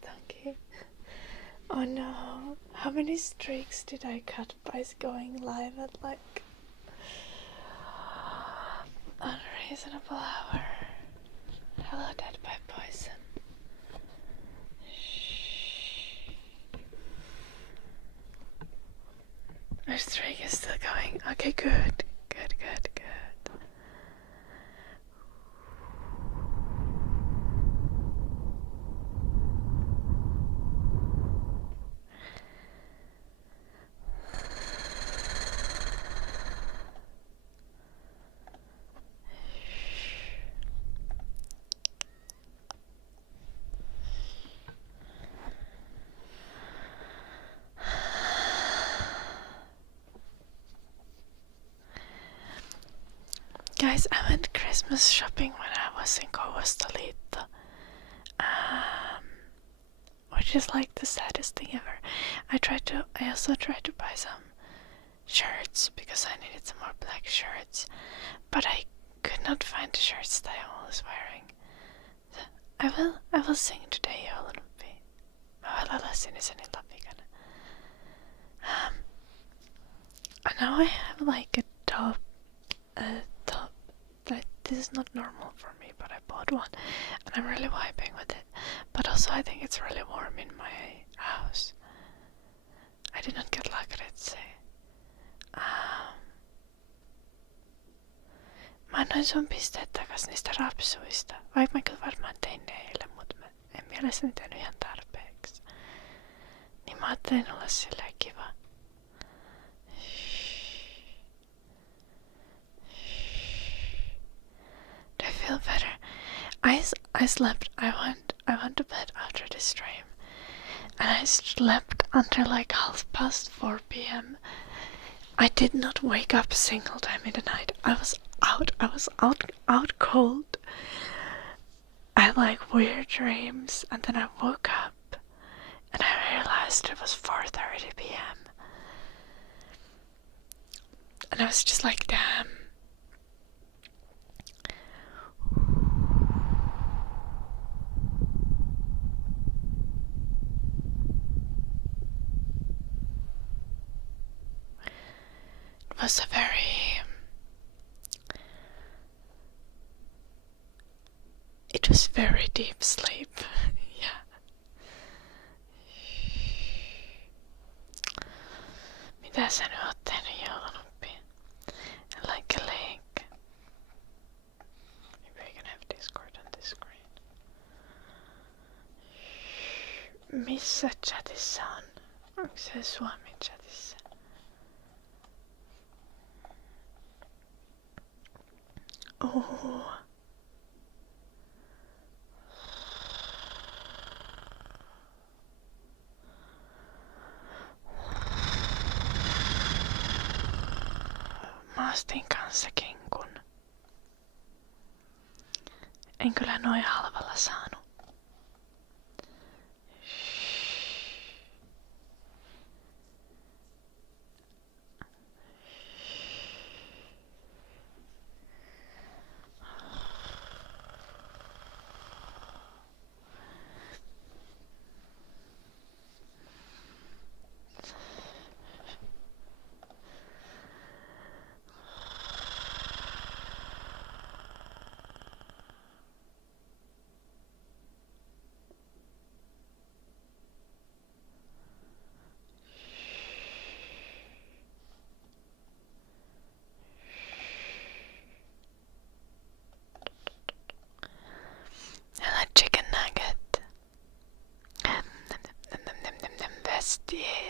donkey. Oh no. How many streaks did I cut by going live at like unreasonable hour? Hello, Dead by Poison. Shh. Our streak is still going. Okay, good. Good. Guys, I went Christmas shopping when I was in Costa Rica, which is like the saddest thing ever. I also tried to buy some shirts because I needed some more black shirts, but I could not find the shirts that I was wearing. So I will sing today, joulunumpi. Mä vielä lassin sen lapikana. And now I have like a top. Like, this is not normal for me, but I bought one and I'm really vibing with it. But also I think it's really warm in my house. I did not get lakaritse. Mä annoin sun pisteet takas niistä rapsuista, vaikka mä kyllä varmaan tein ne eilen, mutta mä en mielestäni tehnyt ihan tarpeeksi. Niin mä ajattelin olla silleen kiva. Do I feel better? I slept. I went to bed after the stream, and I slept until like 4:30 p.m. I did not wake up a single time in the night. I was out cold. I had like weird dreams, and then I woke up, and I realized it was 4:30 p.m. And I was just like, damn. It was very deep sleep. Yeah. Mitä sä nyt oot tehnyt joulunoppiin? Like a link. Maybe we can have Discord on this screen. Missä chatissa on? Onko se Suomi chatissa? Oh. Mä ostin kanssa kinkun. En kyllä noin halvalla saanut.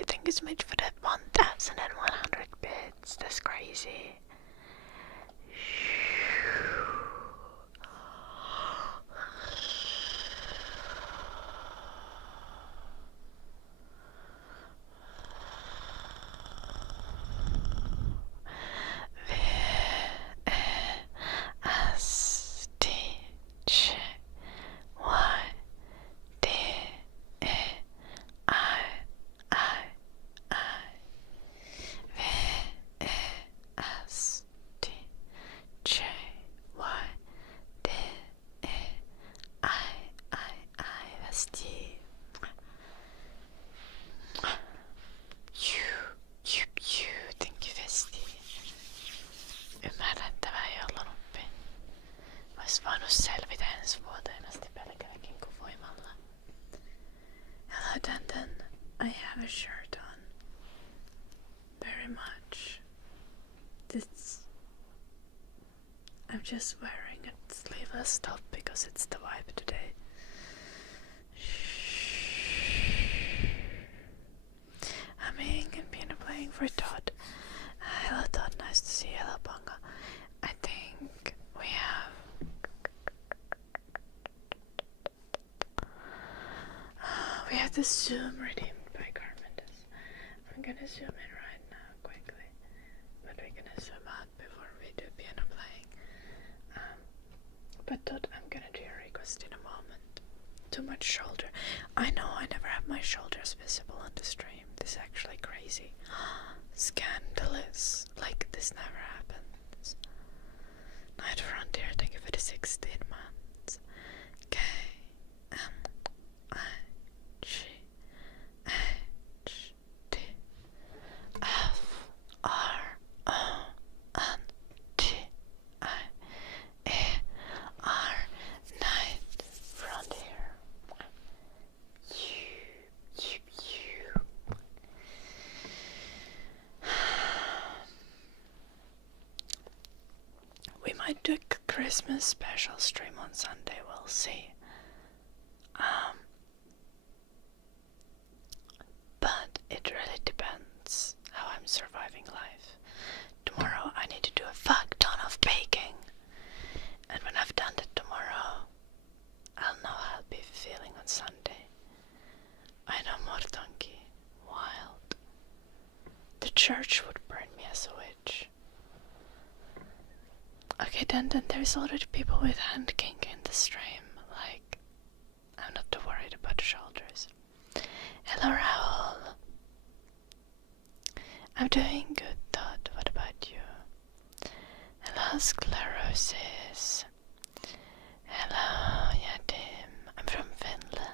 Thank you so much for that 1,100 bits. That's crazy. much. I'm just wearing a sleeveless top because it's the vibe today. Humming and piano playing for Todd. Hello Todd, nice to see you. Hello Bonga. I think we have the Zoom redeemed by Carmendes. I'm gonna zoom in right now quickly, but we're gonna zoom out before we do piano playing. But Todd, I'm gonna do your request in a moment. Too much shoulder. I know I never have my shoulders visible on the stream. This is actually crazy. Scandalous. Like this never happens. Night Frontier, thank you for the 16 months. KMIGHTFRONTIER. Night Frontier. We might do a Christmas special stream on Sunday, we'll see. But it really depends how I'm surviving life. Tomorrow I need to do a fuck ton of baking. And when I've done it tomorrow, I'll know how I'll be feeling on Sunday. I know Mortonki. Wild. The church would burn me as a witch. Okay, then there's already people with hand kink in the stream. Like, I'm not too worried about the shoulders. Hello, Raoul. I'm doing good, Todd. What about you? Hello, Sclerosis. Hello, Yadim. I'm from Finland.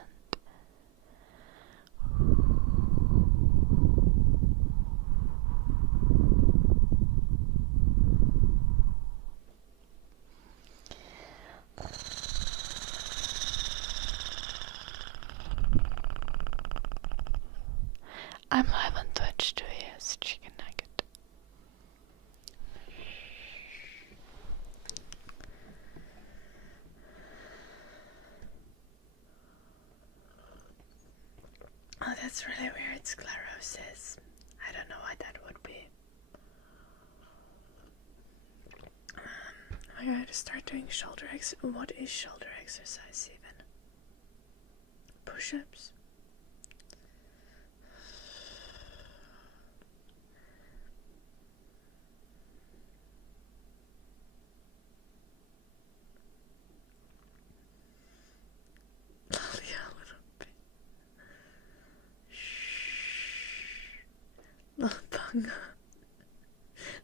I'm live on Twitch too, yes, chicken nugget. Oh, that's really weird, sclerosis. I don't know why that would be. I gotta start doing shoulder exercise. What is shoulder exercise even? Push-ups?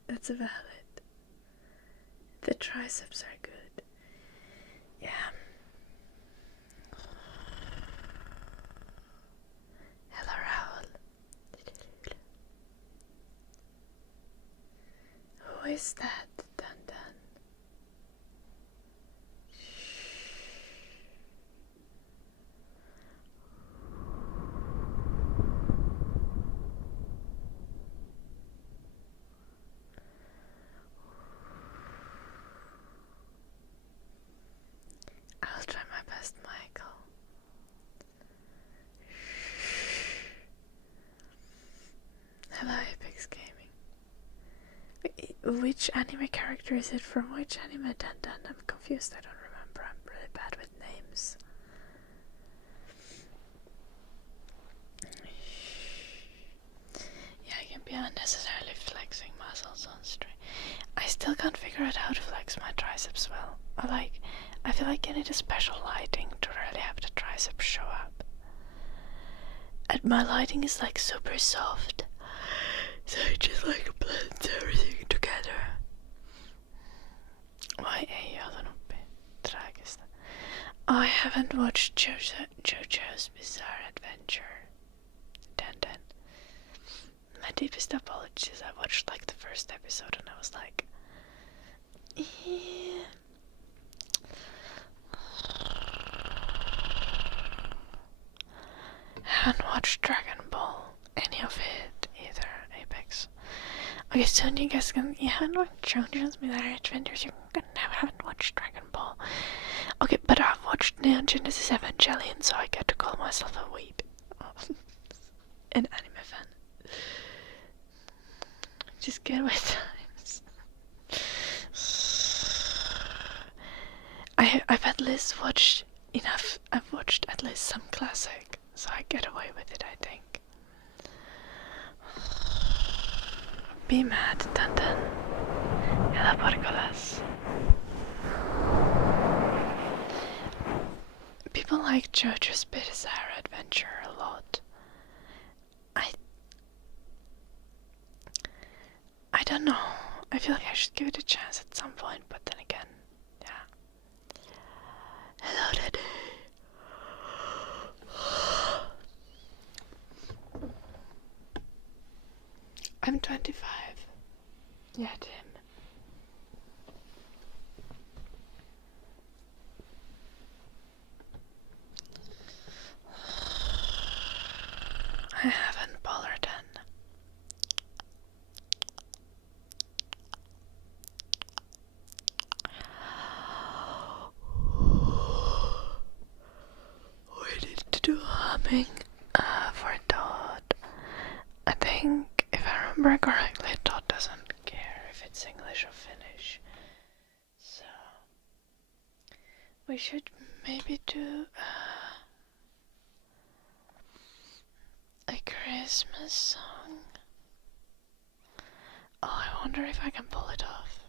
That's valid. The triceps are good. Yeah. Hello, Raoul. Who is that? Dun dun. I'll try my best, Michael. Hello, Apex Gaming. Which anime character is it from? Which anime? Dun dun. I'm confused. I don't remember. I'm really bad with names. Yeah, I can be unnecessarily flexing muscles on stream. I still can't figure out how to flex my triceps well. I feel like I need a special lighting to really have the triceps show up. And my lighting is like super soft, so it just like blends everything together. Why är jag den uppe? Tragiskt. Oh, I haven't watched JoJo's Bizarre Adventure. Dun. My deepest apologies. I watched like the first episode and I was like, yeah. Haven't watched Dragon Ball, any of it either, Apex. Okay, so you guys you haven't watched JoJo's Bizarre Adventures, you never haven't watched Dragon Ball. Okay, but I've watched Neon Genesis Evangelion, so I get to call myself a weeb. An anime fan. Just get with times. I've at least watched enough. I've watched at least some classic, so I get away with it, I think. Be mad, Tantan. Hello, Porcolas. People like JoJo's Bizarre Adventure a lot. I don't know. I feel like I should give it a chance at some point, but then again, yeah. Hello, Daddy. I'm 25. Yeah, Tim. I haven't bothered in. We need to do humming for Todd. I think, if I remember correctly, Todd doesn't care if it's English or Finnish. So, we should maybe do a Christmas song. Oh, I wonder if I can pull it off.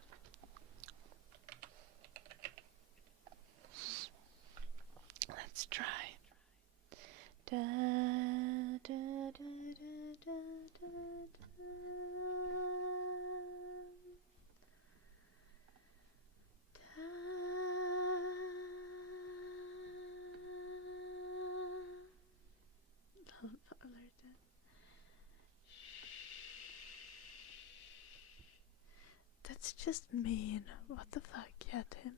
Let's try. Da, da, da, da, da, da, da. That's just mean. What the fuck? Yeah, Tim.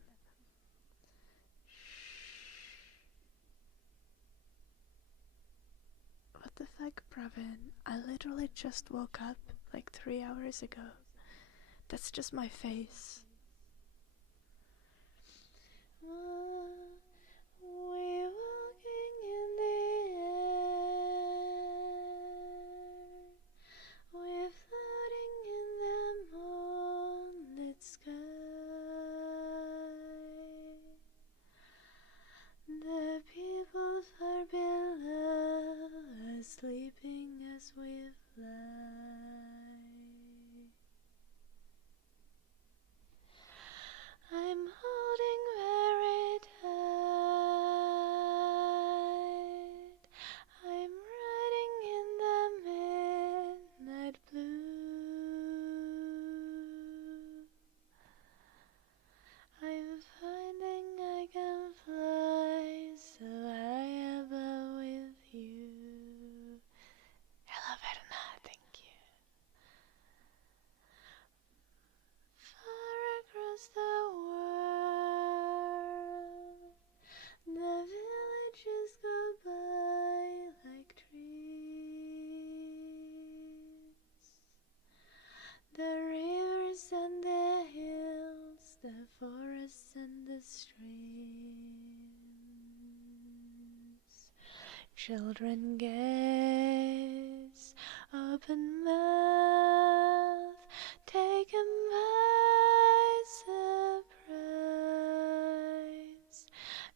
What the fuck, Pravin? I literally just woke up like 3 hours ago. That's just my face. We're walking in the air. We're floating in the moonlit sky. The people far below are sleeping as we fly. I'm holding very tight. I'm riding in the midnight blue. I'm finding I can fly so high above with you. Hello, Verna, thank you. Far across the world, the villages go by like trees. The rivers and the hills, the forests and the streams. Children gaze, open mouth, taken by surprise.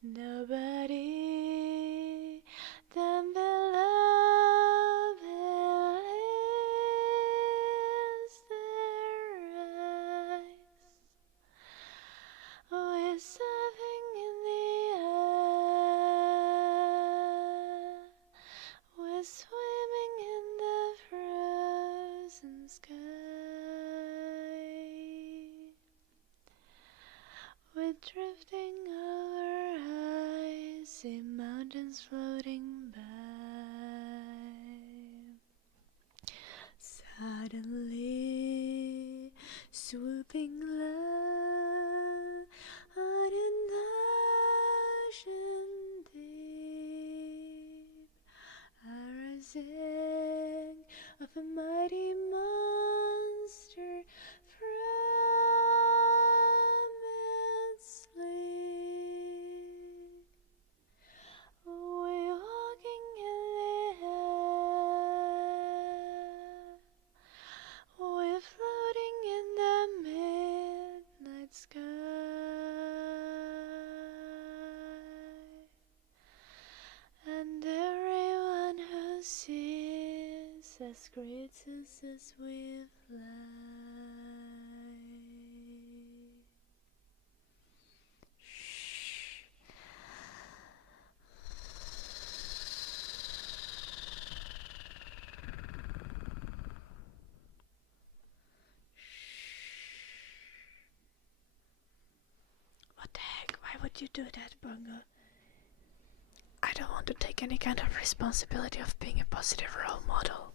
Nobody down below believes their eyes. We're surfing in the air. We're swimming in the frozen sky. We're drifting over icy mountains floating by. Suddenly, swooping low on an ocean deep, a rising of a mighty monster as creatures as we fly. Shh. What the heck? Why would you do that, Bungo? I don't want to take any kind of responsibility of being a positive role model.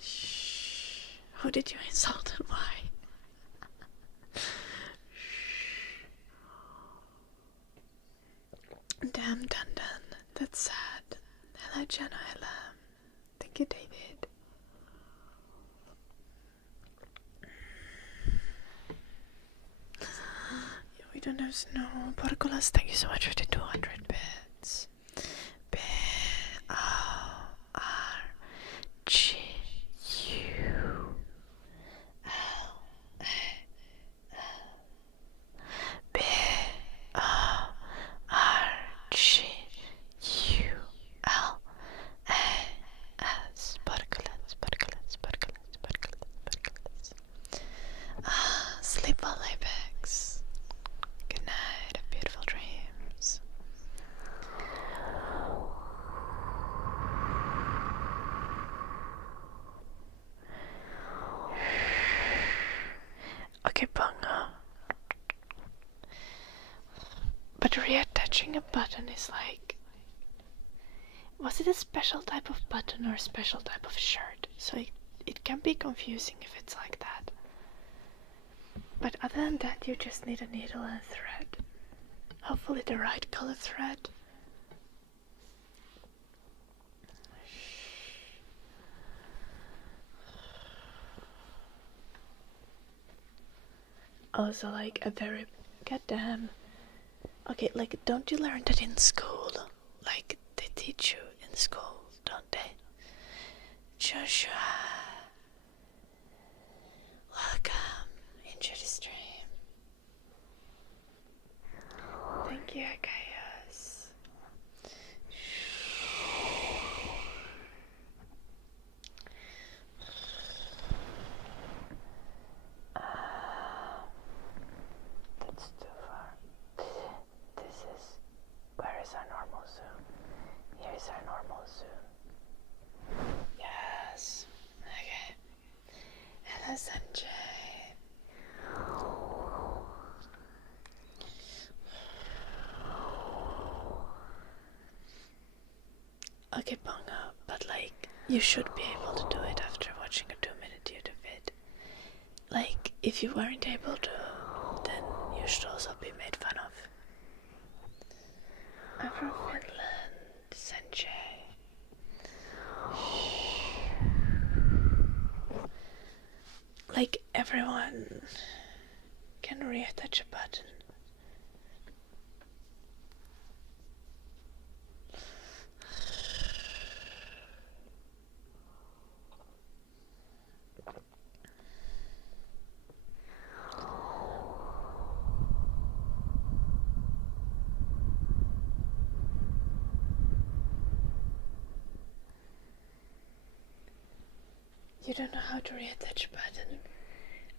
Shh. Who did you insult and why? Damn, dun. That's sad. Hello, Jenna. Hello. Thank you, David. Yeah, we don't have snow. Porcolas, thank you so much for the 200 bits. Sleep well, Apex. Good night, have beautiful dreams. Okay, Bungo. But reattaching a button is like... Was it a special type of button or a special type of shirt? So it can be confusing if it's like that. But other than that, you just need a needle and a thread. Hopefully the right color thread. Also, like a very... Goddamn. Okay, like, don't you learn that in school? Like, they teach you in school, don't they? Joshua. Welcome. Enjoy the stream. Thank you, Akaios. That's too far. This is... Where is our normal zoom? Here is our normal zoom. Yes. Okay. Hello, Sanjay. Okay, Bongo, but like, you should be able to do it after watching a 2-minute YouTube vid. Like, if you weren't able to, then you should also be made fun of. I'm from Finland, Sanjay. Like, everyone can reattach a button. You don't know how to reattach a button?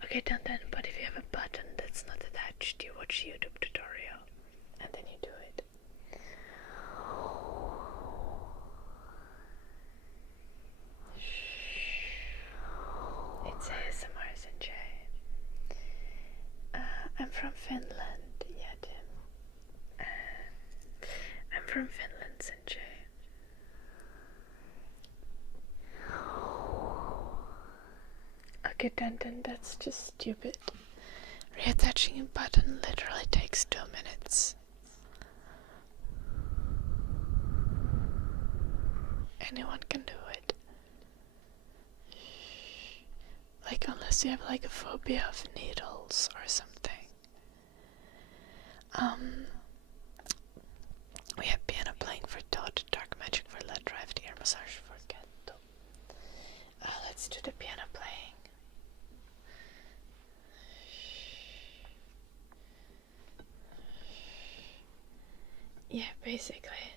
Okay, then, but if you have a button that's not attached, you watch the YouTube tutorial, and then you do it. It's ASMR, Sanjay. I'm from Finland, yeah, Tim. I'm from Finland, Sanjay. Okay, then that's just stupid. Reattaching a button literally takes 2 minutes. Anyone can do it. Like, unless you have like a phobia of needles or something. We have piano playing for Todd, dark magic for lead drive, ear massage for Kento. Let's do the piano playing. Yeah, basically.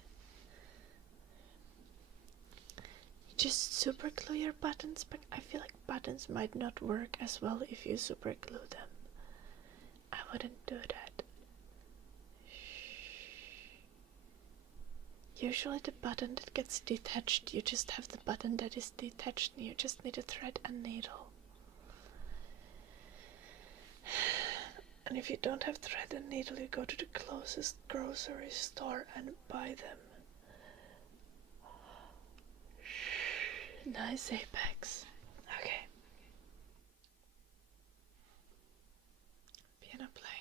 just super glue your buttons, but I feel like buttons might not work as well if you super glue them. I wouldn't do that. Usually the button that gets detached, you just have the button that is detached and you just need a thread and needle. And if you don't have thread and needle, you go to the closest grocery store and buy them. Nice apex. Okay. Piano playing.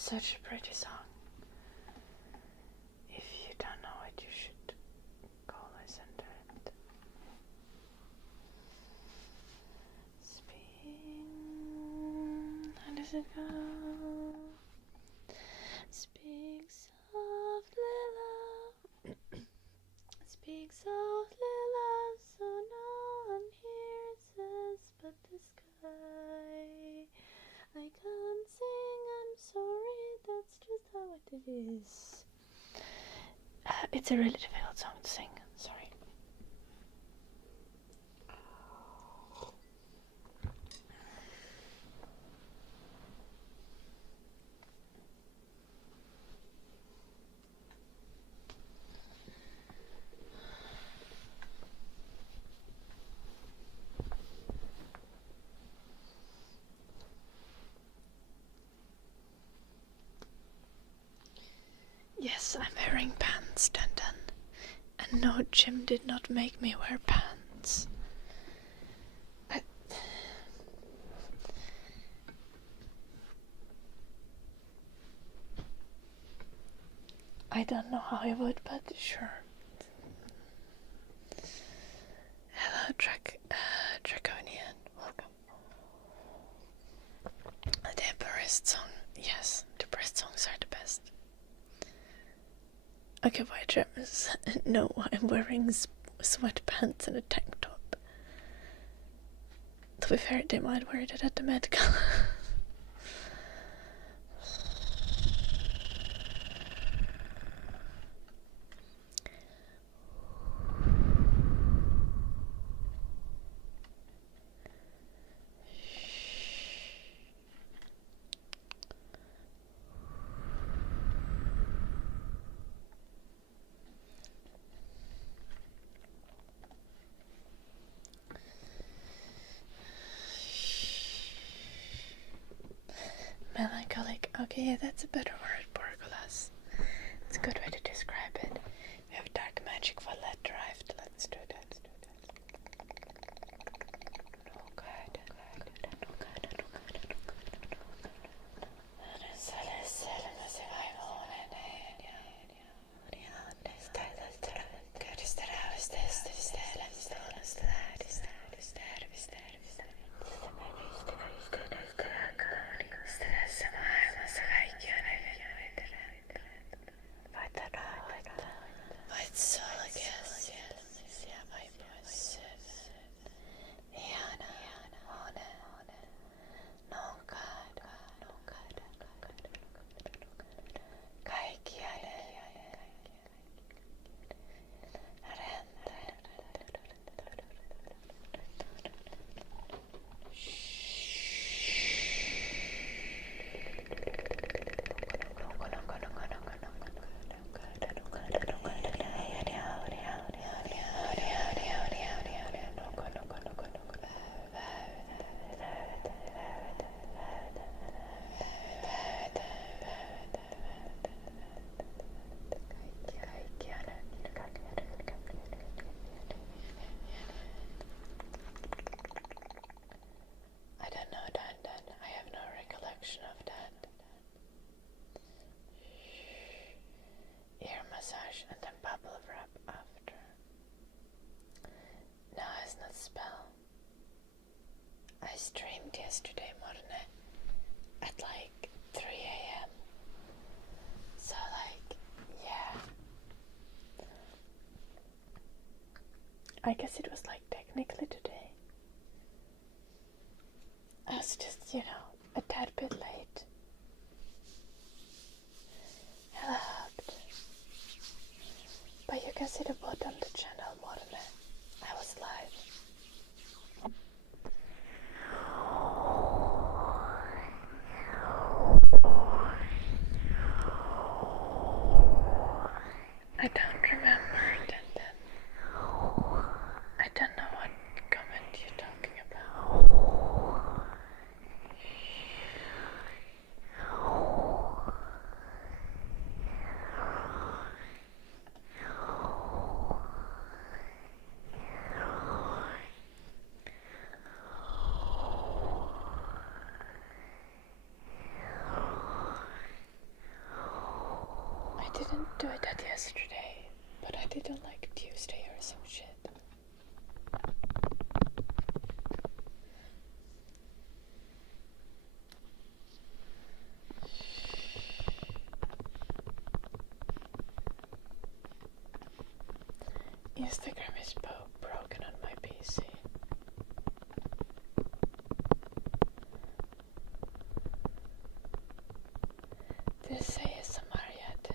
such a pretty song. If you don't know it, you should go listen to it. How does it go? Speak softly, love. Speak softly, love, so no one hears us but the sky. I can't sing, I'm sorry, that's just how it is. It's a really difficult song to sing, sorry. Yes, I'm wearing pants, Dun. And no, Jim did not make me wear pants. I don't know how I would, but sure. Hello, Draconian. Welcome. The breast song. Yes, the breast songs are the best. Okay, white Germans. No, I'm wearing sweatpants and a tank top. To be fair, they might wear it at the Met Gala. Melancholic. Okay, yeah, that's a better word, Borgolas. It's a good way to describe it. We have dark magic for lead derived. Let's do that. Oh god. Yesterday morning at like 3 a.m. So like, yeah. I guess it was like technically today. I was just, a tad bit late. Helped. But you can see the bot on the channel morning. I was live. I don't remember it, and then I don't know what I didn't do that yesterday, but I did on like Tuesday or some shit. Instagram is broken on my PC. Det säger Samaria att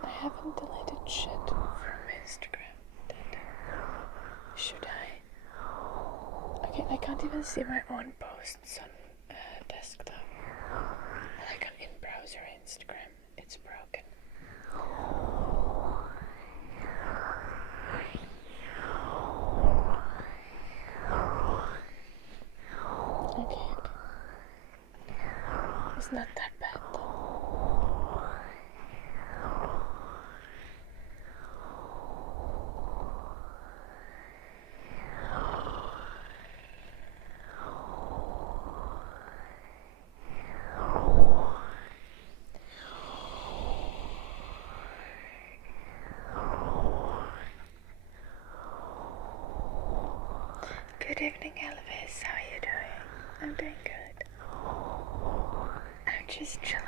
I haven't deleted shit from Instagram. Should I? Okay, I can't even see my own posts on desktop. Like on in-browser Instagram, it's broken. Okay. It's not that bad though. Good evening, Elvis. How are you doing? I'm doing good. I'm just chilling.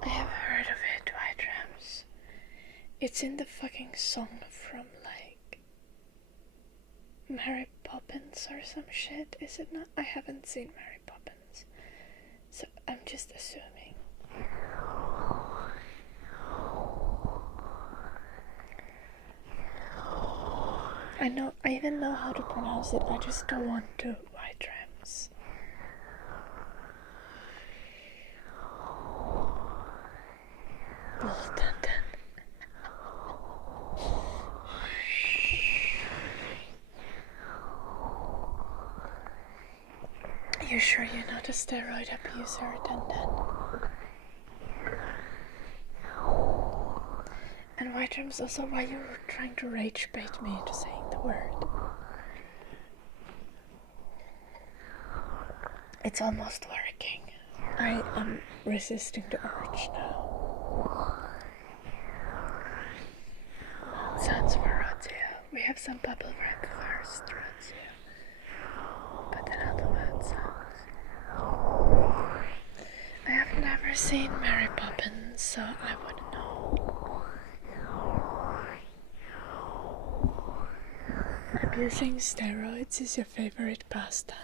I have heard of it, White Rams. It's in the fucking song from like Mary Poppins or some shit, is it not? I haven't seen Mary Poppins, so I'm just assuming. I even know how to pronounce it, I just don't want to. White Rams. You sure you're not a steroid abuser, Dun? And White Rams, also why you were trying to rage bait me into saying the word. It's almost working. I am resisting the urge now. Sounds for Razia. We have some bubble wrap first, Razia. But then I'll do mad sounds. I have never seen Mary Poppins, so I wouldn't know. Abusing steroids is your favorite pastime.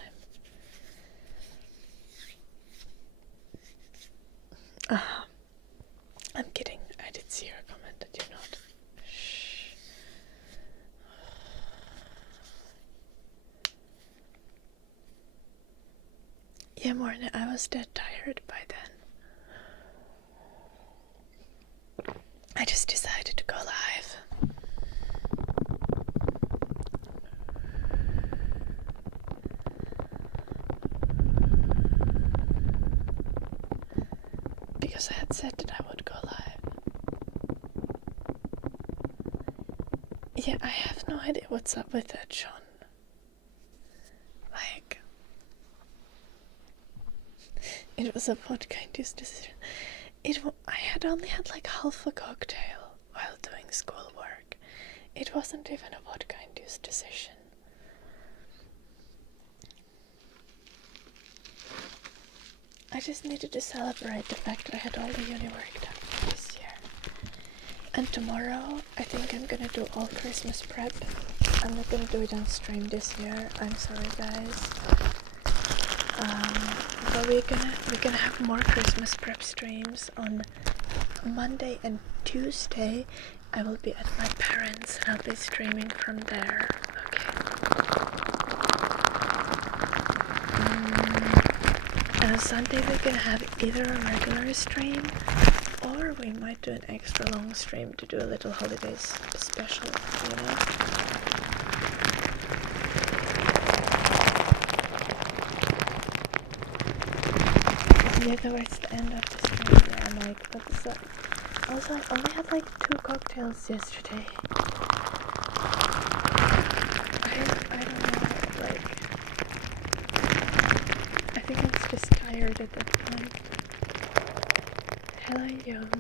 I'm kidding. I did see your comment that you're not. Shh. Yeah, Morna, I was dead tired by then. I just decided to go live. Because I had said that I would go live. Yeah, I have no idea what's up with that, Sean. Like, it was a vodka-induced decision. I had only had like half a cocktail while doing schoolwork. It wasn't even a vodka-induced decision. I just needed to celebrate the fact that I had all the uni work done for this year. And tomorrow, I think I'm gonna do all Christmas prep. I'm not gonna do it on stream this year. I'm sorry, guys. But we're gonna have more Christmas prep streams on Monday and Tuesday. I will be at my parents' and I'll be streaming from there. Okay. And on Sunday we're gonna have either a regular stream or we might do an extra long stream to do a little holidays special, you know? Yeah, towards the end of the stream, yeah, I'm like, what is that? Also, I only had like 2 cocktails yesterday. I don't know, like, I think I was just tired at that point. Hello, Young.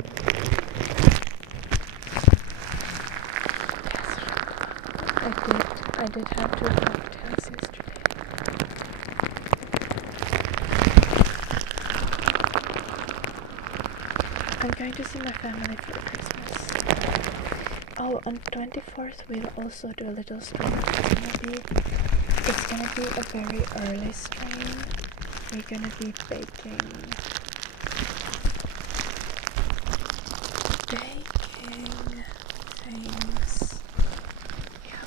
I did have 2 cocktails yesterday. I'm going to see my family for Christmas. Oh, on 24th we'll also do a little stream. It's gonna be a very early stream. We're gonna be baking things. Yeah.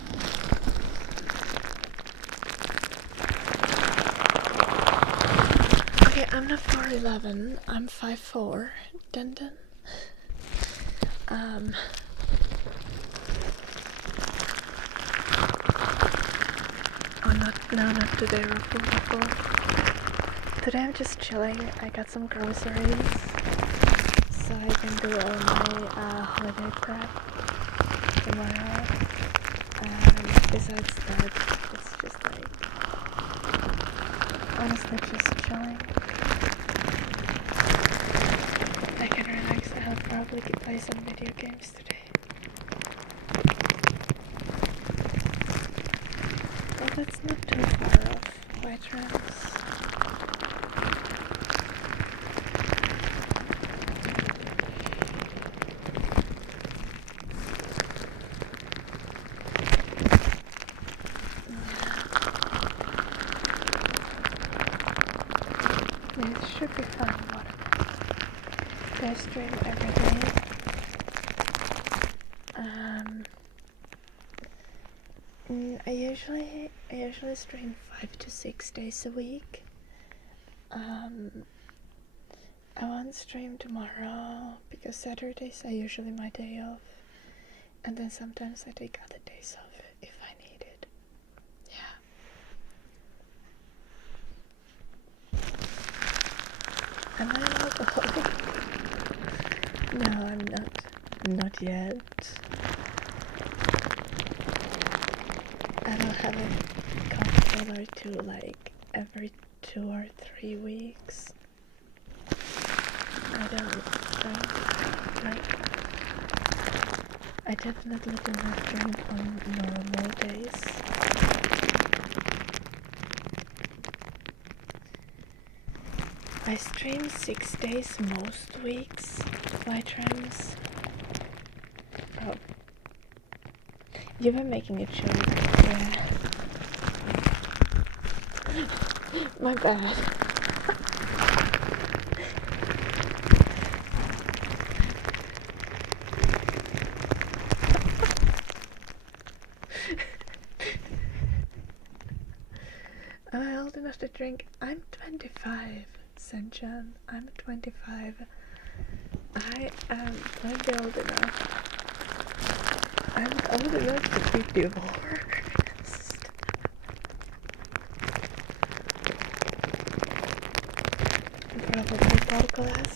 Okay, I'm not 4'11", I'm 5'4", dun dun. Oh, not today, Ruffle. Today I'm just chilling. I got some groceries, so I can do all my holiday prep tomorrow. And besides that, it's just like, honestly, just chilling. I can relax. I'll probably play some video games today. Well, that's not too far off, White Rams. Yeah, it should be fun. I stream every day. I usually stream 5 to 6 days a week. I won't stream tomorrow because Saturdays are usually my day off, and then sometimes I take other days off if I need it. Yeah. Am I an alcoholic? No, I'm not. Not yet. I don't have a cocktail or 2 like every 2 or 3 weeks. I don't like. I definitely do not drink on normal days. I stream 6 days most weeks. White Rams. Oh. You were making a joke. Yeah. My bad. Am I old enough to drink? I'm 25, Senchan. I'm 25. I am plenty old enough. I'm old enough to be divorced. Probably Douglas.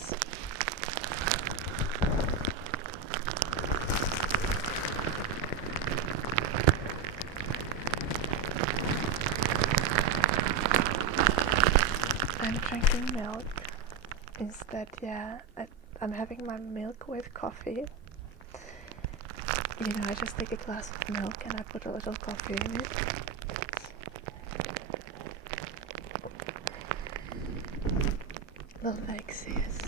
I'm drinking milk instead, yeah. I'm having my milk with coffee. You know, I just take a glass of milk and I put a little coffee in it. Little Alexius.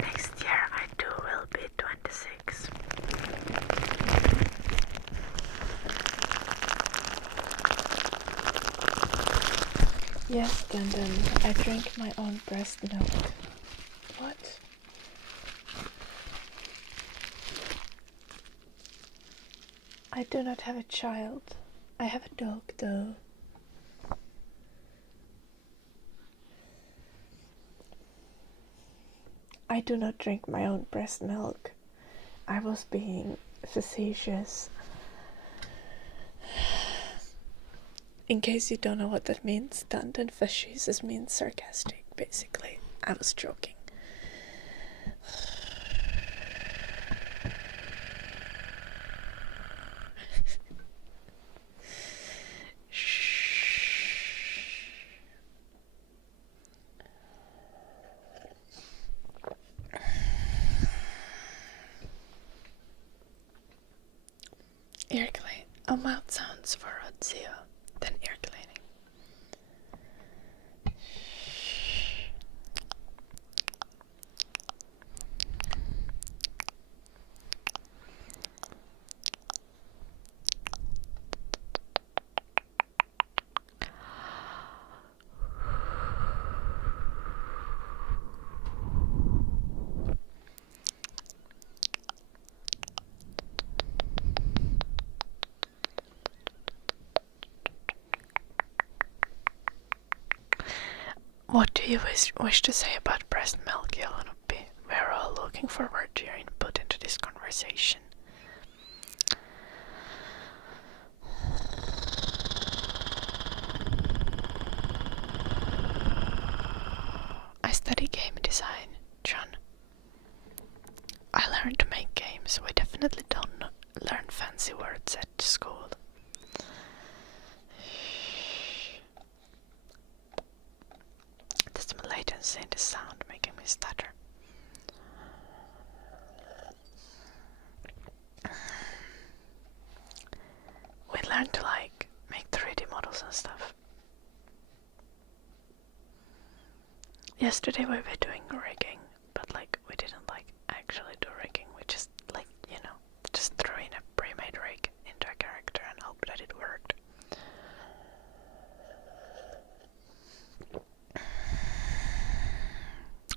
Next year I too will be 26. Yes, London, I drink my own breast milk. What? I do not have a child. I have a dog, though. I do not drink my own breast milk. I was being facetious. In case you don't know what that means, London, facetious means sarcastic, basically. I was joking. Ear clean. Mouth sounds for Odzio, then ear cleaning. What do you wish to say about breast milk, Yelenopi? We're all looking forward to your input into this conversation. I study game design, John. I learned to make games. We definitely don't learn fancy words at school. There's some latency in the sound making me stutter. We learned to make 3D models and stuff. Yesterday we were doing rigging, but we didn't actually do rigging. We just just threw in a pre-made rig into a character and hoped that it worked.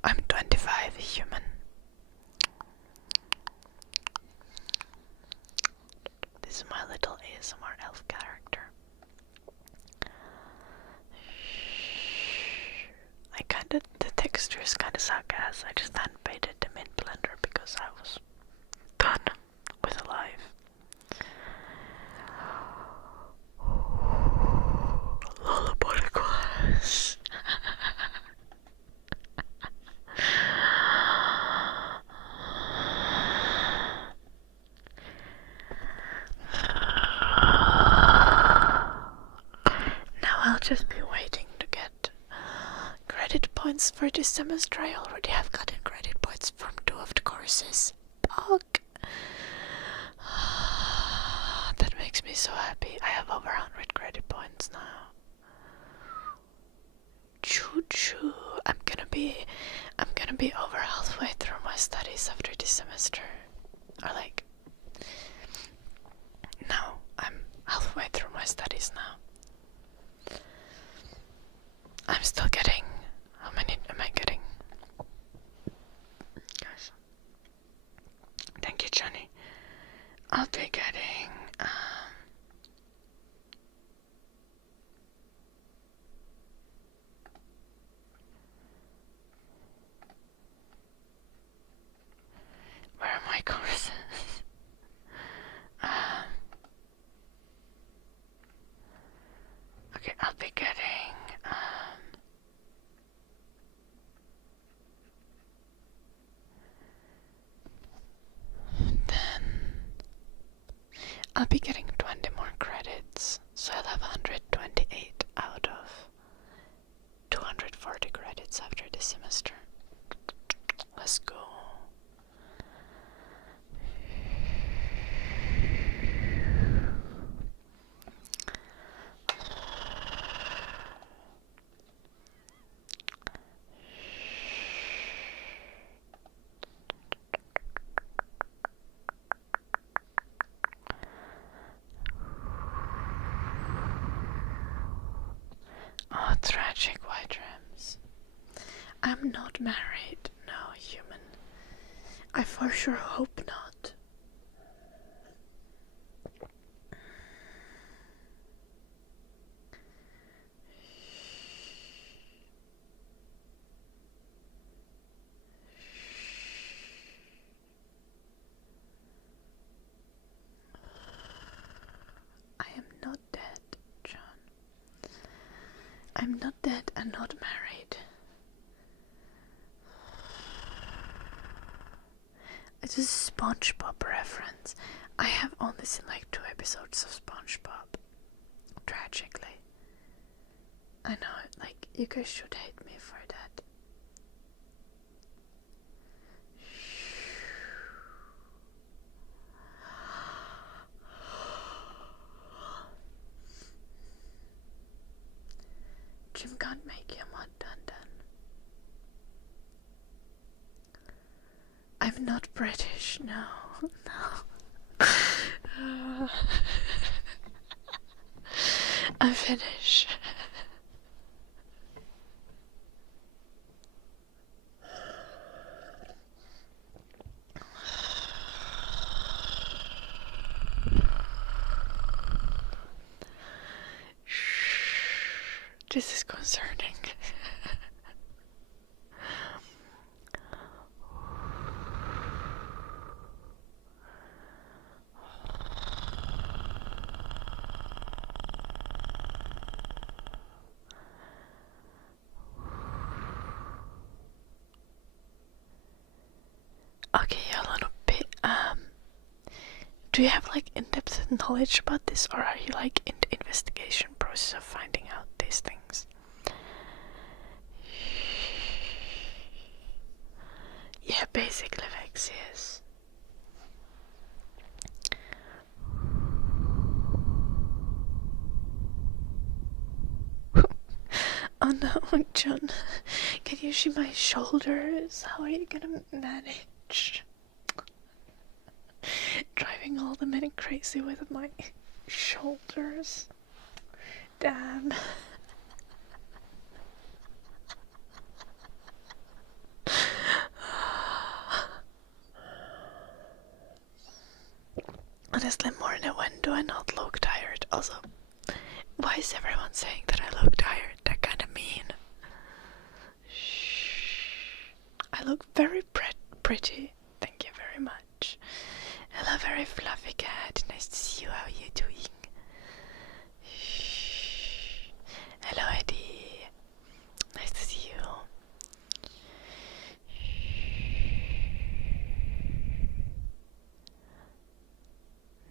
I'm 25, human. This is my little ASMR elf character. The textures kinda suck ass. I just hadn't painted them in Blender because I was done with life. Lullaby class. Now I'll just be waiting to get credit points for this semester. I already have gotten credit points from 2 of the courses. Fuck. That makes me so happy. I have over 100 credit points now. Choo choo. I'm gonna be over halfway through my studies after this semester. Or no, I'm halfway through my studies now. I'm still getting... How many am I getting? Guys. Thank you, Johnny. I'll be getting... where are my courses? Okay, I'll be getting... then I'll be getting 20 more credits, so I'll have 128 out of 240 credits after this semester. Let's go. Tragic white dreams. I'm not married, no, human. I for sure hope not. I am not dead, John. I'm not dead and not married. It's a SpongeBob reference. I have only seen like 2 episodes of SpongeBob. Tragically. I know, like, you guys should hate me for that. Jim can't make you a mud dun. I'm not British, no. I'm Finnish. This is concerning. Okay, a little bit. Do you have like in-depth knowledge about this, or are you like in the investigation process of finding out these things? Yeah, basically, Vex, yes. Oh no, John. Can you see my shoulders? How are you gonna manage? Driving all the men crazy with my shoulders. Damn. Honestly, Morna, when do I not look tired? Also, why is everyone saying that I look tired? That kind of mean. Shh. I look very pretty. Thank you very much. Hello, very fluffy cat. Nice to see you. How are you doing? Shh. Hello, Eddie. Nice to see you.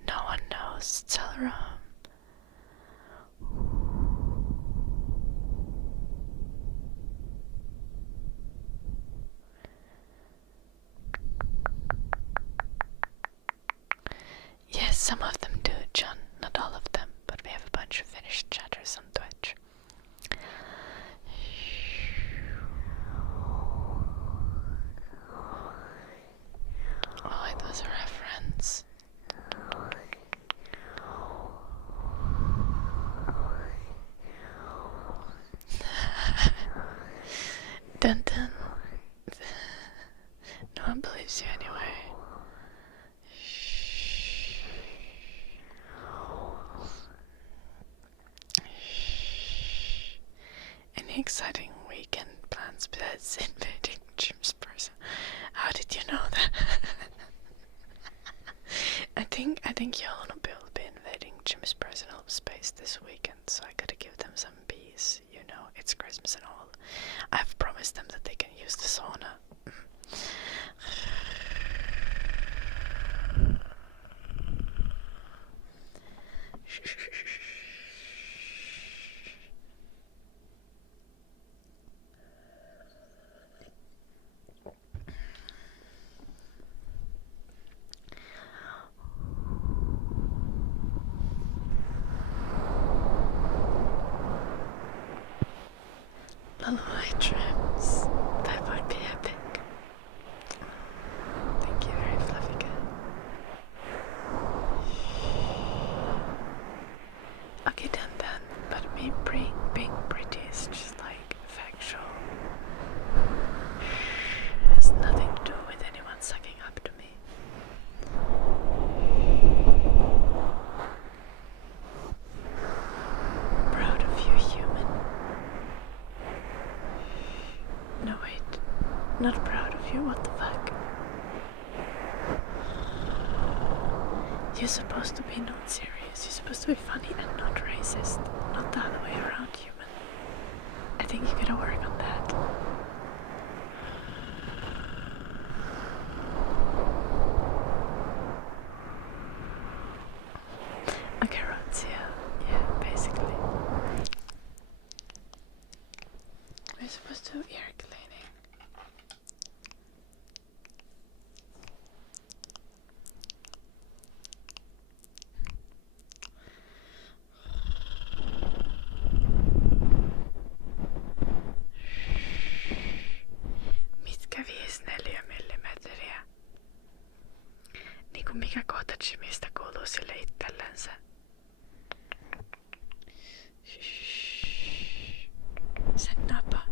No one knows. Tell her. Yes, some of them do, John. Not all of them, but we have a bunch of Finnish chatters on Twitch. Oh, it was a reference. Dun dun. No one believes you anyway. Any exciting weekend plans besides invading Jim's person? How did you know that? I think Yolanda will be invading Jim's personal space this weekend, so I gotta give them some peace. You know, it's Christmas and all. I've promised them that they can use the sauna. Little white dreams. That would be epic. Thank you, very fluffy cat. Okay, then. But me being pretty is just not proud of you. What the fuck? You're supposed to be not serious. You're supposed to be funny and not racist. Not the other way around, human. I think you gotta work on that. Okay, Rods, yeah, basically. We're supposed to do ear cleaning. Mitkä 5-4 millimetriä? Niinku mikä kohta Jimistä kuuluu sille itsellensä? Sen napa.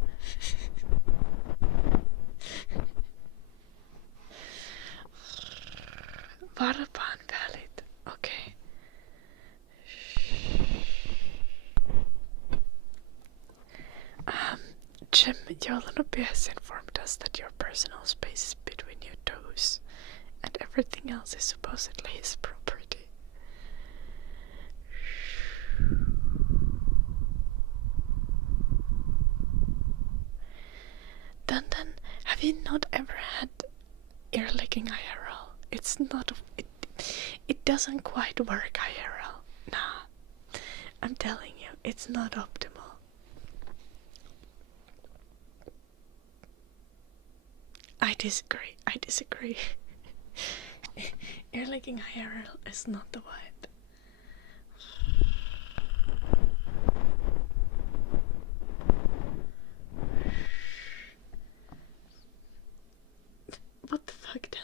Varpaan välit. Okei. Jim, your little bee has informed us that your personal space is between your toes, and everything else is supposedly his property. Dun, have you not ever had ear licking IRL? It's not. It doesn't quite work IRL. Nah, I'm telling you, it's not optimal. I disagree. Ear licking IRL is not the vibe. What the fuck, Dan?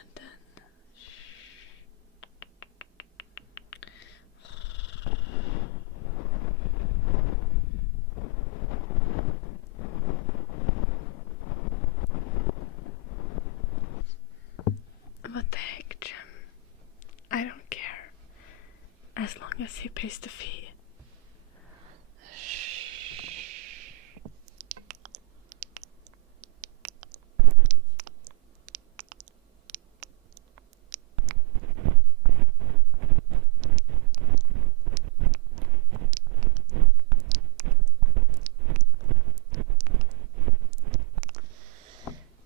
What the heck, Jim? I don't care. As long as he pays the fee.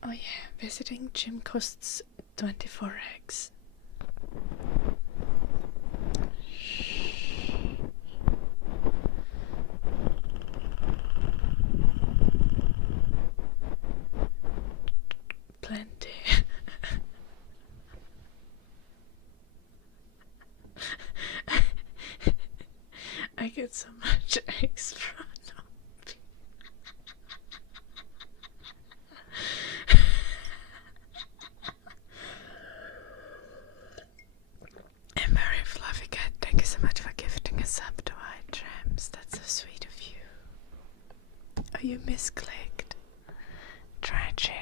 Oh yeah, visiting Jim costs 24x. Plenty. I get so much extra. I'm very fluffy cat. Thank you so much for gifting a sub to our gems. That's so sweet of you. Oh, you misclicked. Tragic.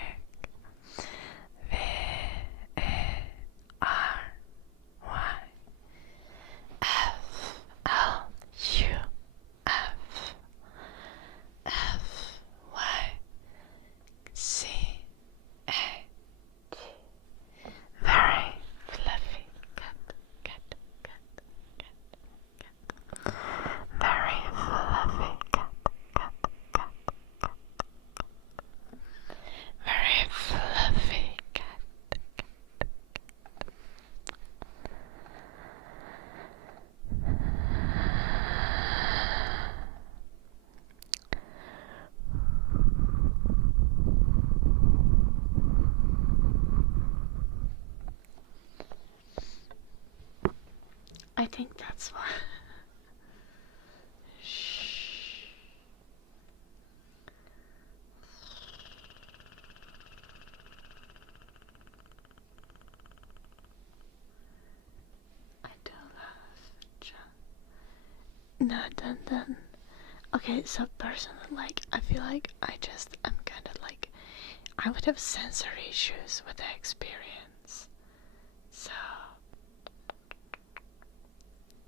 I think that's why. I do love John. No, then. Okay, so personally, like, I feel like I'm kind of like, I would have sensory issues with the experience. So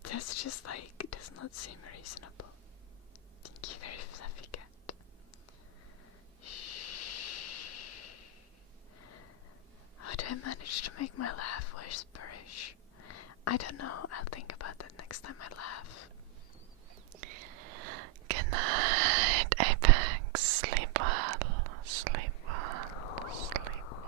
that's just like, does not seem reasonable. Thank you, very fluffy cat. do I manage to make my laugh whisperish? I don't know. I'll think about that next time I laugh. Good night, Apex. Sleep well. Sleep well. Sleep well.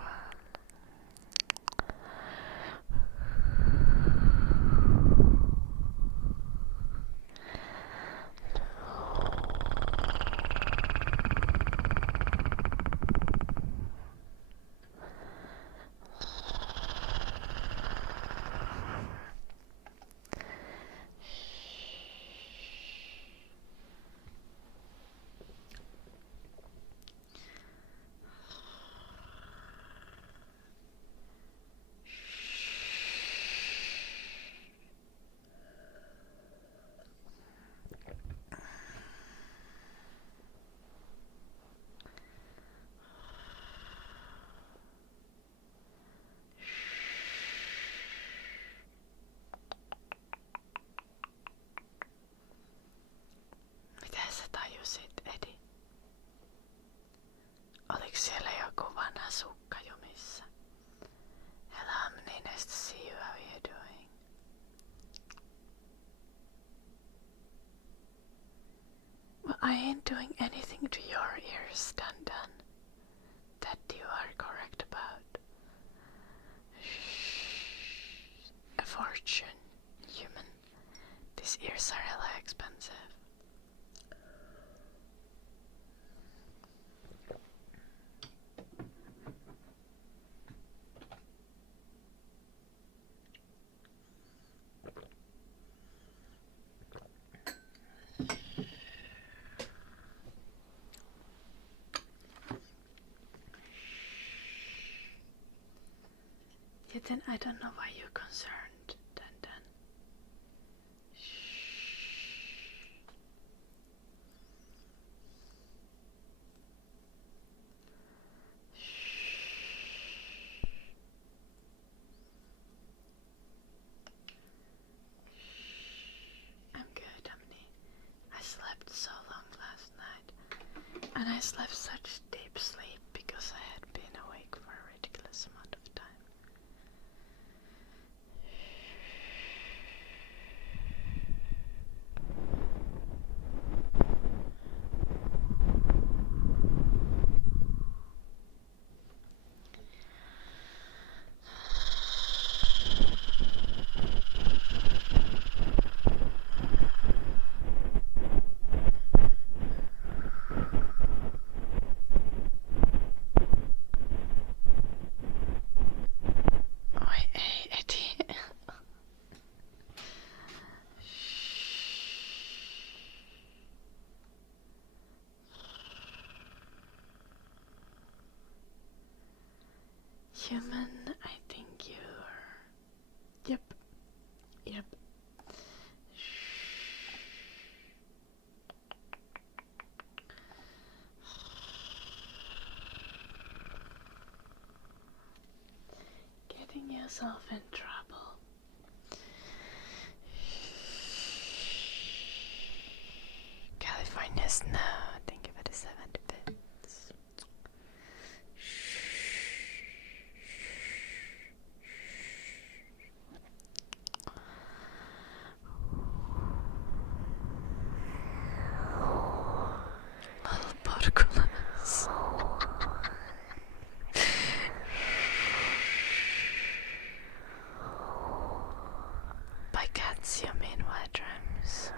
Miten sä tajusit, Edi? Oliks siellä joku vanha sukka jumissa? Hello, I'm nice to see you. How are you doing? Well, I ain't doing anything to your ears, Dun. That you are correct about. Shh. A fortune, human. These ears are hella expensive. Yet then I don't know why you're concerned, Dun. I'm good, Omni. I slept so long last night, and I slept such deep sleep because I had been awake for a ridiculous amount of time. Hey, Eddie. Human, I think you're... Yep. Getting yourself in trouble. California snow. Thank you for the 70 bits. Little portcullis. By cats you mean white drums.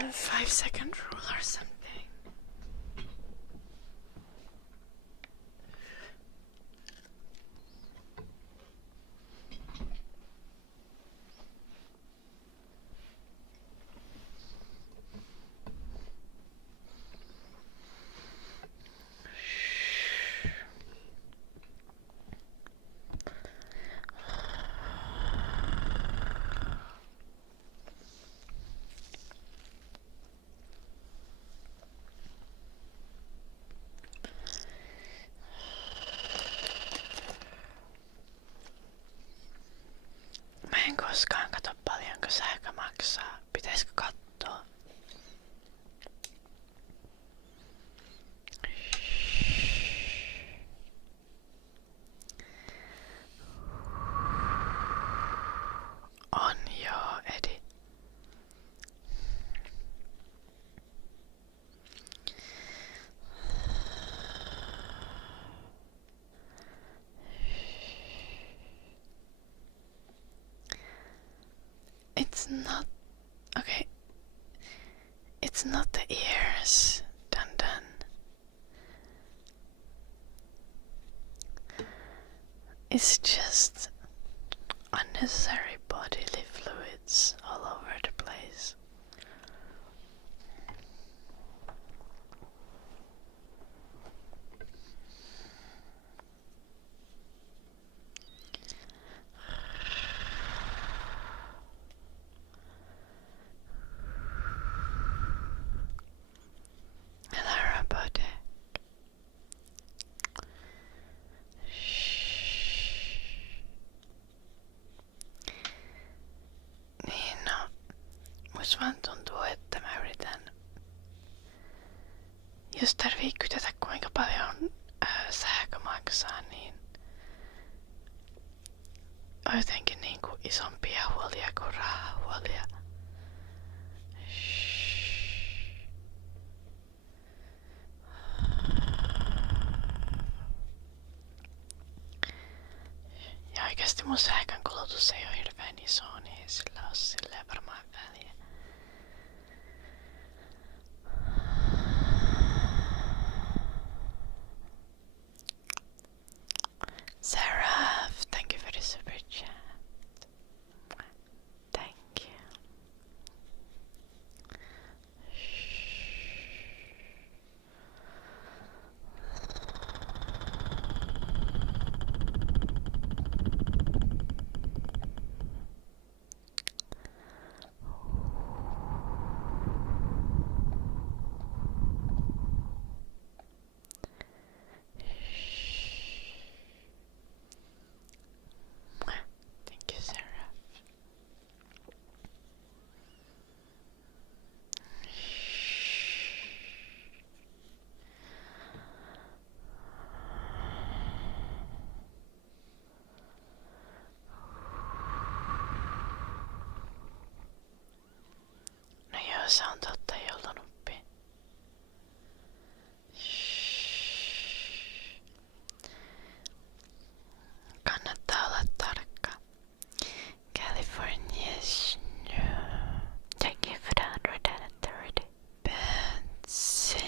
A 5-second rule or something. en koskaan kato paljonko sähkö maksaa. Pitäisikö katsoa? On joo, Edi. It's not... Okay. It's not the ears. Dun dun. It's just unnecessary bodily fluids all over the place. Hello, robotic. Niin no, musta vaan tuntuu, että mä yritän jos tarvii kytätä kuinka paljon sähkö maksaa, niin on jotenkin niinku isompia huolia kuin rahahuolia. Ja oikeasti mun sähkön kulutus ei ole hirveän iso, niin ei sillä ole silleen varmaan väliä. Sarah, thank you for the super chat. Thank you. Thank you, Sarah. No joo, se on totta, joulunuppi. Kannattaa olla tarkka. California snow. Thank you for the 130. Betsy.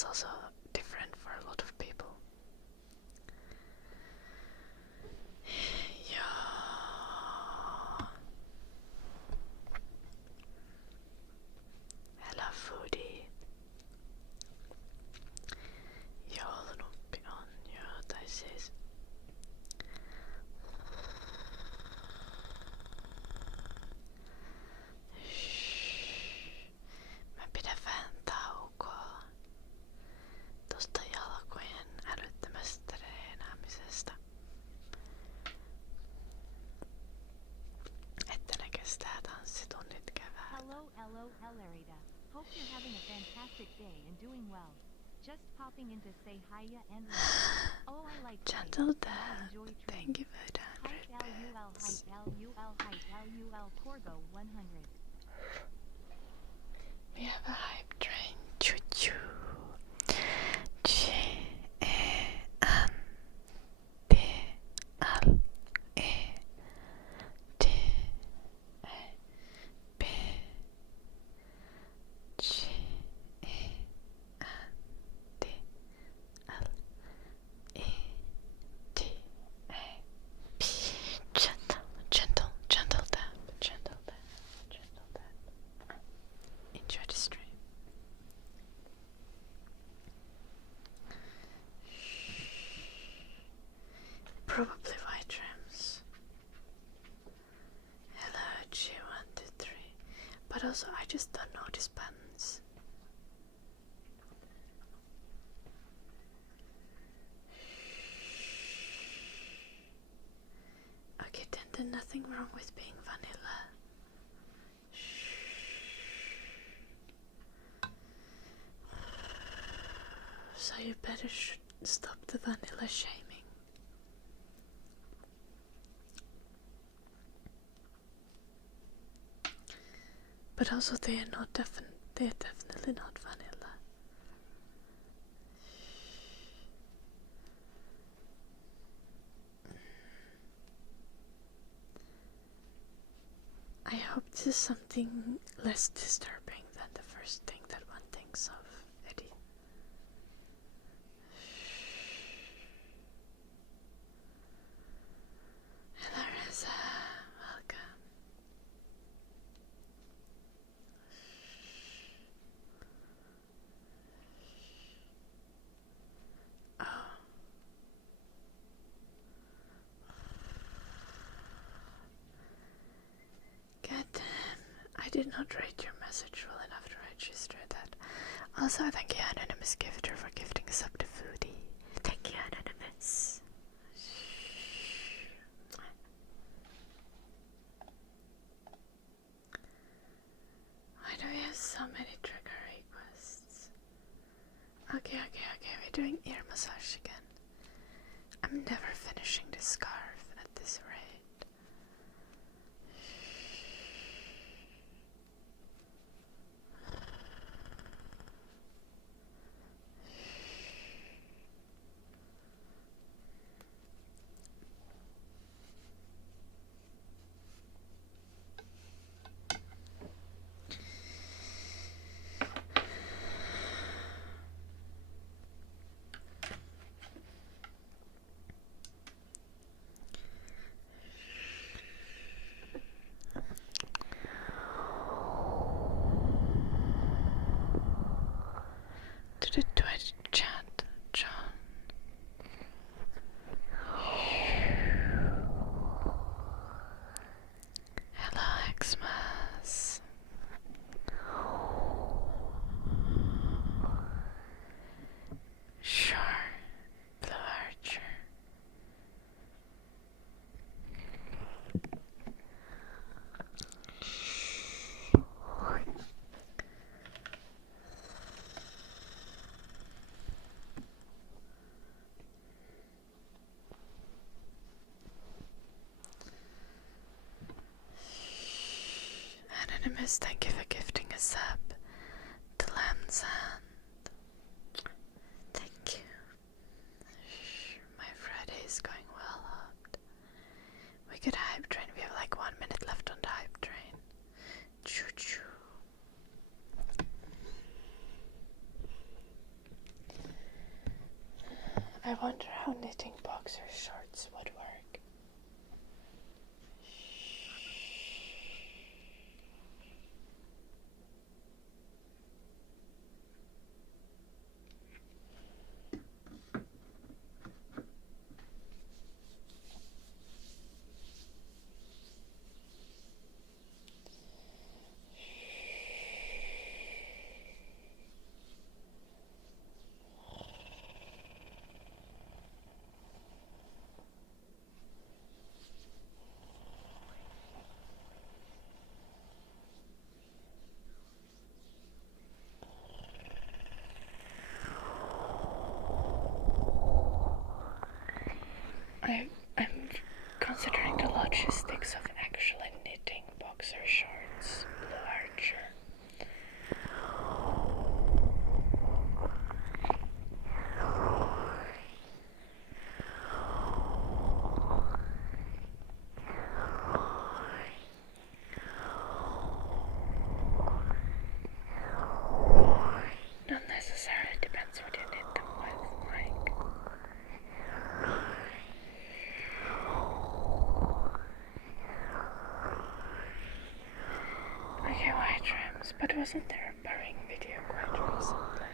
it's also different for a lot of people. Ja. Hello foodie. Joulunuppi on jo, tai siis mä pidän vähän taukoa tosta jalkojen älyttömästä treenaamisesta. Että ne kestää tanssitunnit keväällä. Hello, Ellerita. Hope you're having a fantastic day and doing well. Just popping in to say hiya and oh, I like Gentle I Dad, enjoy thank you for the 100 Hype bits. LUL Corgo 100. We have a hype train. Choo choo. Gentle tap. Enjoy the stream. Probably white trims. Hello, G123. But also, I just don't notice buttons. Okay, then there's nothing wrong with being vanilla. So you better stop the vanilla shaming. But also they are definitely not vanilla. I hope this is something less disturbing than the first thing that one thinks of, Eddie. Hello, Reza. Welcome. Oh. God damn. I did not read your message well enough to register that. Also, thank you, Anonymous Gifter, for gifting a sub to Foodie. Thank you, Anonymous. Why do we have so many trigger requests? Okay, we're doing ear massage again. I'm never finishing this scarf at this rate. To the Twitch chat, John. Hello, Xmas. Sure, Blue Archer. Anonymous, thank you for gifting a sub to Lansand. Thank you. My Friday is going well out. We could hype train. We have like 1 minute left on the hype train. Choo choo. how knitting boxer shorts would work. I'm considering the logistics of actually knitting boxer shorts, Blue Archer. Not necessarily, depends what you knit them with, like. Okay, white rims, but wasn't there a purring video quite recently?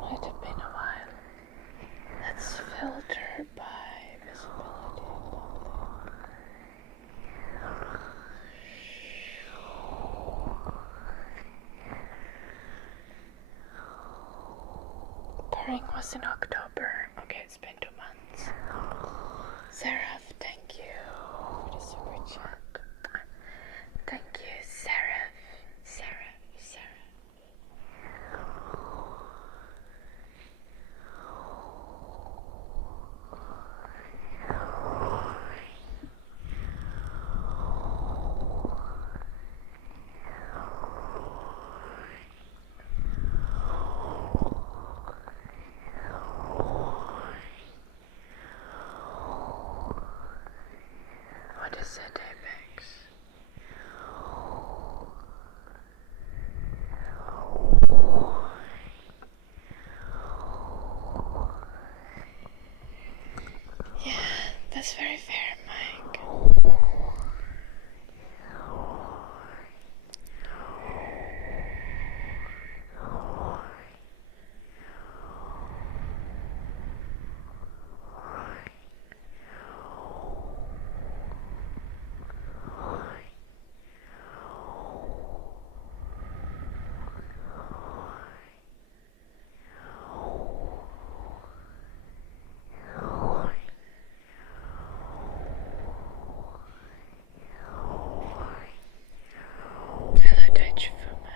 Might have been a while. Let's filter by visibility. Pairing was in October. Okay, it's been 2 months. Seraph, thank you for the super chat. Thank you, Seraph. What is it, Apex? Yeah, that's very fair, Mike. Hello, Dutch Fuma.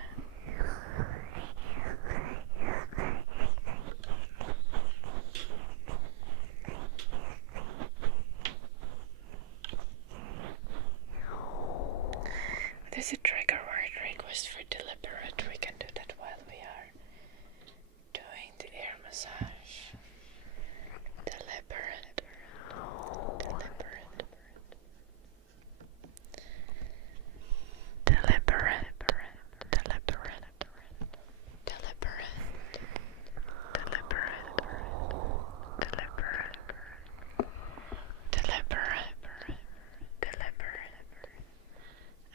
There's a trigger word request for deliberate. We can do that while we are doing the ear massage. Deliberate. Deliberate.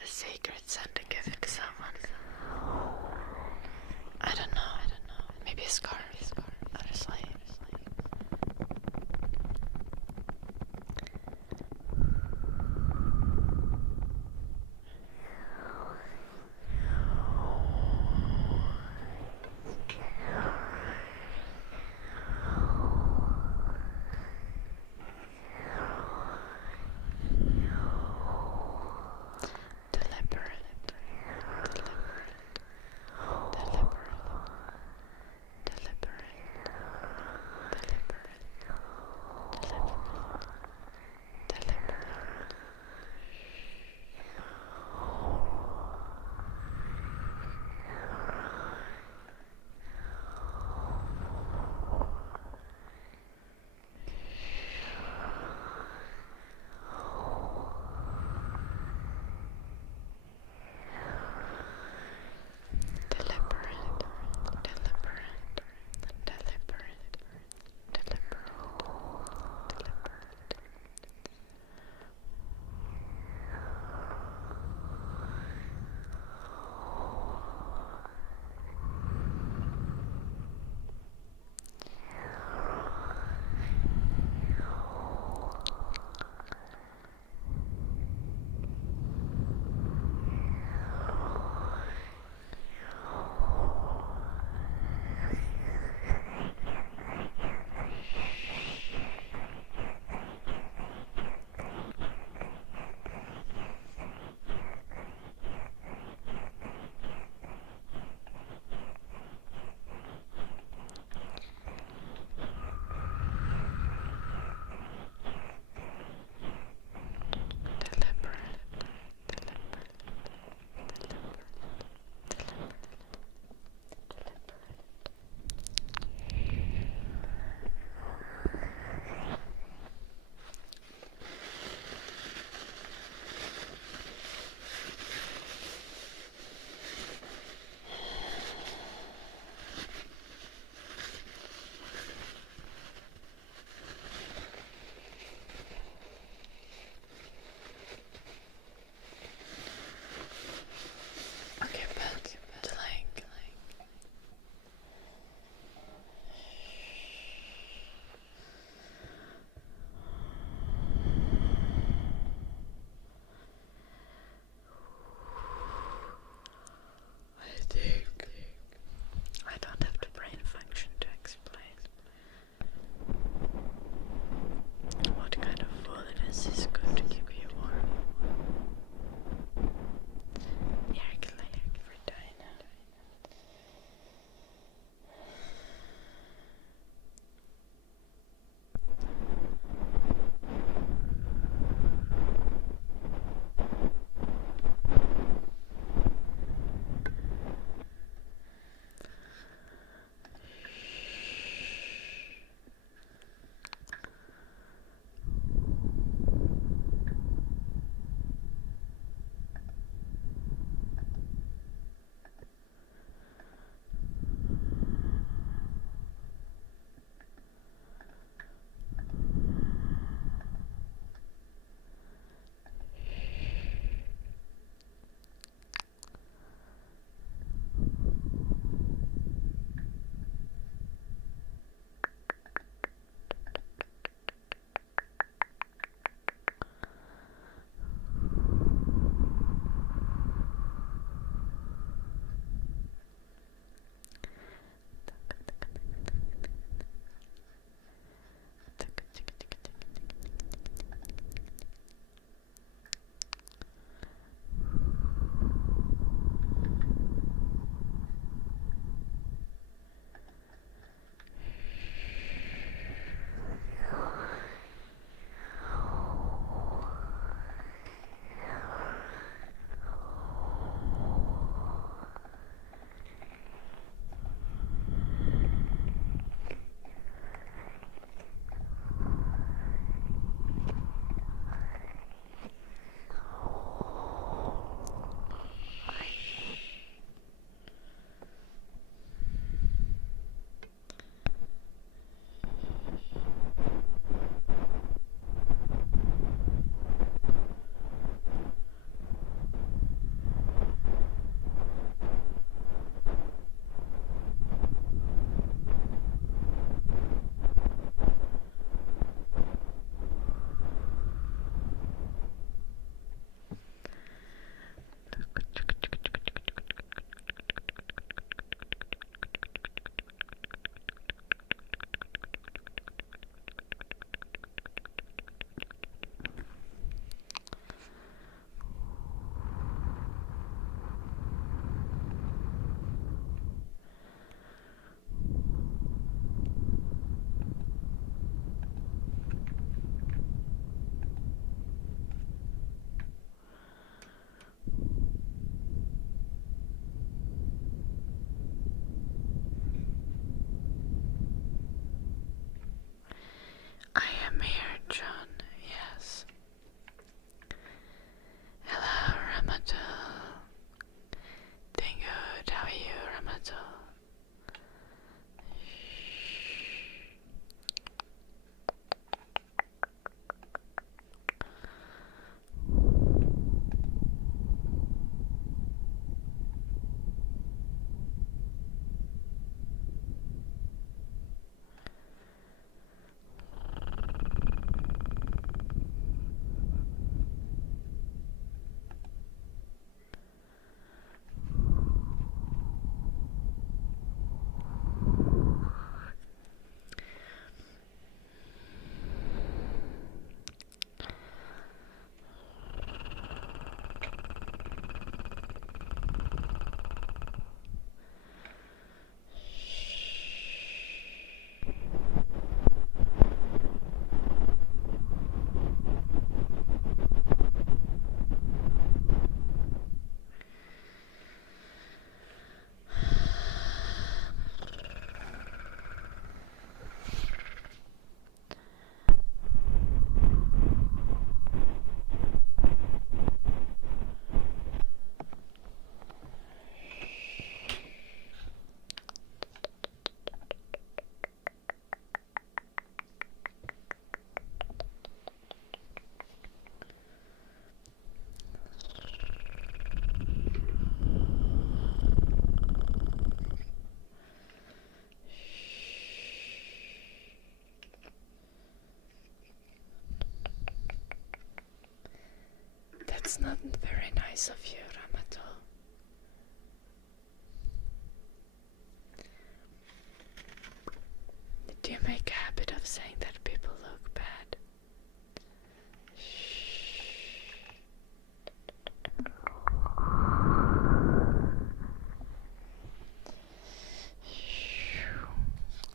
A sacred scent not very nice of you, Ramato. Did you make a habit of saying that people look bad?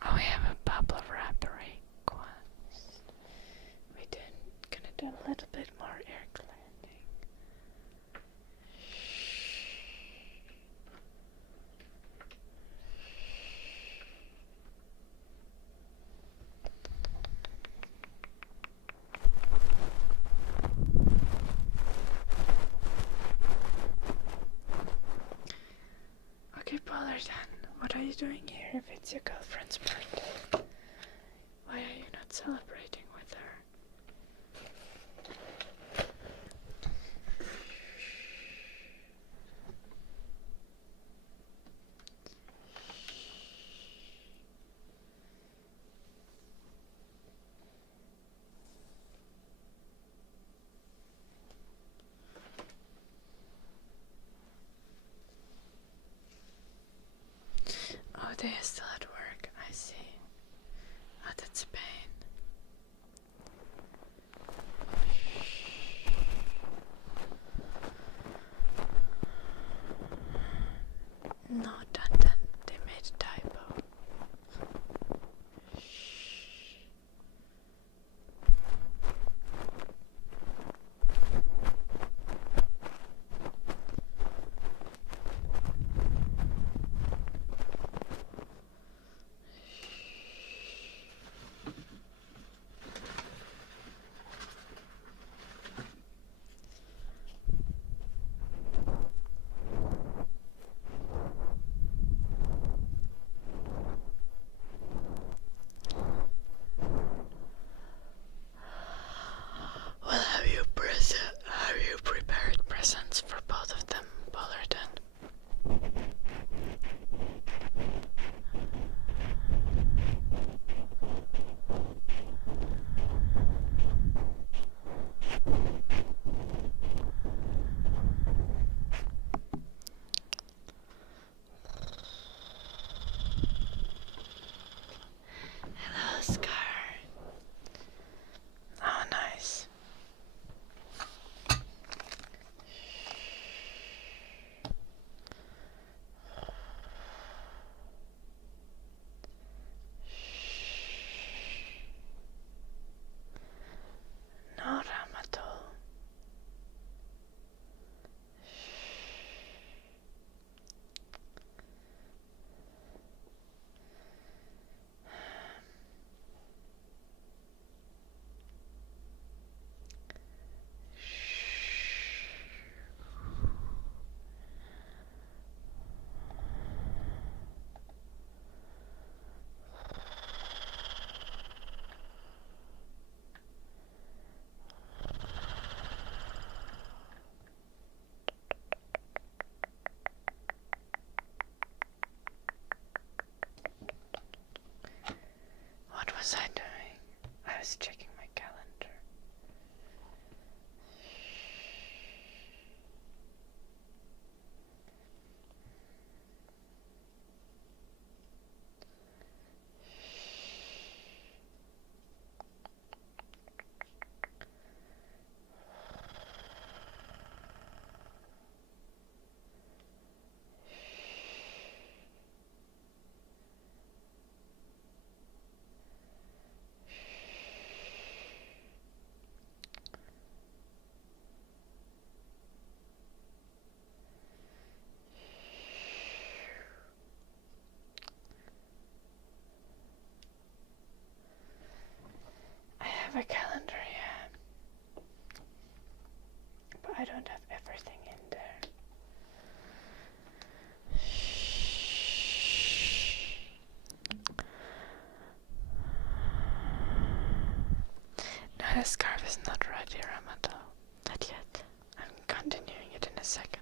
Oh, we have a bubble wrap request. We gonna do a little bit more air cleaning. Okay, Polar, what are you doing here if it's your girlfriend's birthday? Why are you not celebrating with her? Oh, they are still at work, I see. Oh, that's a pain. No, Dun, they made a typo. Well, have you prepared presents for both of them, Bollerton? Hello, Scar. Oh, nice. No, Ramato. What was I doing? I was checking my calendar. I have a calendar, yeah. But I don't have everything in there. No, the scarf is not ready, Ramato. Not yet. I'm continuing it in a second.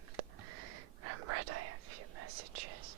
Remember, I have a few messages.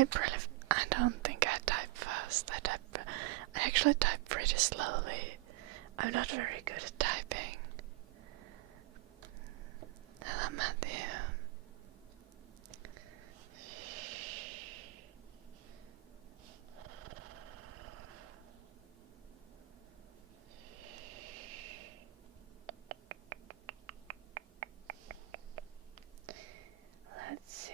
I don't think I type fast. I actually type pretty slowly. I'm not very good at typing. Hello, Matthew. Let's see.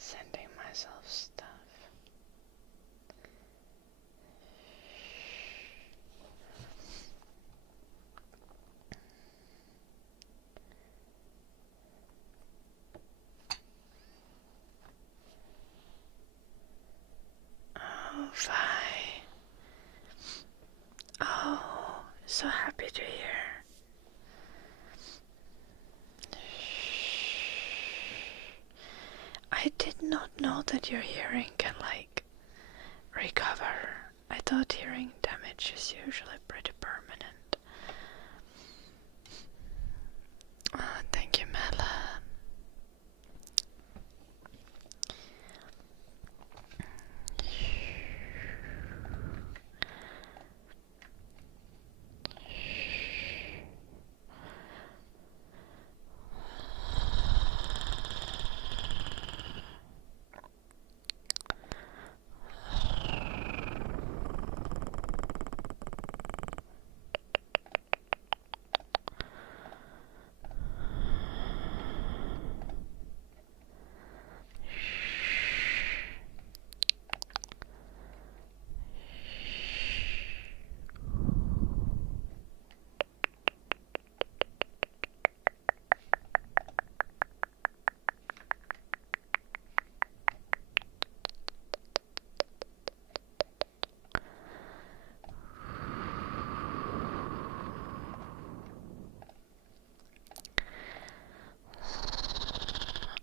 Sending myself stuff. Oh, Vi. Oh, so happy to hear. I did not know that your hearing can, like, recover. I thought hearing damage is usually pretty permanent. Oh, thank you, Mela.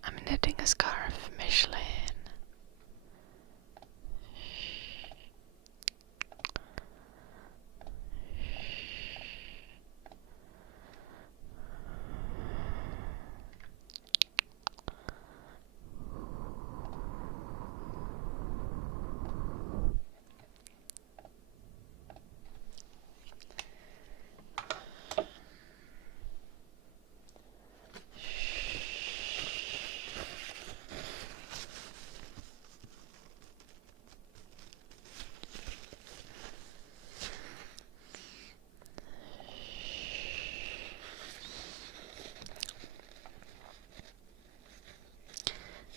I'm knitting a scarf, Michelin.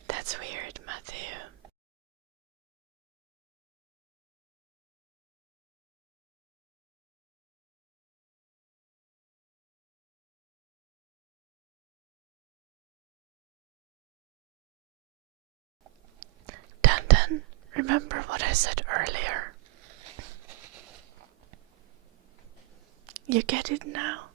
That's weird, Matthew. Dandan, remember what I said earlier? You get it now?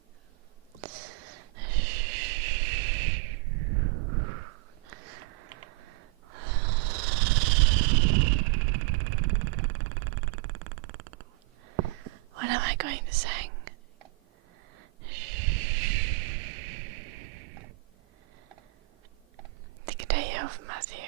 What am I going to sing? Take a day off, Matthew.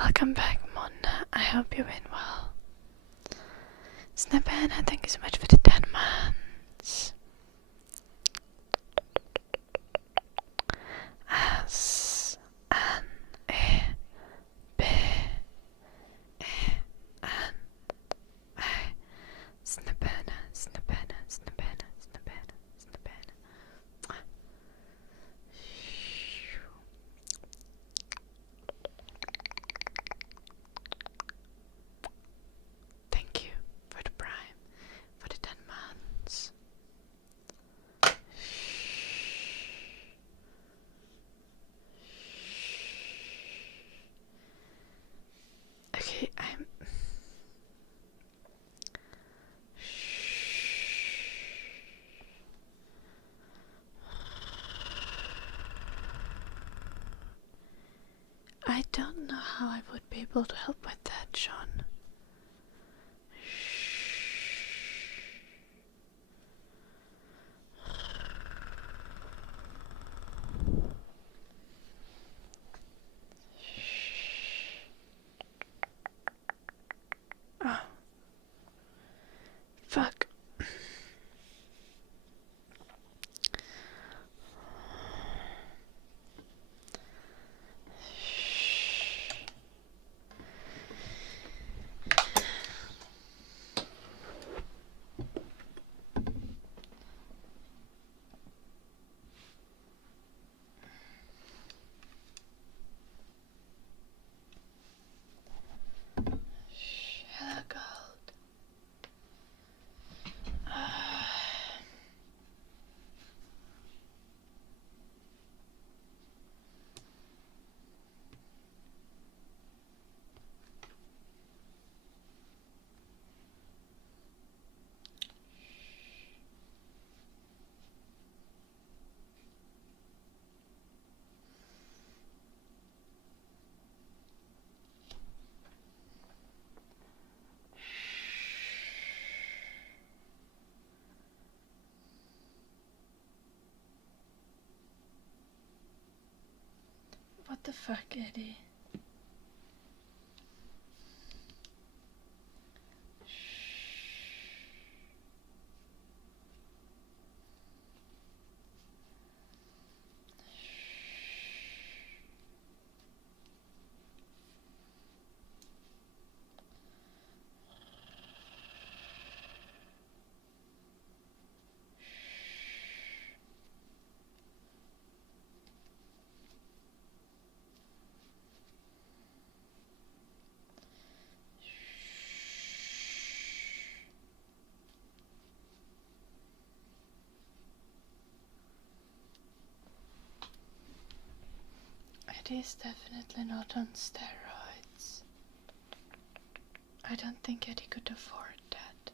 Welcome back, Mona. I hope you've been well. Snapana, thank you so much for the 10 months. S N E B E N A. Snapana, Snapana, Snapana, Snapana, Snapana. Thank you for the prime, for the 10 months. Okay, I don't know how I would be able to help with that, Sean. Oh. Fuck. Hello, gold. What the fuck, Eddie? Eddie is definitely not on steroids. I don't think Eddie could afford that.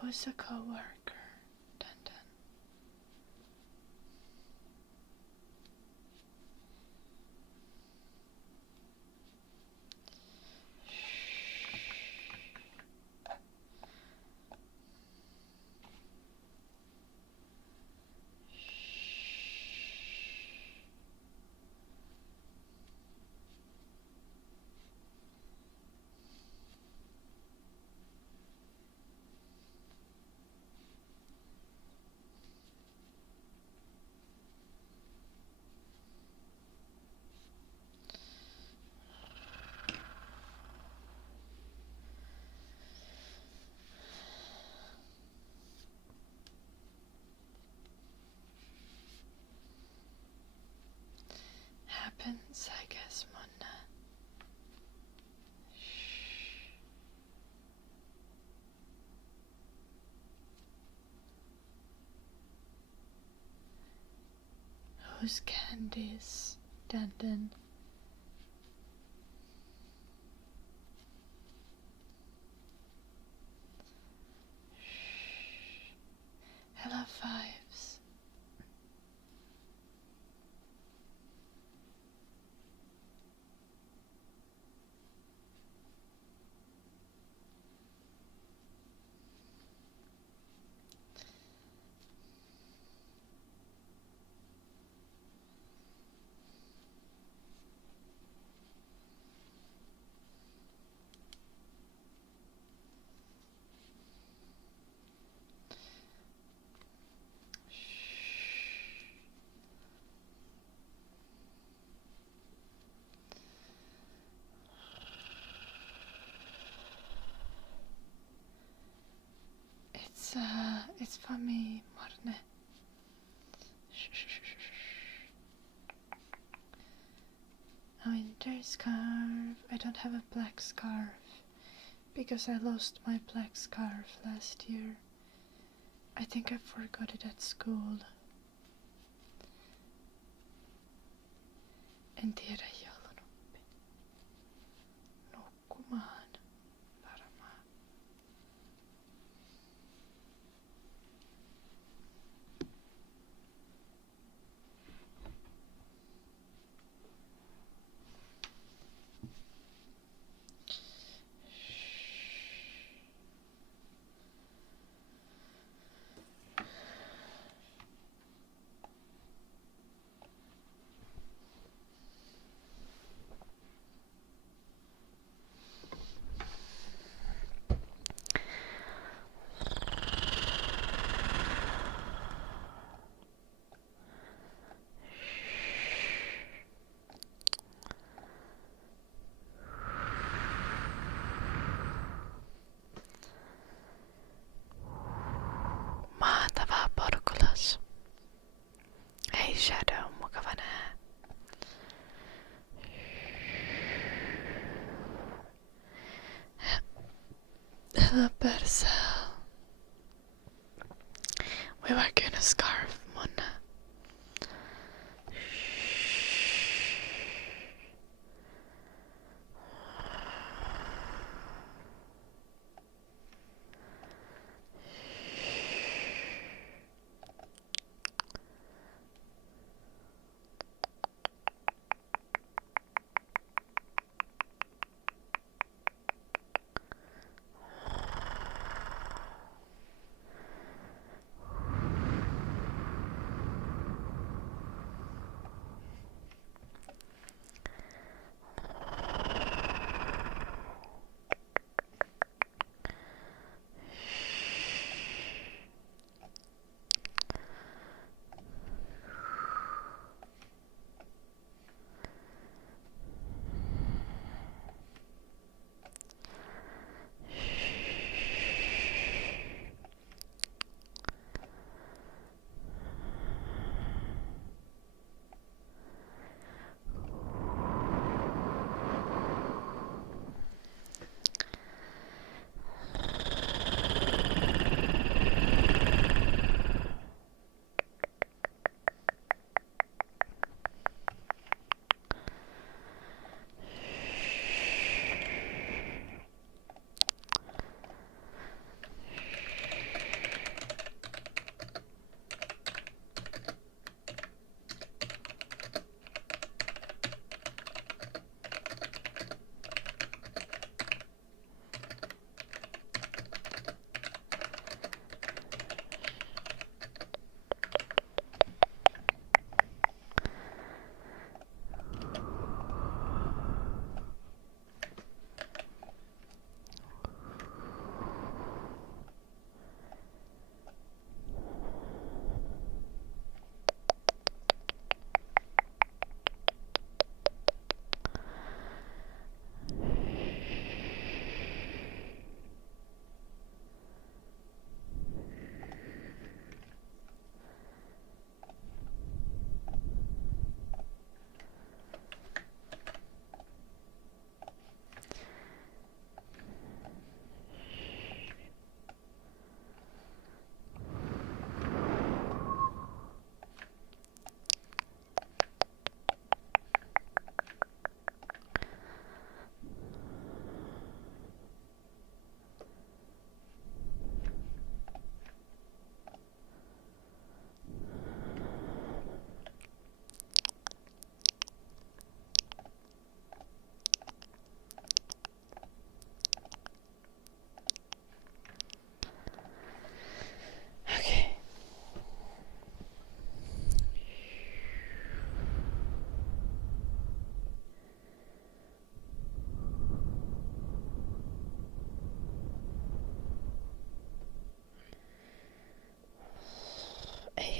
Who's a co-worker? Dun dun. Happens, I guess, Mona. Whose candies? Dun dun. Hello, Fives. Ei, Marne. A winter scarf. I don't have a black scarf because I lost my black scarf last year. I think I forgot it at school. En tiedä joulunuppi. Nukkumaan. Varmaan. Mahtavaa Porkulas. Hei Shadow, mukava nää. Hello Persel. We were gonna scarf Mona.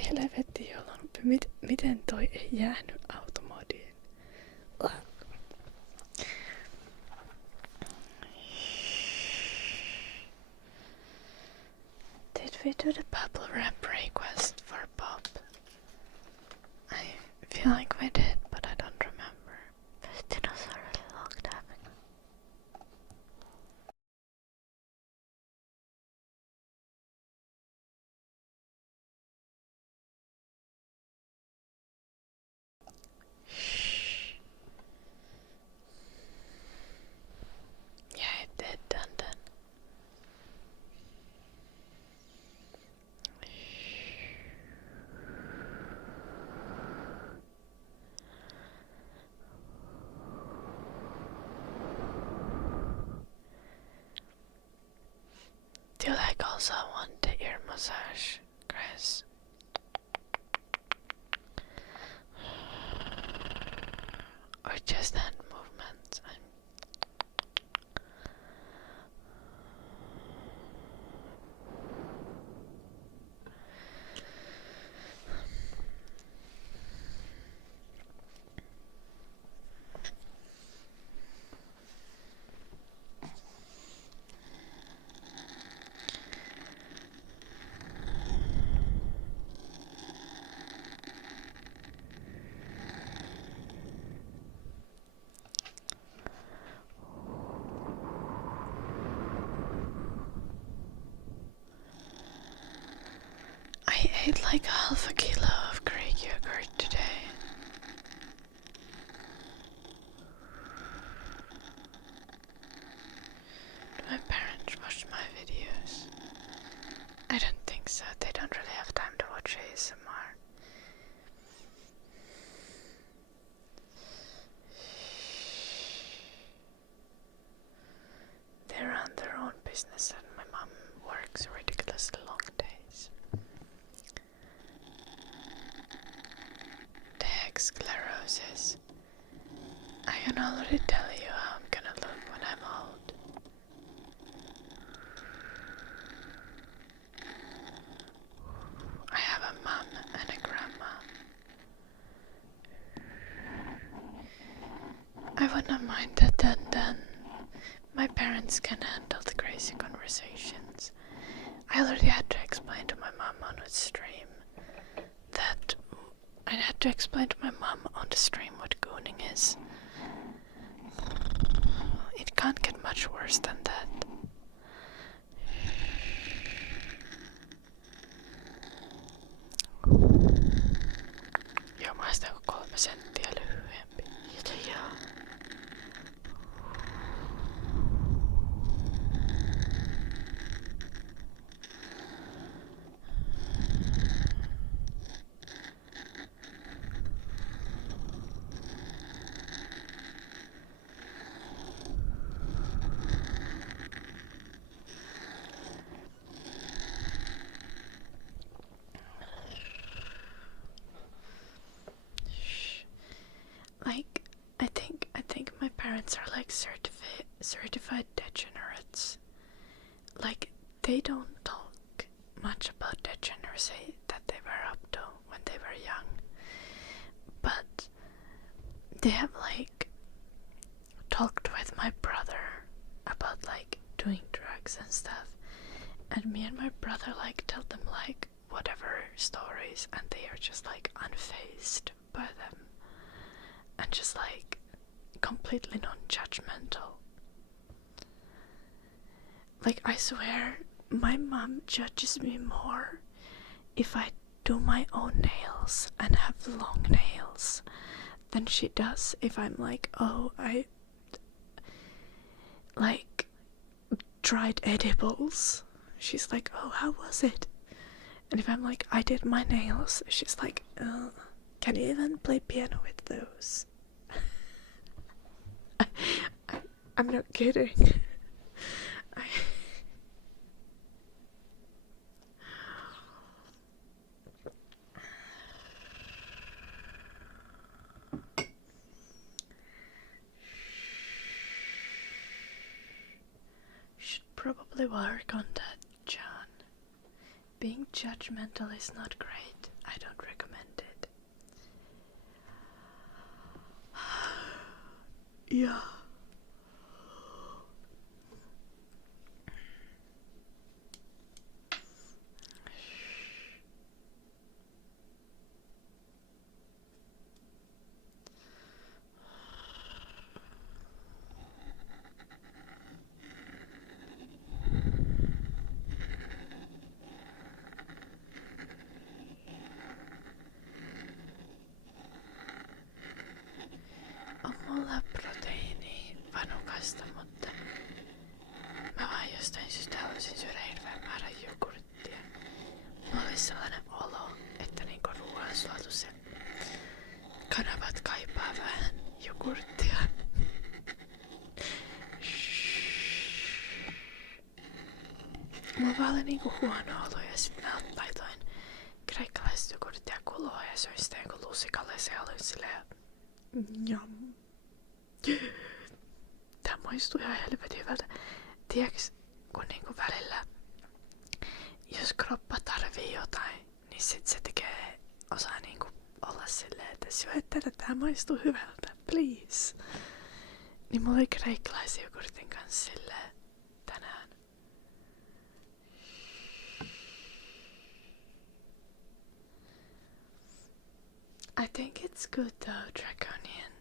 Helvetti joulunuppi, miten toi ei jäänyt automodiin? Did we do the bubble wrap break massage, Chris. Or just hand movements. I ate like half a kilo of Greek yogurt today. Do my parents watch my videos? I don't think so. They don't really have time to watch ASMR. They run their own business and my mom works ridiculously long days. The sclerosis. I can already tell you how I'm gonna look when I'm old. I have a mom and a grandma. I wouldn't mind that then my parents can handle the crazy conversations. I already had to explain to my mom on a stream that I had to explain to my mom on the stream what gooning is. It can't get much worse than that. Joo, mä oon sitä 3 senttiä lyhyempi. Joo. Like, I think my parents are like certified degenerates. Like, they don't talk much about degeneracy that they were up to when they were young. But they have like talked with my brother about like doing drugs and stuff. And me and my brother like tell them like whatever stories and they are just like unfazed by them. And just like completely non-judgmental. Like, I swear my mom judges me more if I do my own nails and have long nails than she does if I'm like, oh, I like tried edibles. She's like, oh, how was it? And if I'm like, I did my nails, she's like, can you even play piano with those? I'm not kidding. Should probably work on that, John. Being judgmental is not great. I don't recommend it. Yeah. On mulla proteiini vanukasta, mutta mä vaan jostain syystä haluaisin syödä hirveän määrän jogurttia. Mulla oli sellainen olo, että niinku ruoansuotus ja kanavat kaipaa vähän jogurttia. Mulla vaan oli niinku huono olo ja sit mä söin sitä joku lusikalle ja se oli silleen njam. Tää maistuu ihan helvetin hyvältä. Tiedätkö, kun niinku välillä, jos kroppa tarvii jotain, niin sit se tekee, osaa niinku olla silleen, että syö tätä, tää maistuu hyvältä, please. Niin mulla oli kreikkalaisjogurtin kanssa silleen tänään. I think it's good though, Draconian.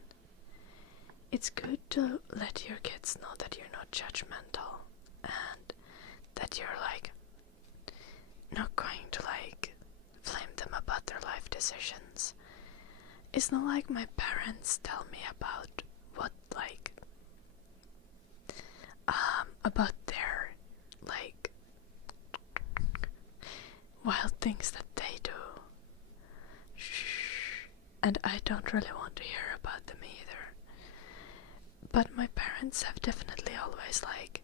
It's good to let your kids know that you're not judgmental and that you're like not going to like blame them about their life decisions. It's not like my parents tell me about what like about their like wild things that they do. Shh. And I don't really want to hear about them either. But my parents have definitely always like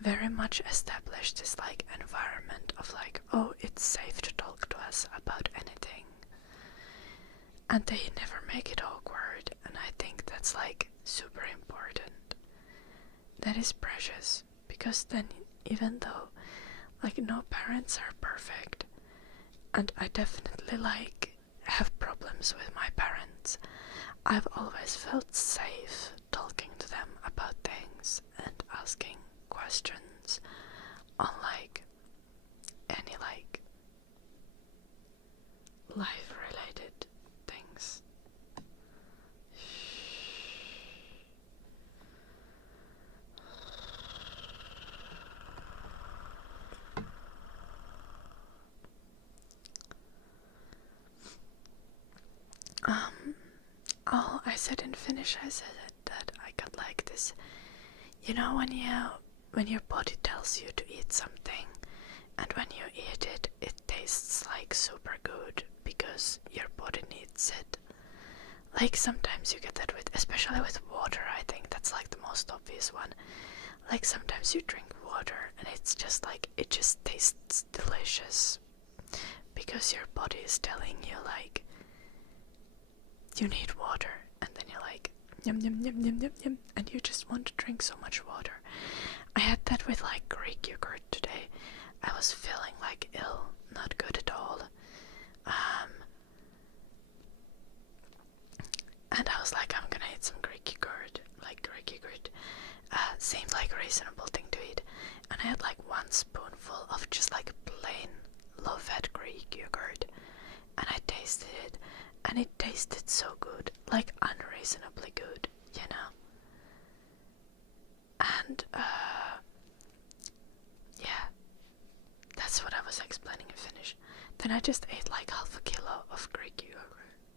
very much established this like environment of like, oh, it's safe to talk to us about anything. And they never make it awkward, and I think that's like super important. That is precious, because then even though like no parents are perfect, and I definitely like have problems with my parents, I've always felt safe talking to them about things and asking questions on like any like life related things. Oh, I said in Finnish, I said that I got like this, you know, when your body tells you to eat something, and when you eat it, it tastes like super good because your body needs it. Like sometimes you get that with, especially with water, I think that's like the most obvious one. Like sometimes you drink water and it's just like, it just tastes delicious because your body is telling you like, you need water, and then you're like, yum yum yum yum yum yum, and you just want to drink so much water. I had that with like Greek yogurt today. I was feeling like ill, not good at all. And I was like, I'm gonna eat some Greek yogurt. Like Greek yogurt seemed like a reasonable thing to eat. And I had like 1 spoonful of just like plain low-fat Greek yogurt. And I tasted it. And it tasted so good. Like unreasonably good, you know? And, yeah. That's what I was explaining in Finnish. Then I just ate like half a kilo of Greek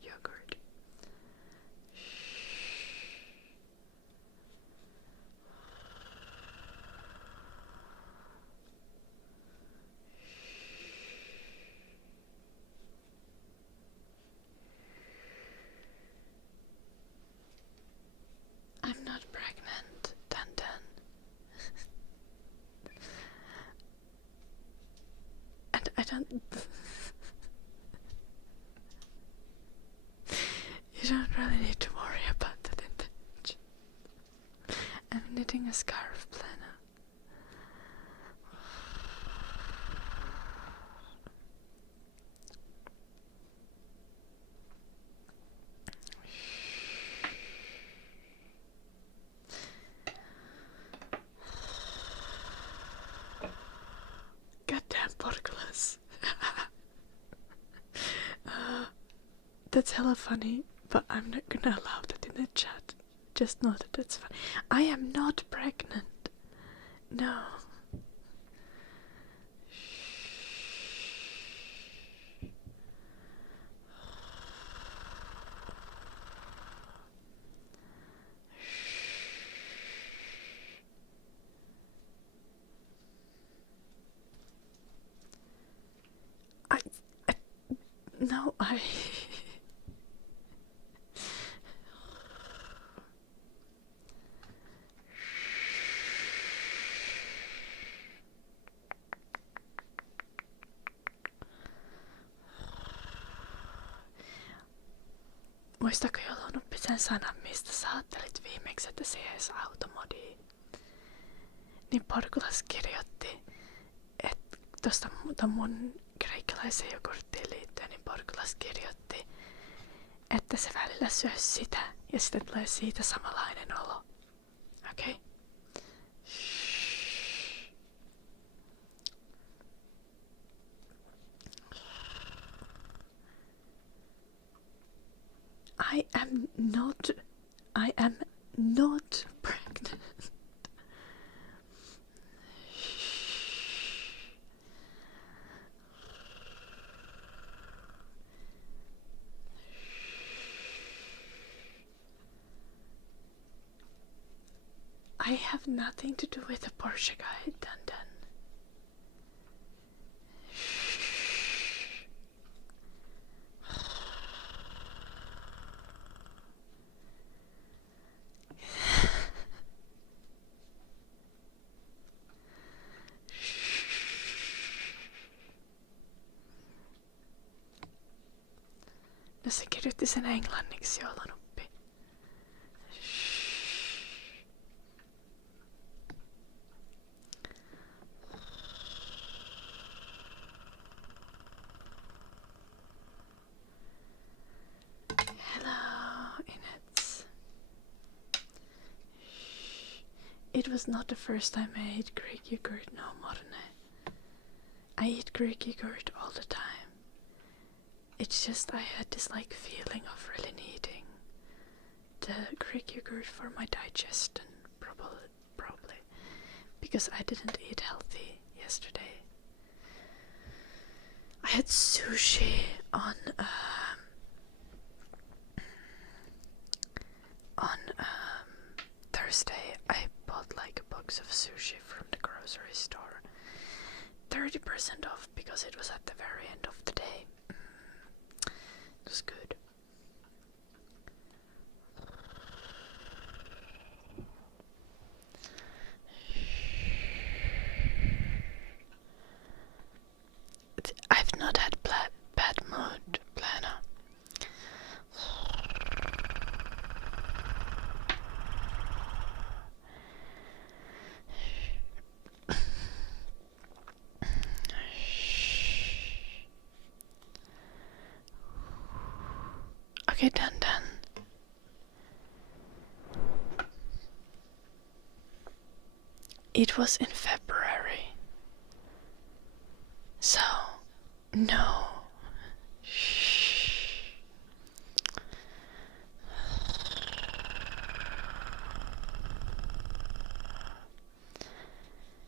yogurt. I'm not pregnant, Dun Dun. And I don't... You don't really need to worry about that in the chat. I'm knitting a scarf planner. Goddamn Portcullis. That's hella funny, but I'm not gonna allow that in the chat. Just know that that's funny. I am not pregnant. No. No, Muistatko joulunuppi sen sanan, mistä sä ajattelit viimeksi, että se jäisi automodiin? Niin Porkulas kirjoitti, että tosta mun kreikkalaisen jogurttiin liittyen, niin Porkulas kirjoitti, että se välillä syö sitä ja sitten tulee siitä samanlainen olo. Okei? Okay? I am not pregnant. I have nothing to do with the Porsche guy, Dun. No se kirjoitti sen englanniksi joulunuppi. Hello, Inets. It was not the first time I ate Greek yogurt, no, Morne. I eat Greek yogurt all the time. It's just I had this like feeling of really needing the Greek yogurt for my digestion, probably, because I didn't eat healthy yesterday. I had sushi on Thursday. I bought like a box of sushi from the grocery store. 30% off because it was at the very end of the day. It was good. I've not had bad mood, Plana. Okay, done. It was in February. So, no.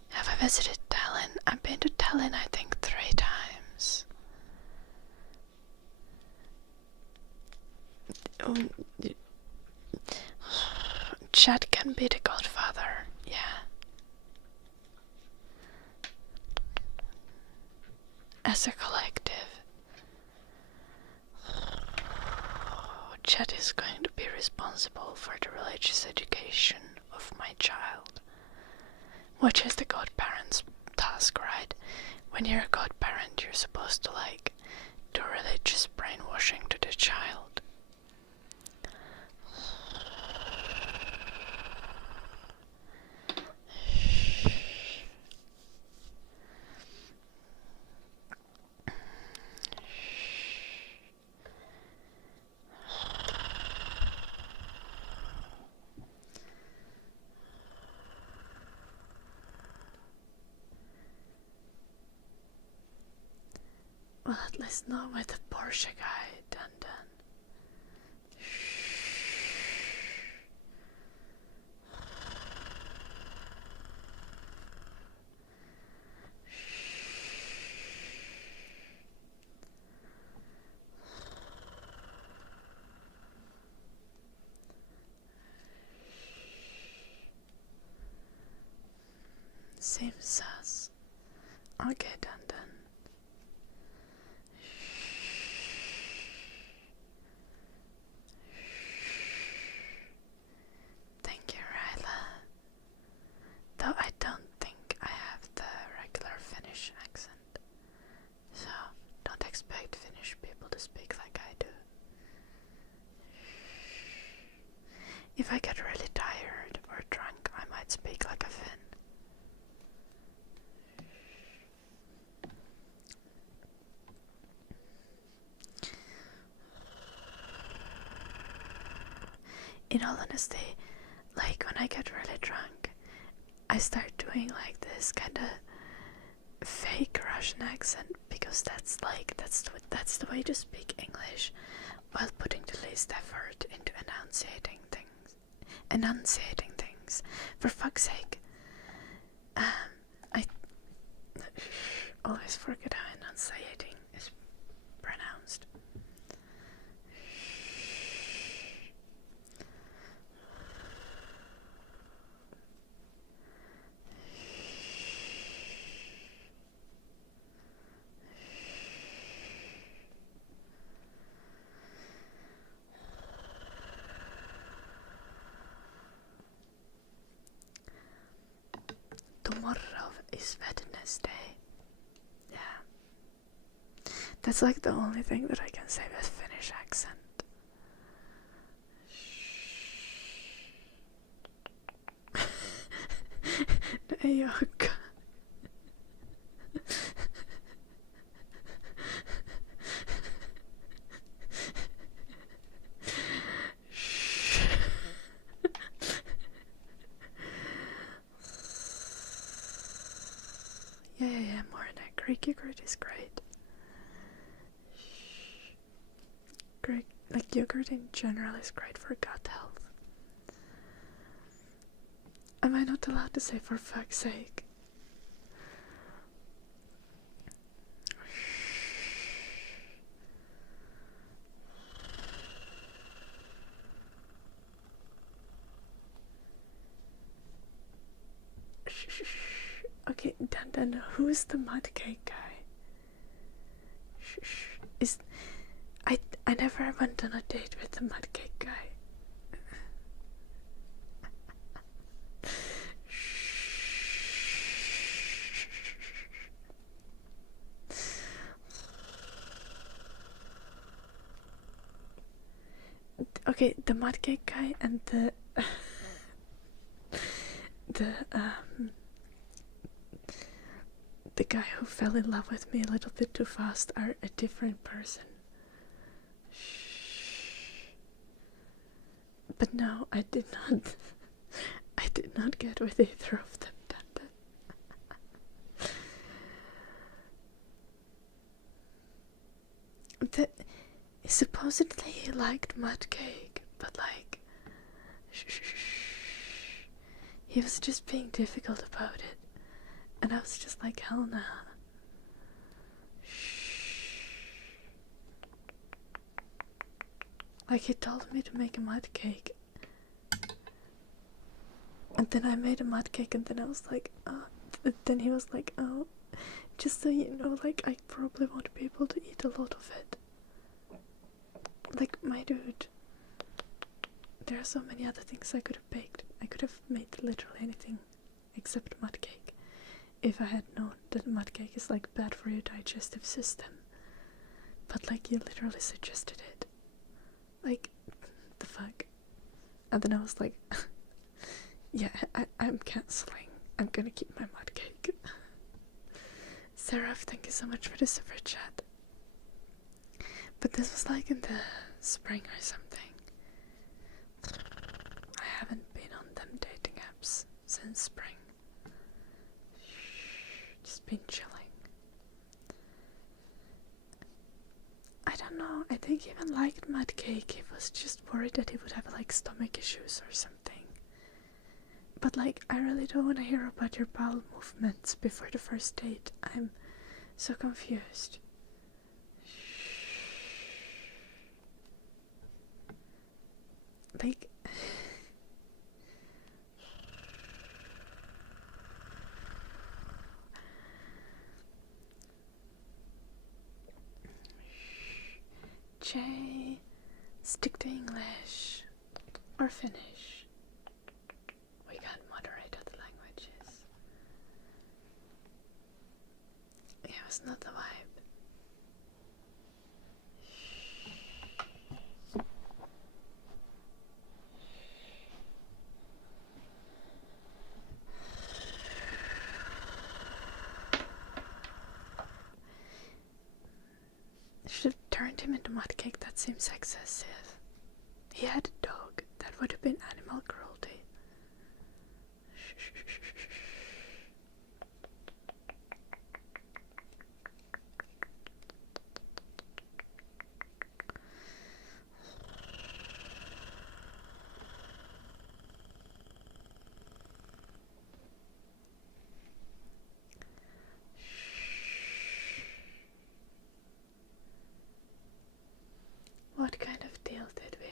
Have I visited Tallinn? I've been to Tallinn, I think, 3 times. Chad can be the godfather, yeah. As a collective. Chad is going to be responsible for the religious education of my child. Which is the godparent's task, right? When you're a godparent, you're supposed to like do religious brainwashing to the child. Well, at least not with the Porsche guy, Dun. Seems sus. Okay, Dun. Thank you, Ryla. Though I don't think I have the regular Finnish accent. So, don't expect Finnish people to speak like I do. If I get really tired or drunk, I might speak like a Finn. In all honesty, like when I get really drunk, I start doing like this kind of fake Russian accent because that's the way to speak English while putting the least effort into enunciating things. For fuck's sake. I always forget how enunciating is pronounced. Tomorrow is Wednesday. Yeah. That's like the only thing that I can say with Finnish accent. Nej, jag... Yeah, more than that. Greek yogurt is great. Greek, like yogurt in general is great for gut health. Am I not allowed to say for fuck's sake? Okay, then who's the mud cake guy? I never went on a date with the mud cake guy. Okay, the mud cake guy and the guy who fell in love with me a little bit too fast are a different person. But no, I did not get with either of them. Supposedly he liked mud cake, but like he was just being difficult about it, and I was just like, hell nah. Like he told me to make a mud cake, and then I made a mud cake, and then I was like, then he was like, oh, just so you know, like I probably won't be able to eat a lot of it. Like, my dude, there are so many other things I could have baked. I could have made literally anything except mud cake if I had known that mud cake is like bad for your digestive system. But like, you literally suggested it. Like, the fuck. And then I was like, yeah, I'm cancelling. I'm gonna keep my mud cake. Seraph, thank you so much for the super chat. But this was like in the spring or something. I haven't been on them dating apps since spring. Just been chilling. I don't know, I think he even liked mud cake. He was just worried that he would have like stomach issues or something. But like, I really don't want to hear about your bowel movements before the first date. I'm so confused. Like, Jay, stick to English or Finnish. We can't moderate other languages. Yeah, it was not the vibe. put him in the mud cake, that seems excessive. He had a dog. That would have been animal cruelty. What kind of deal did we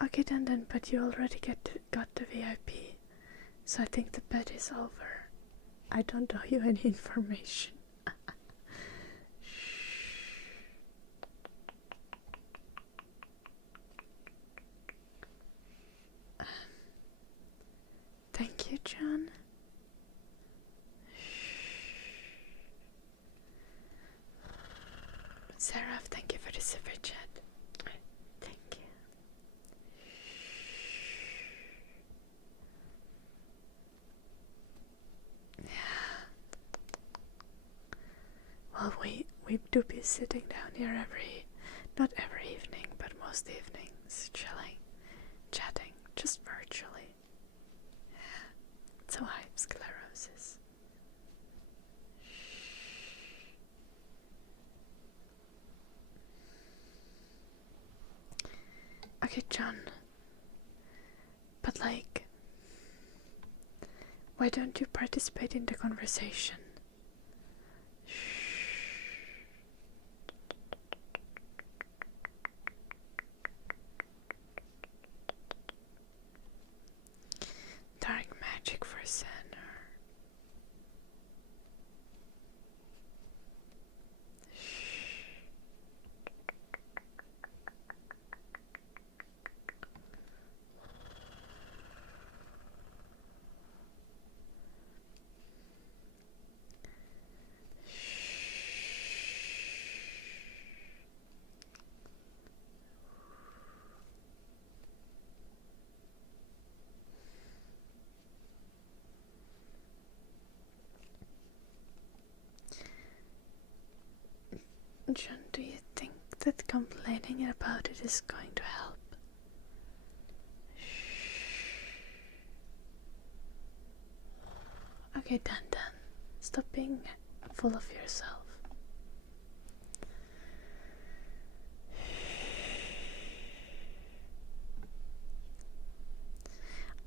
have? Okay, then, but you already got the VIP, so I think the bet is over. I don't owe you any information. Thank you, John. Sarah, thank you for the super chat. Thank you. Yeah. Well, we do be sitting down here not every evening, but most evenings, chilling, chatting, just virtually. Yeah. So I have sclerosis. Okay, John. But like, why don't you participate in the conversation? Dark magic for center. John, do you think that complaining about it is going to help? Okay, Dan. Stop being full of yourself.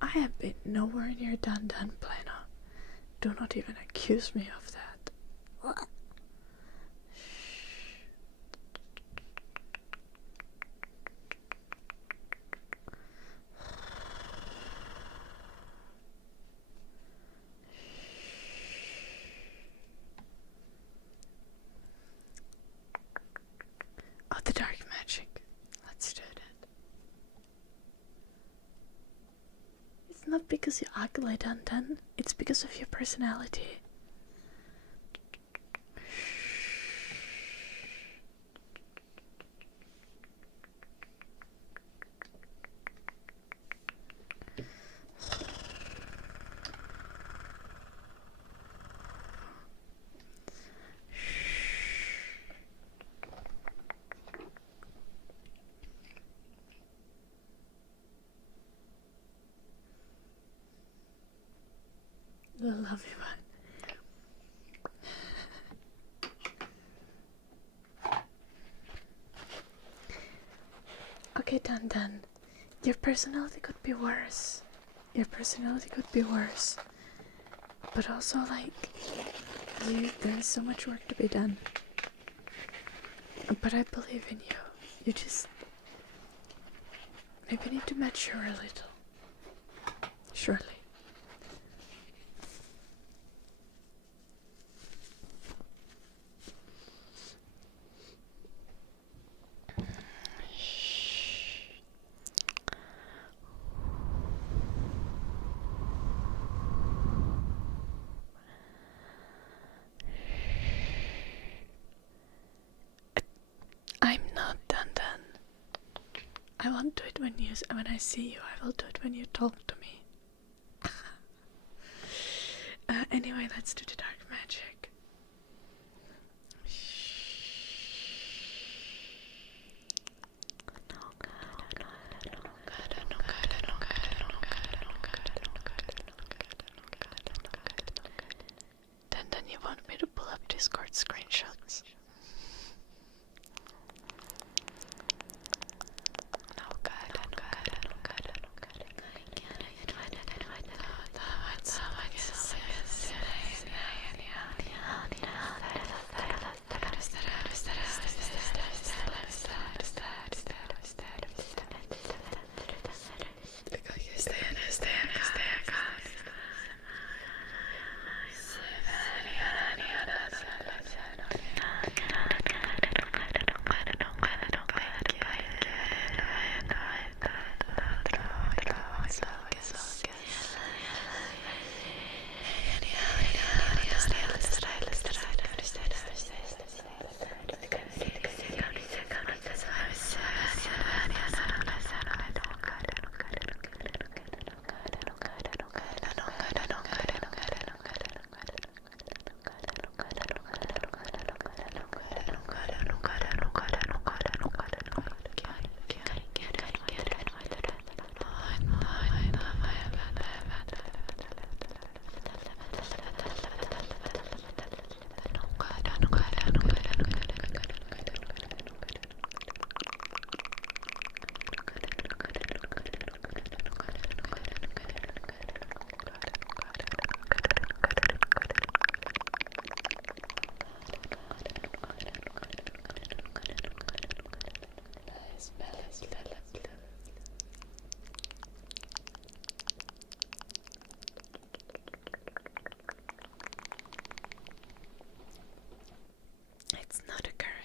I have been nowhere near Dan Plano. Do not even accuse me of that. Oh, the dark magic. Let's do that. It's not because you're ugly, Dan. It's because of your personality. Love you, man. Okay, Dan. Your personality could be worse. But also, like, there's so much work to be done. But I believe in you. You just maybe need to mature a little. Surely. I'm not done. I won't do it when I see you. I will do it when you talk to me. Anyway, let's do the dark magic.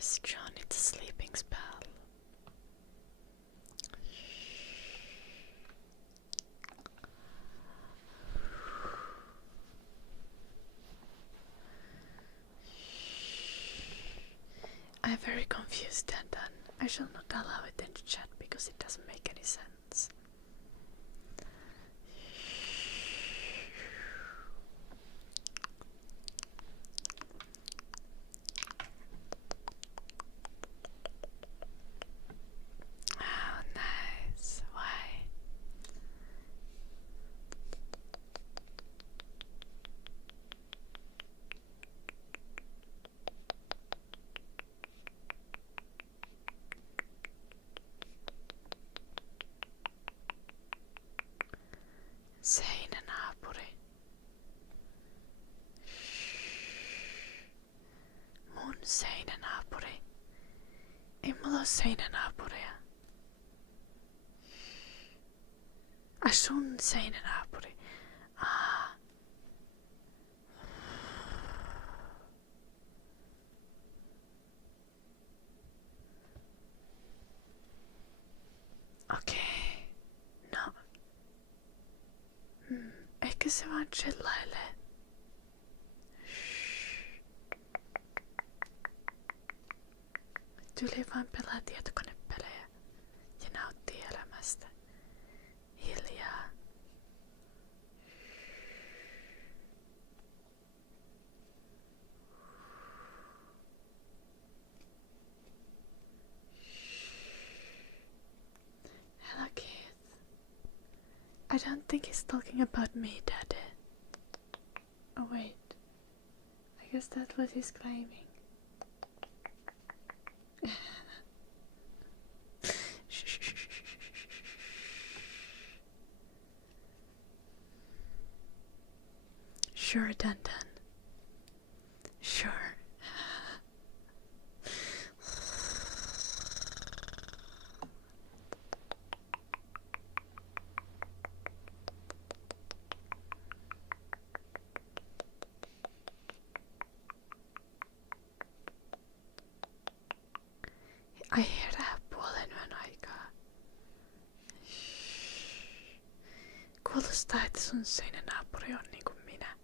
Yes, John, it's a sleeping spell. I'm very confused, Dandan. I shall not allow it in the chat because it doesn't make any sense. Oh, nice. Why? Seinä naapuri. Mun seinänaapuri. Ei mulla oo seinänaapuria. Sun seinänaapuri. Okei. No. Ehkä se vaan chillailee. Tyyli vaan pelaa tietokonepelejä ja nauttii elämästä. Hiljaa. Hello, Keith. I don't think he's talking about me, Daddy. Oh, wait. I guess that's what he's claiming. Sure, Dun Dun. Sure. I hear that puolen yön aikaa. Kuulostaa, että sun seinänaapuri on niinku minä.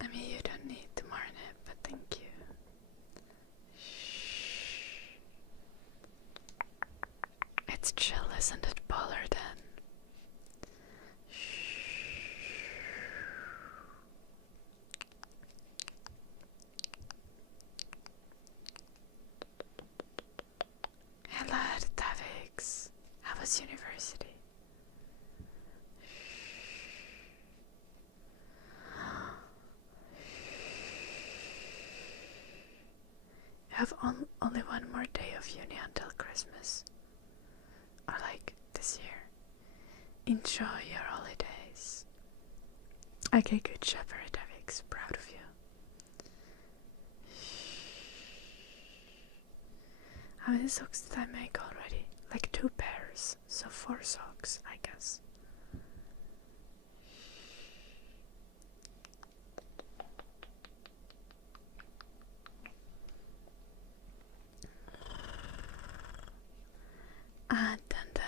I mean, you don't need to mourn it, but thank you. It's chill, isn't it, Baller, then? Hello, Tavix. How was university? You have only one more day of uni until Christmas. Or like this year. Enjoy your holidays. Okay, good job, Tavix. Proud of you. How many socks did I make already? Like 2 pairs, so 4 socks, I guess. Dun dun.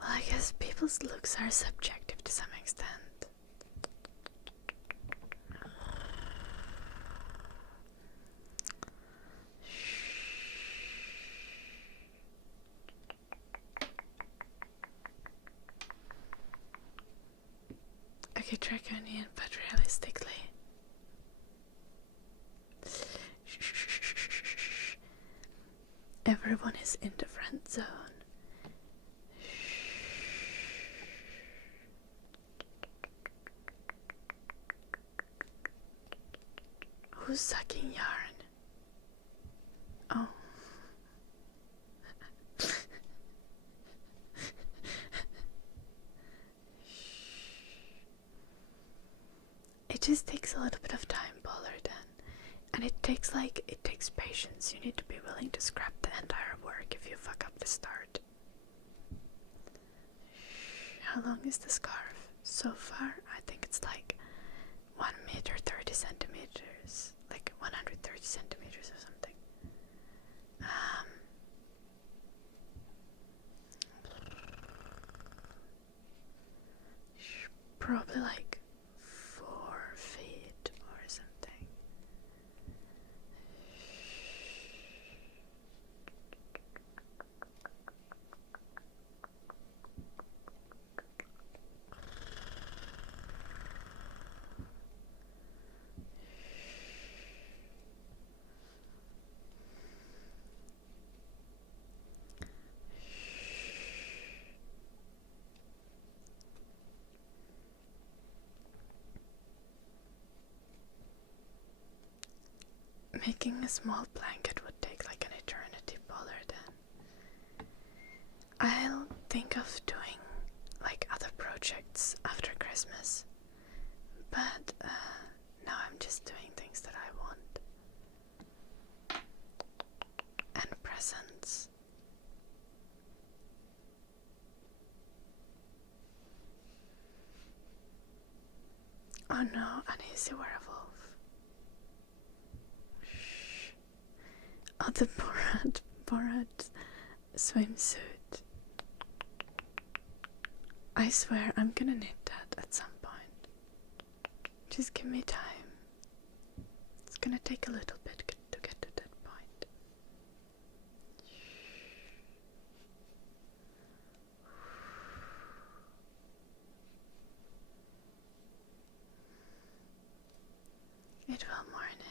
Well, I guess people's looks are subjective to some extent. Okay, draconian, but realistically. Everyone is in the friend zone. Who's sucking yarn? Oh. It just takes a little bit of time, Polar, then. And it takes patience. You need to be willing to scrap the entire work if you fuck up the start. How long is the scarf? So far, I think it's like 1 meter 30 centimeters. Like 130 centimeters or something. Probably like 4 feet or something. Making a small blanket would take like an eternity, Polar, then. I'll think of doing like other projects after Christmas. But now I'm just doing things that I want. And presents. Oh no, uneasy werewolf. Oh, the Borat swimsuit. I swear I'm gonna need that at some point. Just give me time. It's gonna take a little bit to get to that point. It will mourn it.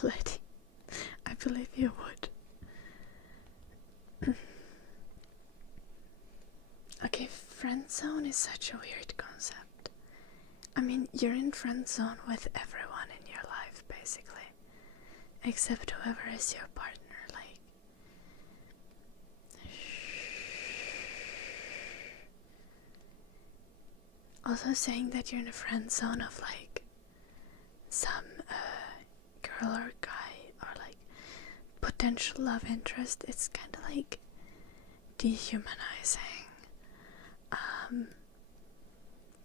Lady, I believe you would. Okay, friend zone is such a weird concept. I mean, you're in friend zone with everyone in your life, basically. Except whoever is your partner, like. Also saying that you're in a friend zone of like some girl or guy or like potential love interest, it's kind of like dehumanizing.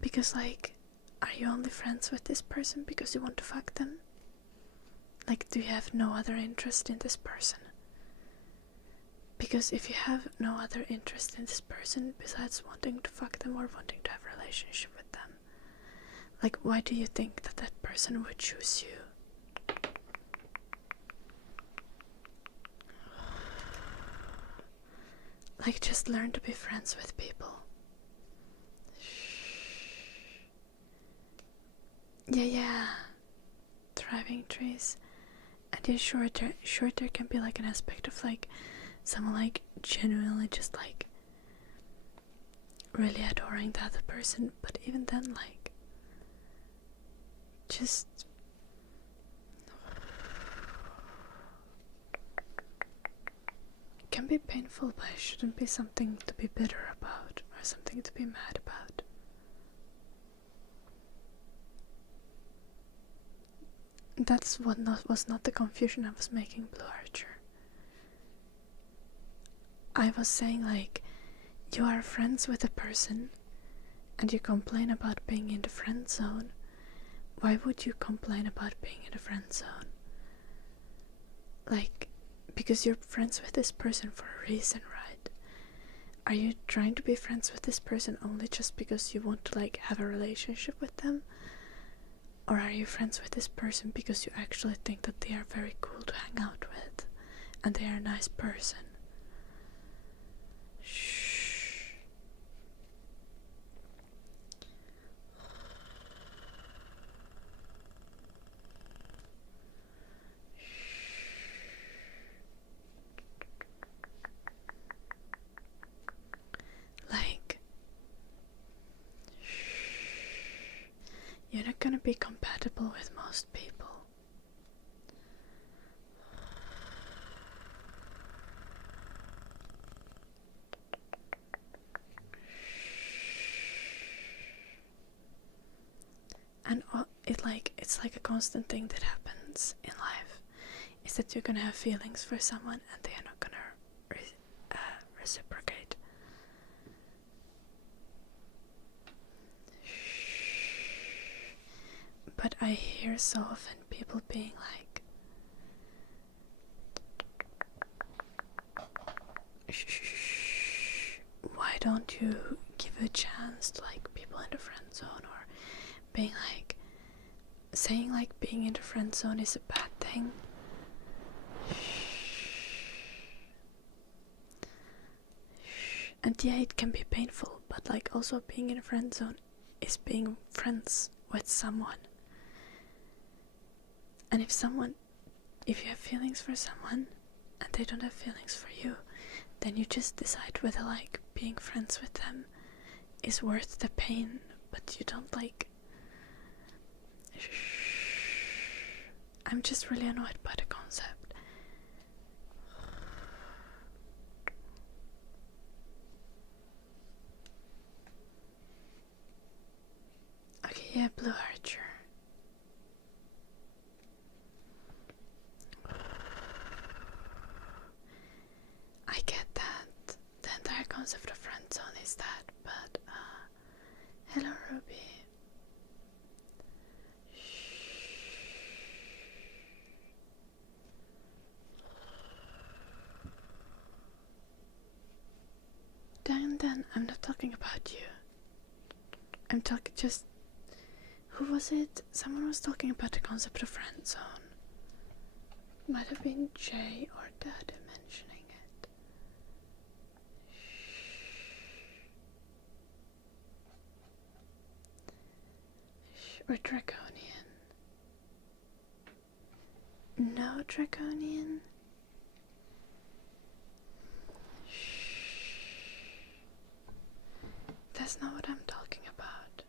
Because like, are you only friends with this person because you want to fuck them? Like, do you have no other interest in this person? Because if you have no other interest in this person besides wanting to fuck them or wanting to have a relationship with them, like, why do you think that that person would choose you? Like, just learn to be friends with people. Yeah. Thriving trees. And yeah, sure there can be like an aspect of like someone like genuinely just like really adoring the other person, but even then, like, just it can be painful, but it shouldn't be something to be bitter about or something to be mad about. That's what was not the confusion I was making, Blue Archer. I was saying, like, you are friends with a person and you complain about being in the friend zone. Why would you complain about being in the friend zone? Like, because you're friends with this person for a reason, right? Are you trying to be friends with this person only just because you want to like have a relationship with them? Or are you friends with this person because you actually think that they are very cool to hang out with and they are a nice person? Shh. Like, you're not gonna be compatible with most people. And it's like a constant thing that happens in life, is that you're gonna have feelings for someone and they are not gonna reciprocate. But I hear so often people being like, shh, why don't you give a chance to like people in the friend zone, or being like, saying like being in the friend zone is a bad thing. And yeah, it can be painful, but like also being in a friend zone is being friends with someone. And if you have feelings for someone and they don't have feelings for you, then you just decide whether like being friends with them is worth the pain, but you don't like. I'm just really annoyed by the concept. Okay, yeah, Blue Archer. I get that. The entire concept of friend zone is that, but hello Ruby. Dan, I'm not talking about you. I'm talking just. Who was it? Someone was talking about the concept of friend zone. Might have been Jay or Dad mentioning it. Or Draconian. No, Draconian. That's not what I'm talking about.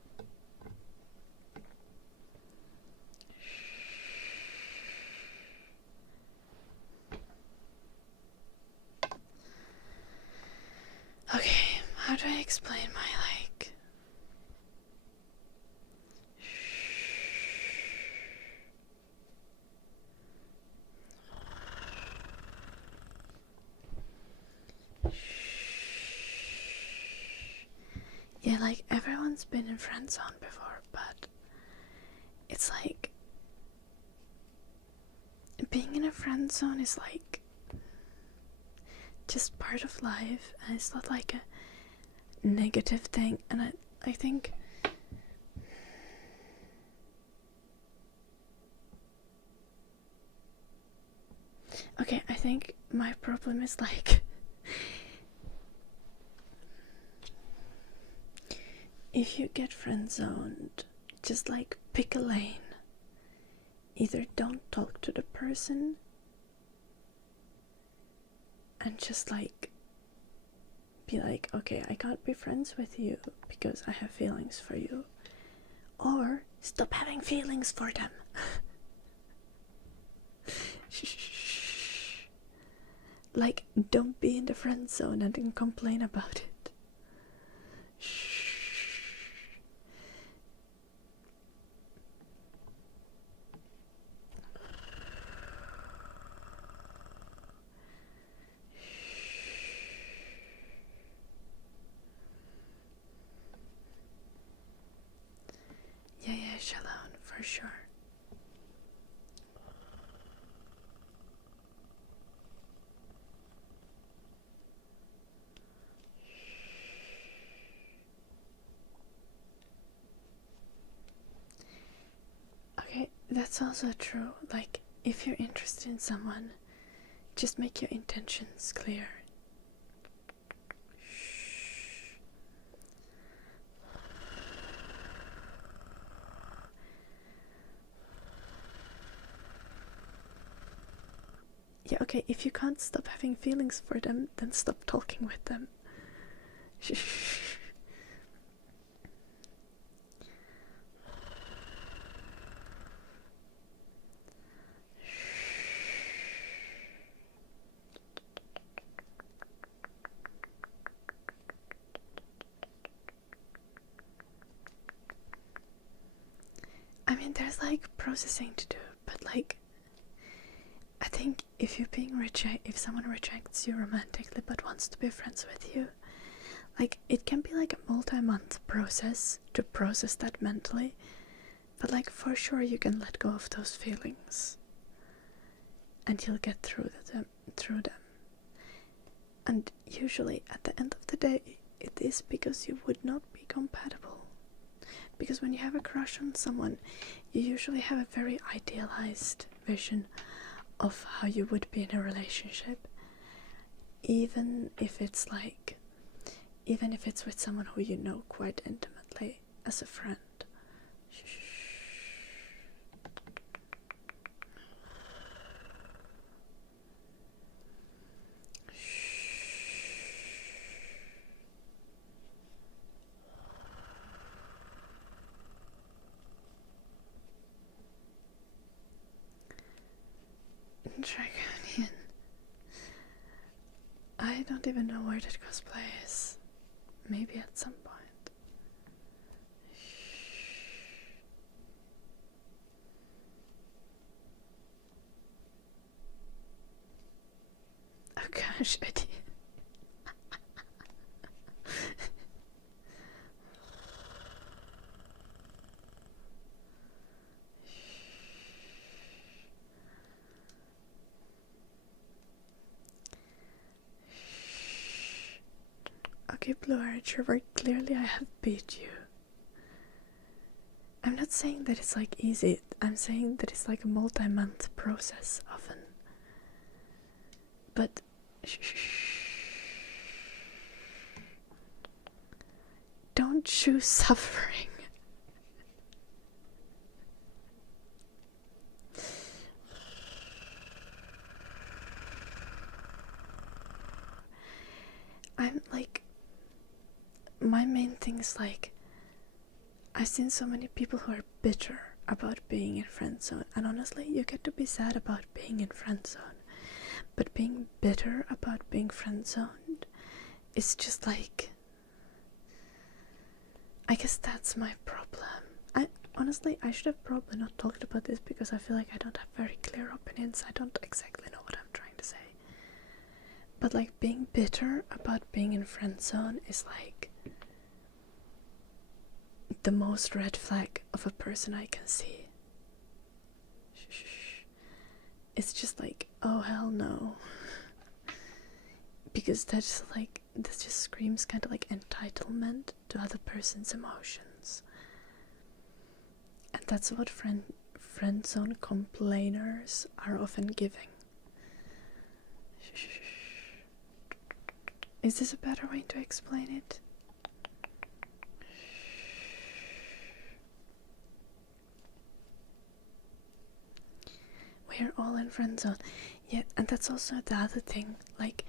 Okay, how do I explain my like? Yeah, like everyone's been in friend zone before, but it's like being in a friend zone is like just part of life, and it's not like a negative thing. And I think okay, I think my problem is like if you get friend zoned, just like pick a lane. Either don't talk to the person and just like be like, okay, I can't be friends with you because I have feelings for you, or stop having feelings for them. Like, don't be in the friend zone and then complain about it. Yeah, Shalom, for sure. That's also true. Like, if you're interested in someone, just make your intentions clear. Yeah, okay, if you can't stop having feelings for them, then stop talking with them. I mean, there's like processing to do, but like, I think if someone rejects you romantically but wants to be friends with you, like, it can be like a multi-month process to process that mentally, but like, for sure you can let go of those feelings and you'll get through them. And usually at the end of the day, it is because you would not be compatible. Because when you have a crush on someone, you usually have a very idealized vision of how you would be in a relationship, even if it's with someone who you know quite intimately as a friend. Draconian. I don't even know where that cosplay is. Maybe at some point. Oh gosh, I did. Okay, Blue Archer, very clearly I have beat you. I'm not saying that it's like easy, I'm saying that it's like a multi-month process often. But don't choose suffering. I'm like, my main thing is like, I've seen so many people who are bitter about being in friend zone, and honestly, you get to be sad about being in friend zone, but being bitter about being friend zoned is just like, I guess that's my problem. Honestly, I should have probably not talked about this because I feel like I don't have very clear opinions. I don't exactly know what I'm trying to say. But like, being bitter about being in friend zone is like the most red flag of a person I can see. It's just like, oh hell no. Because that just screams kind of like entitlement to other person's emotions. And that's what friend zone complainers are often giving. Is this a better way to explain it? We're all in friend zone. Yeah, and that's also the other thing. Like,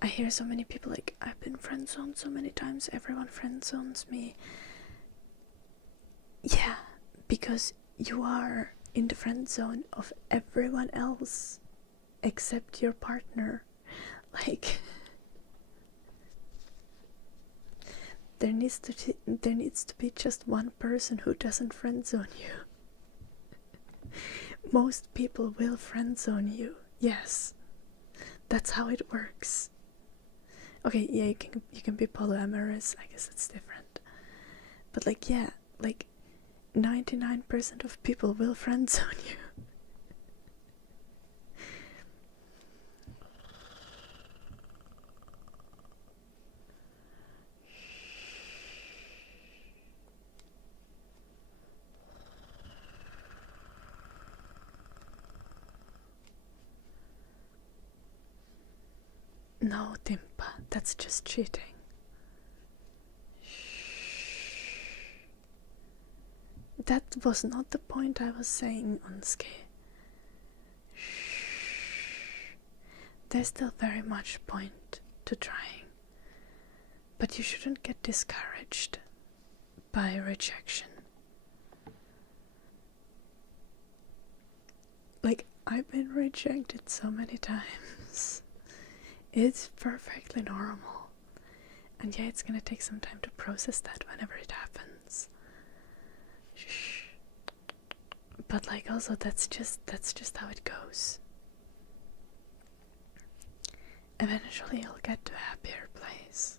I hear so many people like, I've been friend zoned so many times, everyone friend zones me. Yeah, because you are in the friend zone of everyone else except your partner. Like, there needs to be just one person who doesn't friend zone you. Most people will friend zone you. Yes, that's how it works. Okay, yeah, you can be polyamorous. I guess it's different. But like, yeah, like 99% of people will friend zone you. No, Dimpa, that's just cheating. That was not the point I was saying, Unski. There's still very much point to trying. But you shouldn't get discouraged by rejection. Like, I've been rejected so many times. It's perfectly normal. And yeah, it's gonna take some time to process that whenever it happens. Shh. But like, also, that's just how it goes. Eventually you'll get to a happier place.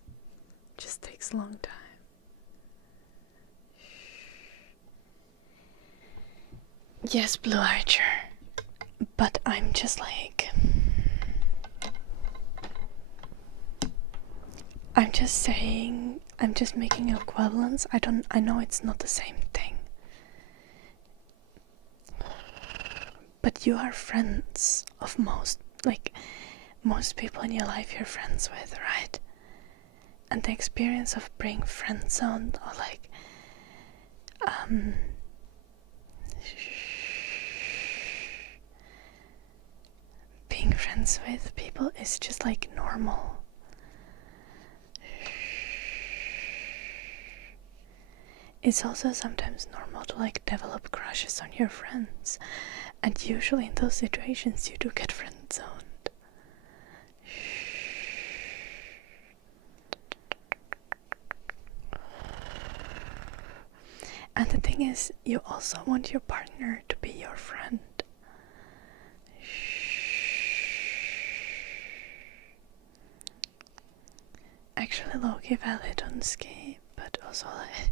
Just takes a long time. Yes, Blue Archer. But I'm just like... I'm just saying... I'm just making equivalence. I know it's not the same thing. But you are friends of most people in your life you're friends with, right? And the experience of being friend zoned or like being friends with people is just like normal. It's also sometimes normal to like develop crushes on your friends, and usually in those situations you do get friend zoned. And the thing is, you also want your partner to be your friend. Actually, low-key valid on ski, but also like...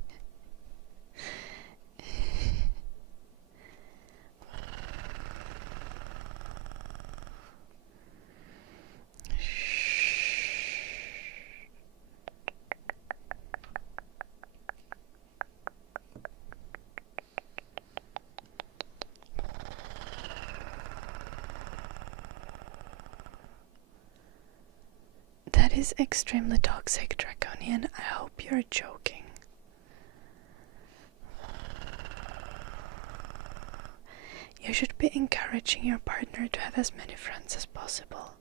That is extremely toxic, Draconian. I hope you're joking. You should be encouraging your partner to have as many friends as possible.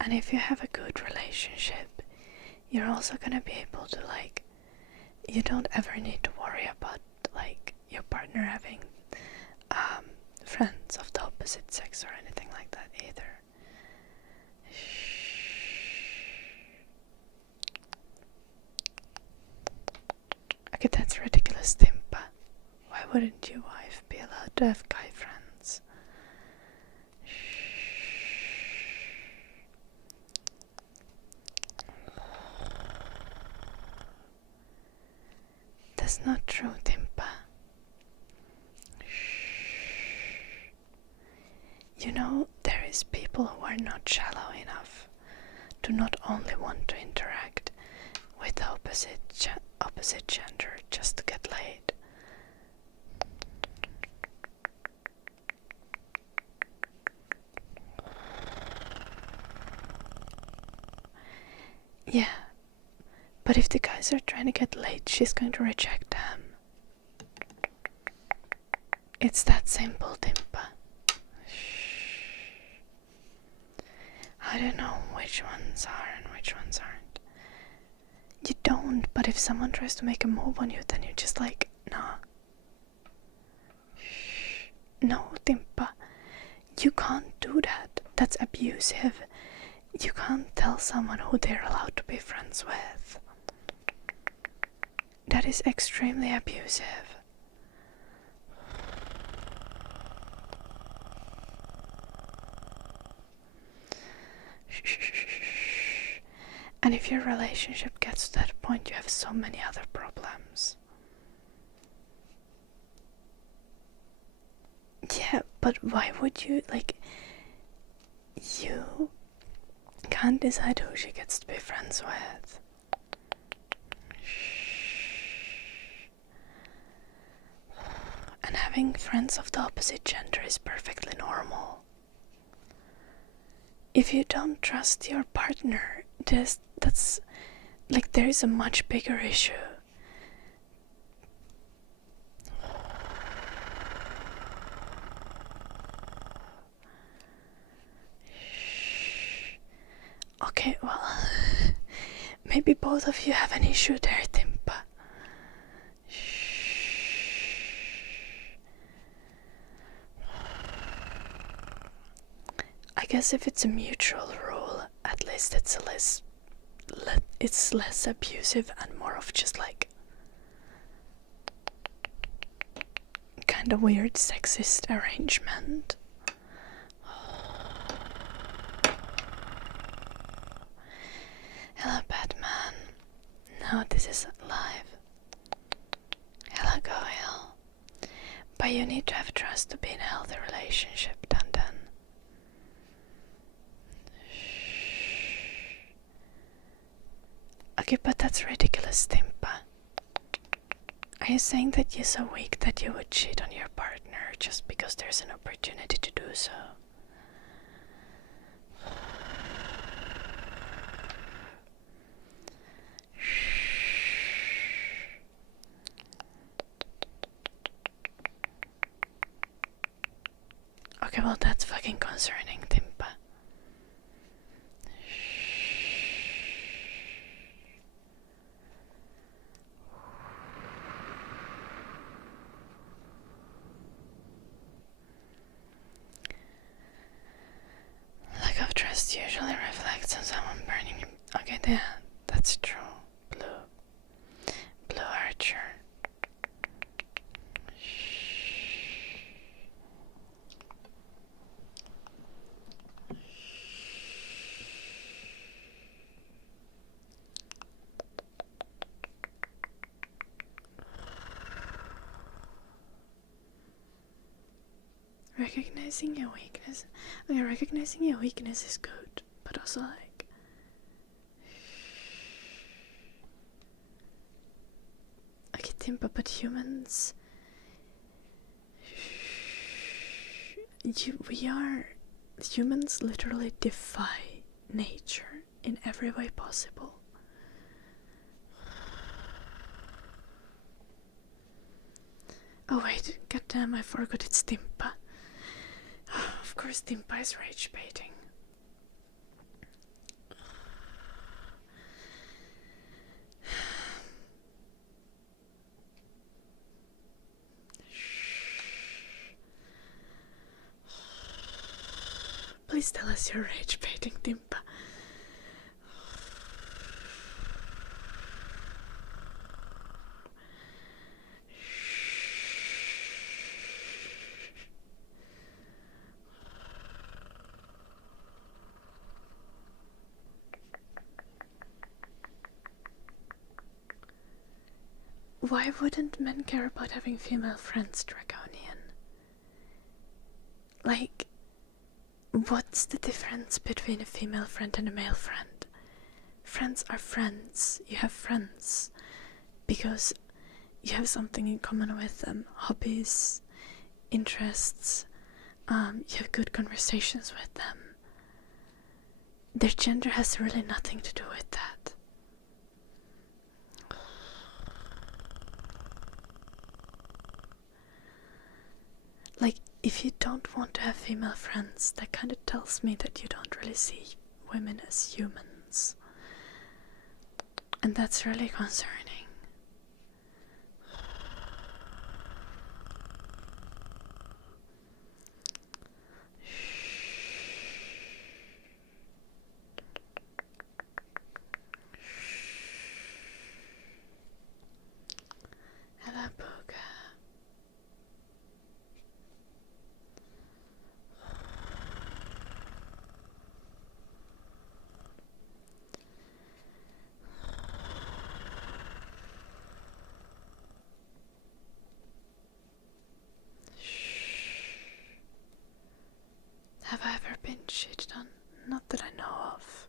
And if you have a good relationship, you're also gonna be able to like... You don't ever need to worry about like your partner having friends of the opposite sex or anything like that either. Okay, that's ridiculous, Timpa. Why wouldn't your wife be allowed to have guy friends? That's not true, Timpa. You know, there is people who are not shallow enough to not only want to interact with the opposite gender just to get laid. Yeah, but if the guys are trying to get laid, she's going to reject them. It's that simple, Timpa. I don't know which ones are and which ones aren't. You don't, but if someone tries to make a move on you, then you're just like, nah. No, Timpa, you can't do that. That's abusive. You can't tell someone who they're allowed to be friends with. That is extremely abusive. And if your relationship gets to that point, you have so many other problems. Yeah, but why would you, like, you can't decide who she gets to be friends with. And having friends of the opposite gender is perfectly normal. If you don't trust your partner, that's like there is a much bigger issue. Okay, well, maybe both of you have an issue there, Timpa. I guess if it's a mutual rule, at least it's less abusive and more of just like kind of weird sexist arrangement. Hello, Batman. No, this is live. Hello, Goyle. But you need to have trust to be in a healthy relationship, Dun. Okay, but that's ridiculous, Timpa. Are you saying that you're so weak that you would cheat on your partner just because there's an opportunity to do so? Okay, well that's fucking concerning, Timpa. Lack of trust usually reflects on someone burning. Okay, yeah, that's true. Blue Archer. Recognizing your weakness. Okay, recognizing your weakness is good, but also like. Okay, Timpa, but humans. Humans literally defy nature in every way possible. Oh wait, goddamn, I forgot it's Timpa. Of course, Timpa is rage baiting. Please tell us you're rage baiting, Timpa. Why wouldn't men care about having female friends, Draconian? Like, what's the difference between a female friend and a male friend? Friends are friends. You have friends because you have something in common with them. Hobbies, interests, you have good conversations with them. Their gender has really nothing to do with that. Like, if you don't want to have female friends, that kind of tells me that you don't really see women as humans. And that's really concerning. Hello, Booga. Have I ever been cheated on? Not that I know of.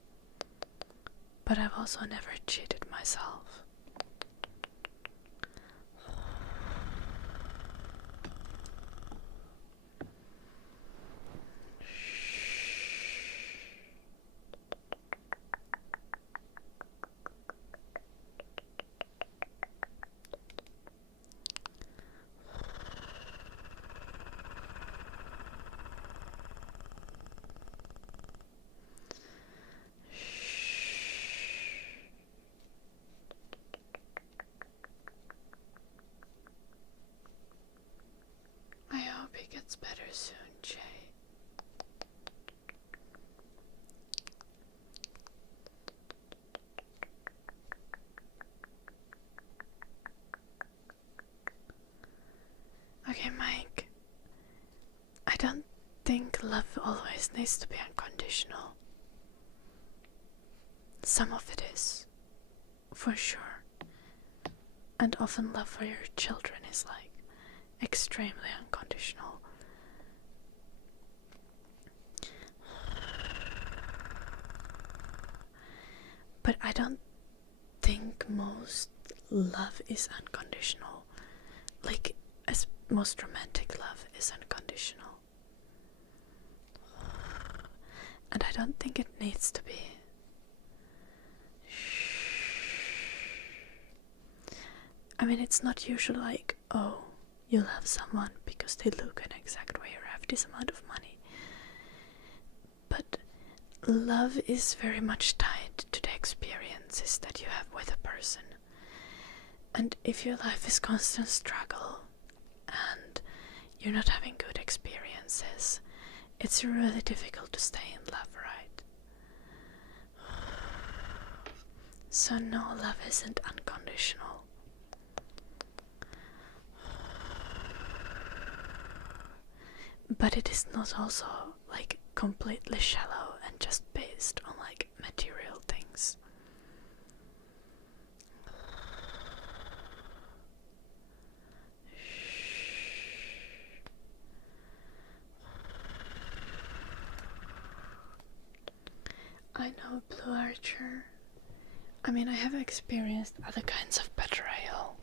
But I've also never cheated myself. soon, Jay. Okay, Mike. I don't think love always needs to be unconditional. Some of it is, for sure. And often love for your children is like extremely unconditional. But I don't think most love is unconditional. Like, as most romantic love is unconditional. And I don't think it needs to be. I mean, it's not usually like, oh, you love someone because they look an exact way or have this amount of money. But love is very much tied to the experiences that you have with a person. And if your life is constant struggle and you're not having good experiences, it's really difficult to stay in love, right? So no, love isn't unconditional. But it is not also like completely shallow and just based on like material things. I know, Blue Archer. I mean, I have experienced other kinds of betrayal.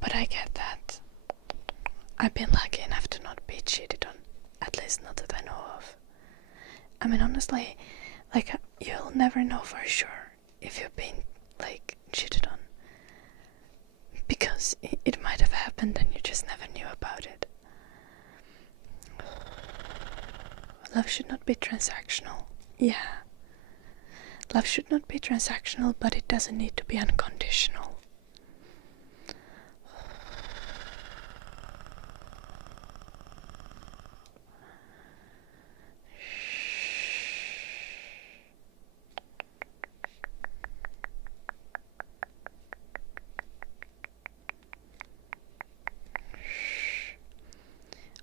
But I get that. I've been lucky enough to not be cheated on, at least not that I know of. I mean, honestly, like, you'll never know for sure if you've been, like, cheated on. Because it might have happened and you just never knew about it. Love should not be transactional. Yeah. Love should not be transactional, but it doesn't need to be unconditional.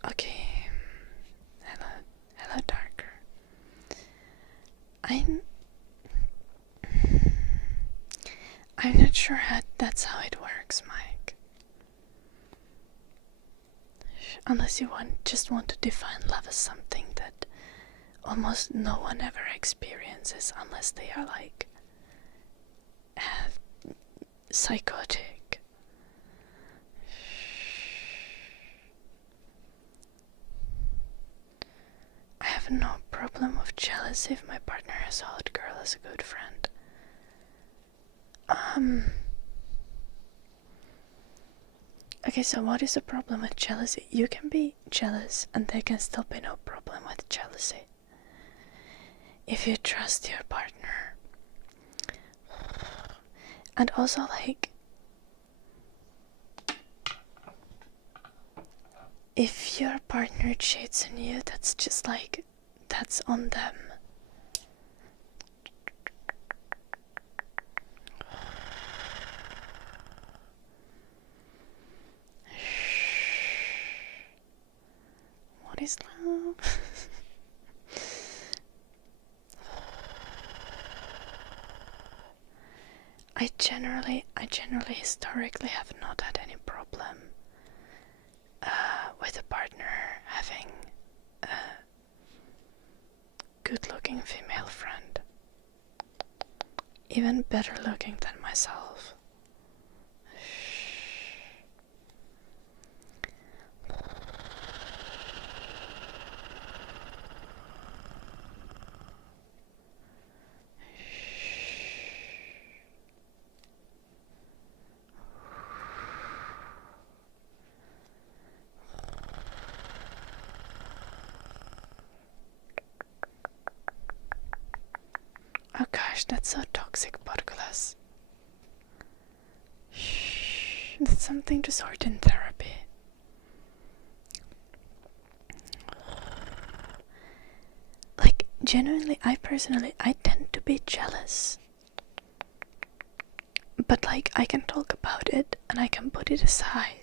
Okay. Hello, Darker. I'm not sure how that's how it works, Mike. Unless you just want to define love as something that almost no one ever experiences unless they are like psychotic. I have no problem with jealousy if my partner has a hot girl as a good friend. Okay, so what is the problem with jealousy? You can be jealous and there can still be no problem with jealousy. If you trust your partner. And also, like, if your partner cheats on you, that's just like, that's on them. What is love? I generally historically have not had any problem with a partner having a good-looking female friend. Even better looking than myself. Oh gosh, that's so toxic, Portcullis. That's something to sort in therapy. Like, genuinely, I tend to be jealous. But, like, I can talk about it and I can put it aside.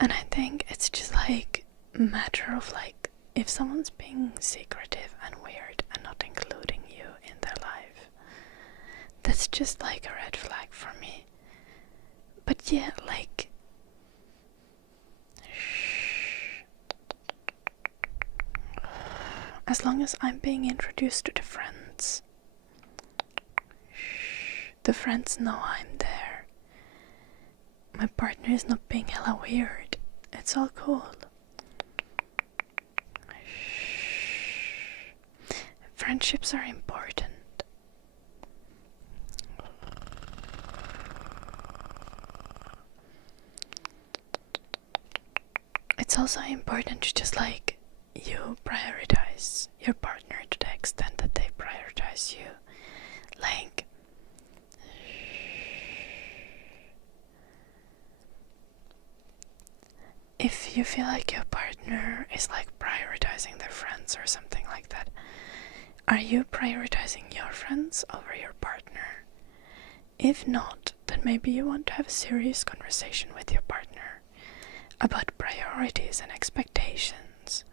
And I think it's just like a matter of like, if someone's being secretive and weird and not including you in their life, that's just like a red flag for me. But yeah, like, as long as I'm being introduced to the friends know I'm there. My partner is not being hella weird. It's all cool. Friendships are important. It's also important to just like, you prioritize your partner to the extent that they prioritize you. Like, if you feel like your partner is like prioritizing their friends or something like that, are you prioritizing your friends over your partner? If not, then maybe you want to have a serious conversation with your partner about priorities and expectations.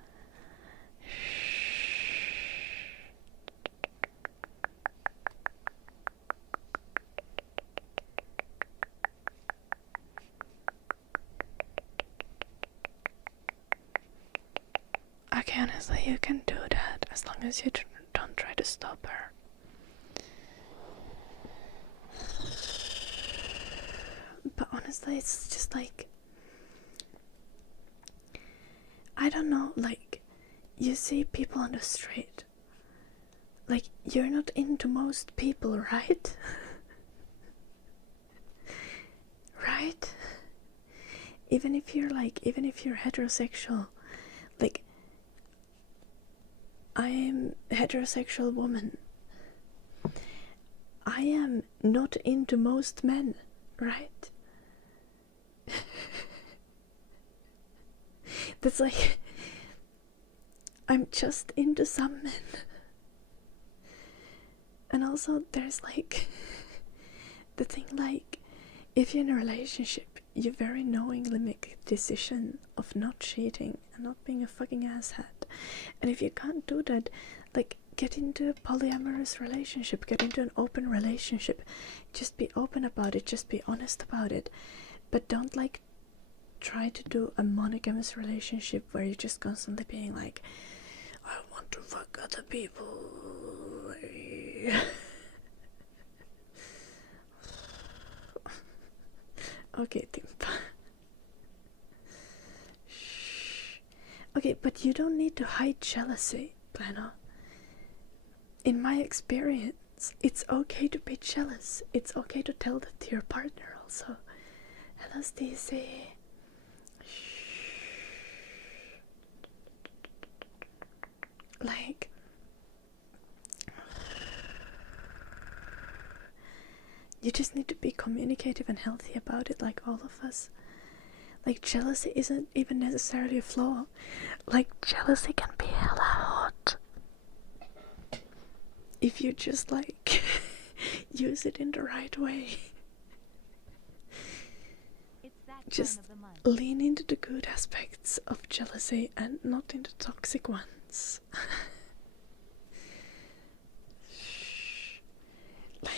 Okay, honestly, you can do that as long as you don't try to stop her. But honestly, it's just like, I don't know, like, you see people on the street. Like, you're not into most people, right? Right? Even if you're heterosexual, like, I am a heterosexual woman. I am not into most men, right? That's like, I'm just into some men. And also there's like the thing, like, if you're in a relationship, you very knowingly make a decision of not cheating and not being a fucking asshat. And if you can't do that, like, get into a polyamorous relationship, get into an open relationship. Just be open about it, just be honest about it. But don't like try to do a monogamous relationship where you're just constantly being like, I want to fuck other people. Okay, Timpa. Shh. Okay, but you don't need to hide jealousy, Plano. In my experience, it's okay to be jealous. It's okay to tell that to your partner also. Hello, Stacy. Like, you just need to be communicative and healthy about it, like all of us. Like, jealousy isn't even necessarily a flaw. Like, jealousy can be hella hot if you just like use it in the right way. It's that Just time of the month. lean into the good aspects of jealousy and not into toxic ones. Like,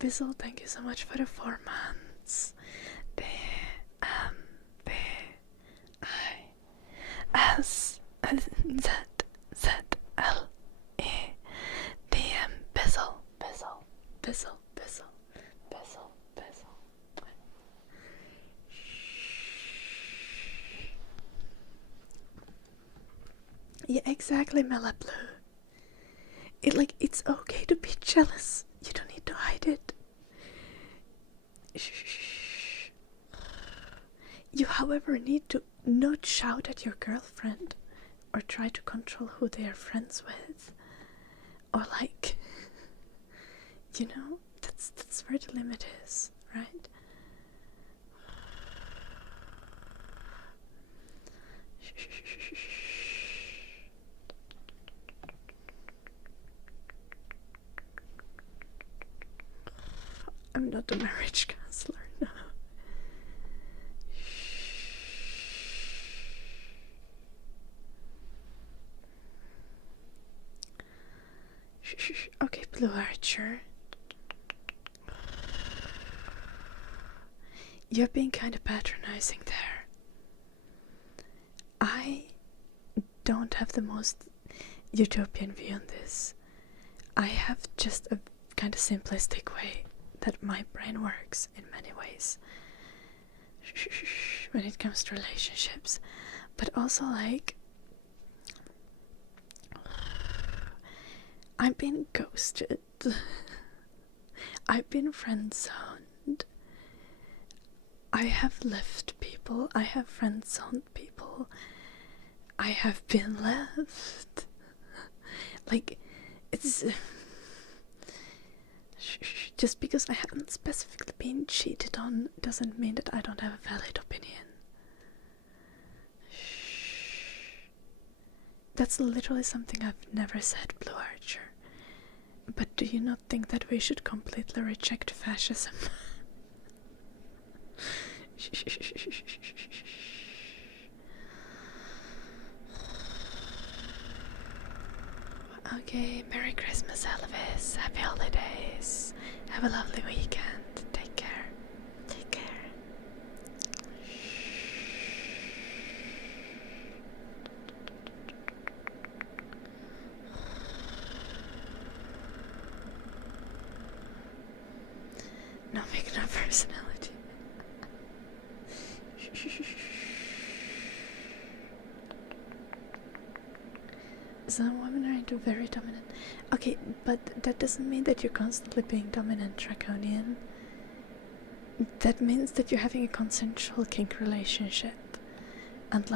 Bizzle, thank you so much for the 4 months. DMISZZLE Bizzle. Yeah, exactly, Mela Blue. It's okay to be jealous. You don't need to hide it. Shh. You, however, need to not shout at your girlfriend or try to control who they are friends with. Or that's where the limit is, right? I'm not a marriage counselor, no. Okay, Blue Archer. You're being kind of patronizing there. I don't have the most utopian view on this. I have just a kind of simplistic way that my brain works in many ways when it comes to relationships. But also, I've been ghosted. I've been friend zoned. I have left people. I have friend zoned people. I have been left. It's just because I haven't specifically been cheated on doesn't mean that I don't have a valid opinion. That's literally something I've never said, Blue Archer. But do you not think that we should completely reject fascism? Okay, Merry Christmas, Elvis. Happy holidays. Have a lovely weekend. Take care. Take care. No, make no personality. Some women are into very dominant. Okay, but that doesn't mean that you're constantly being dominant, draconian. That means that you're having a consensual kink relationship. And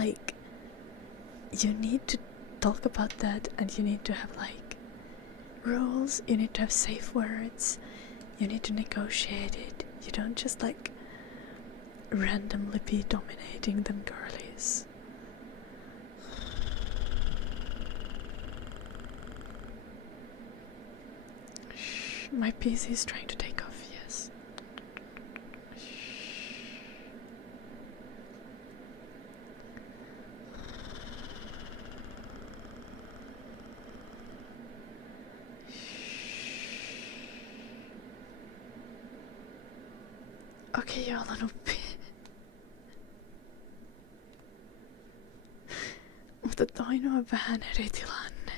you need to talk about that, and you need to have rules, you need to have safe words, you need to negotiate it. You don't just randomly be dominating them girlies. My PC is trying to take off, yes. Okej, jag håller nog Mutta toinen on vähän eri tilanne.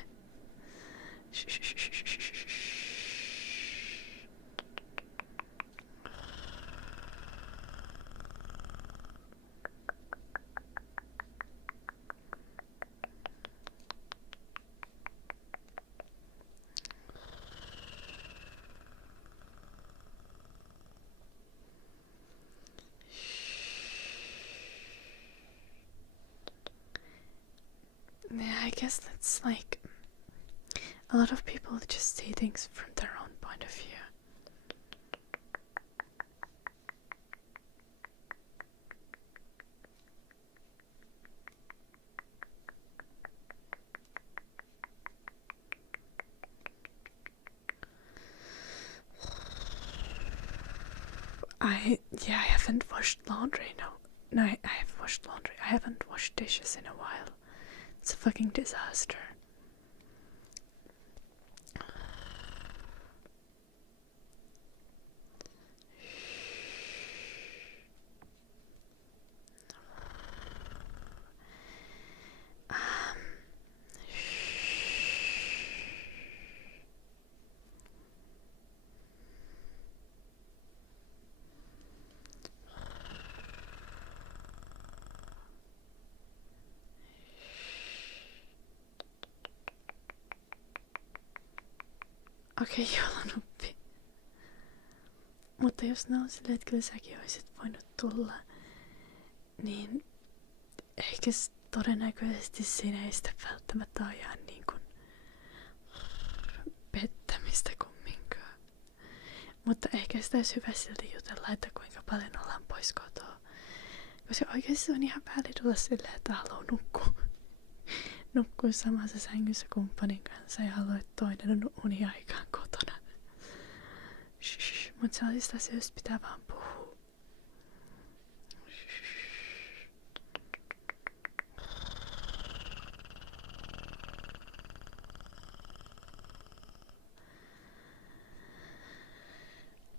Yeah, I guess that's a lot of people just see things from their own point of view. I haven't washed laundry. No, I have washed laundry. I haven't washed dishes in a while. It's a fucking disaster. Okei, joulunuppi. Mutta jos ne on silleen, että kyllä säkin olisit voinut tulla, niin ehkä todennäköisesti siinä ei sitä välttämättä ole ihan niin kuin pettämistä kumminkaan. Mutta ehkä sitä olisi hyvä silti jutella, että kuinka paljon ollaan pois kotoa. Koska oikeasti on ihan väärin tulla silleen, että haluaa nukkua samassa sängyssä kumppanin kanssa ja haluaa, että toinen on uniaikaan kotona. Mutta sellaisista asioista pitää vaan puhua.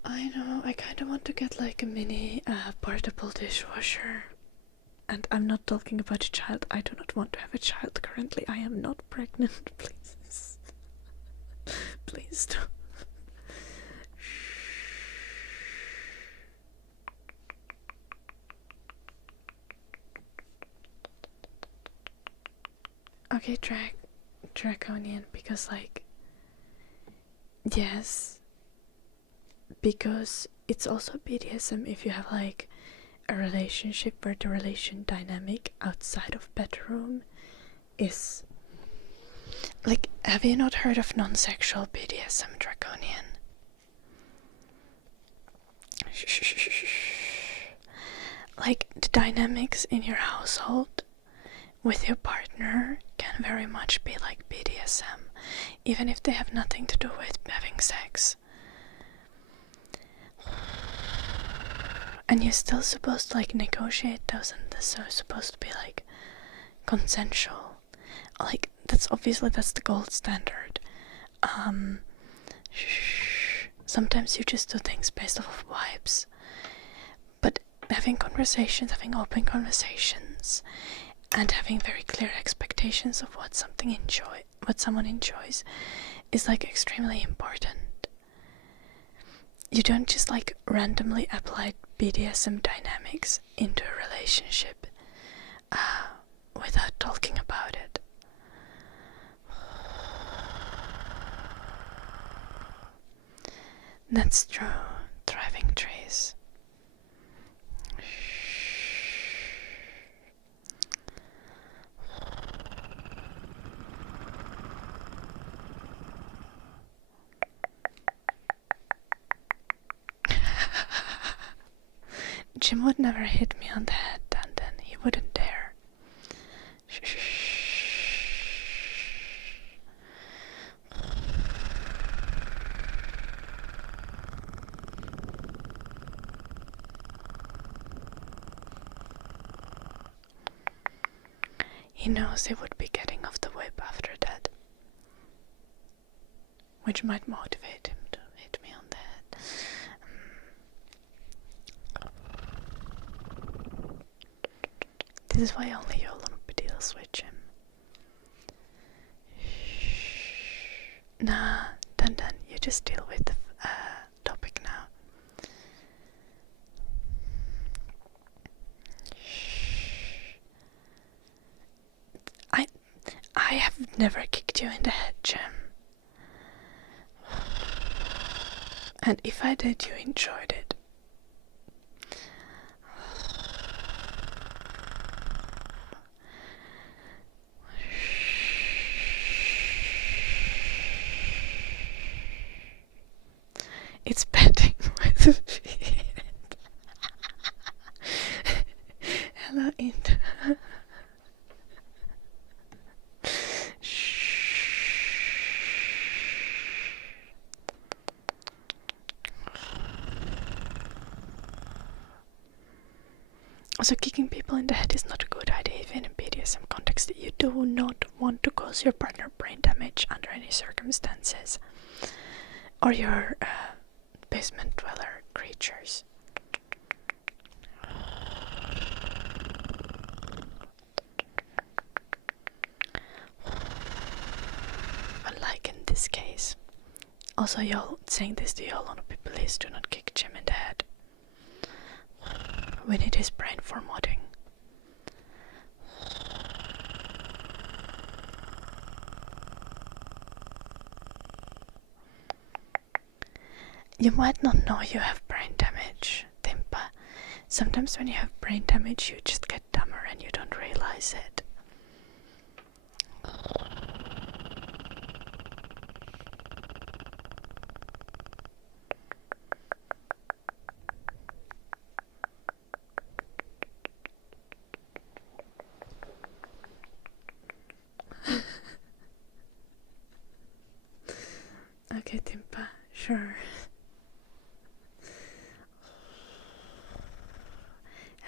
I know, I kind of want to get like a mini portable dishwasher. And I'm not talking about a child. I do not want to have a child currently. I am not pregnant, please. Please don't. Okay, draconian, because like, yes, because it's also BDSM if you have like a relationship where the relation dynamic outside of bedroom is like, have you not heard of non-sexual BDSM, draconian? Like the dynamics in your household with your partner can very much be like BDSM, even if they have nothing to do with having sex. And you're still supposed to like negotiate those, and this are supposed to be like consensual. Like that's the gold standard. Sometimes you just do things based off of vibes, but having open conversations, and having very clear expectations of what someone enjoys, is like extremely important. You don't just like randomly apply BDSM dynamics into a relationship without talking about it. That's true. Thriving trees. Jim would never hit me on the head, and then he wouldn't dare. He knows he would be getting off the whip after that, which might motivate him to hit me on the head. This is why only Joulunuppi deals with him. Nah, Dan, you just deal with the topic now. I have never kicked you in the head, Jim. And if I did, you enjoyed it. It's petting with feet. Hello, Inter. Also, kicking people in the head is not a good idea even in BDSM context. You do not want to cause your partner brain damage under any circumstances. Or your basement dweller creatures. Unlike in this case. Also, y'all saying this to Joulunuppi, please do not kick Jim in the head. We need his brain for modding. You might not know you have brain damage, Timpa. Sometimes when you have brain damage, you just get dumber and you don't realize it. Okay, Timpa, sure.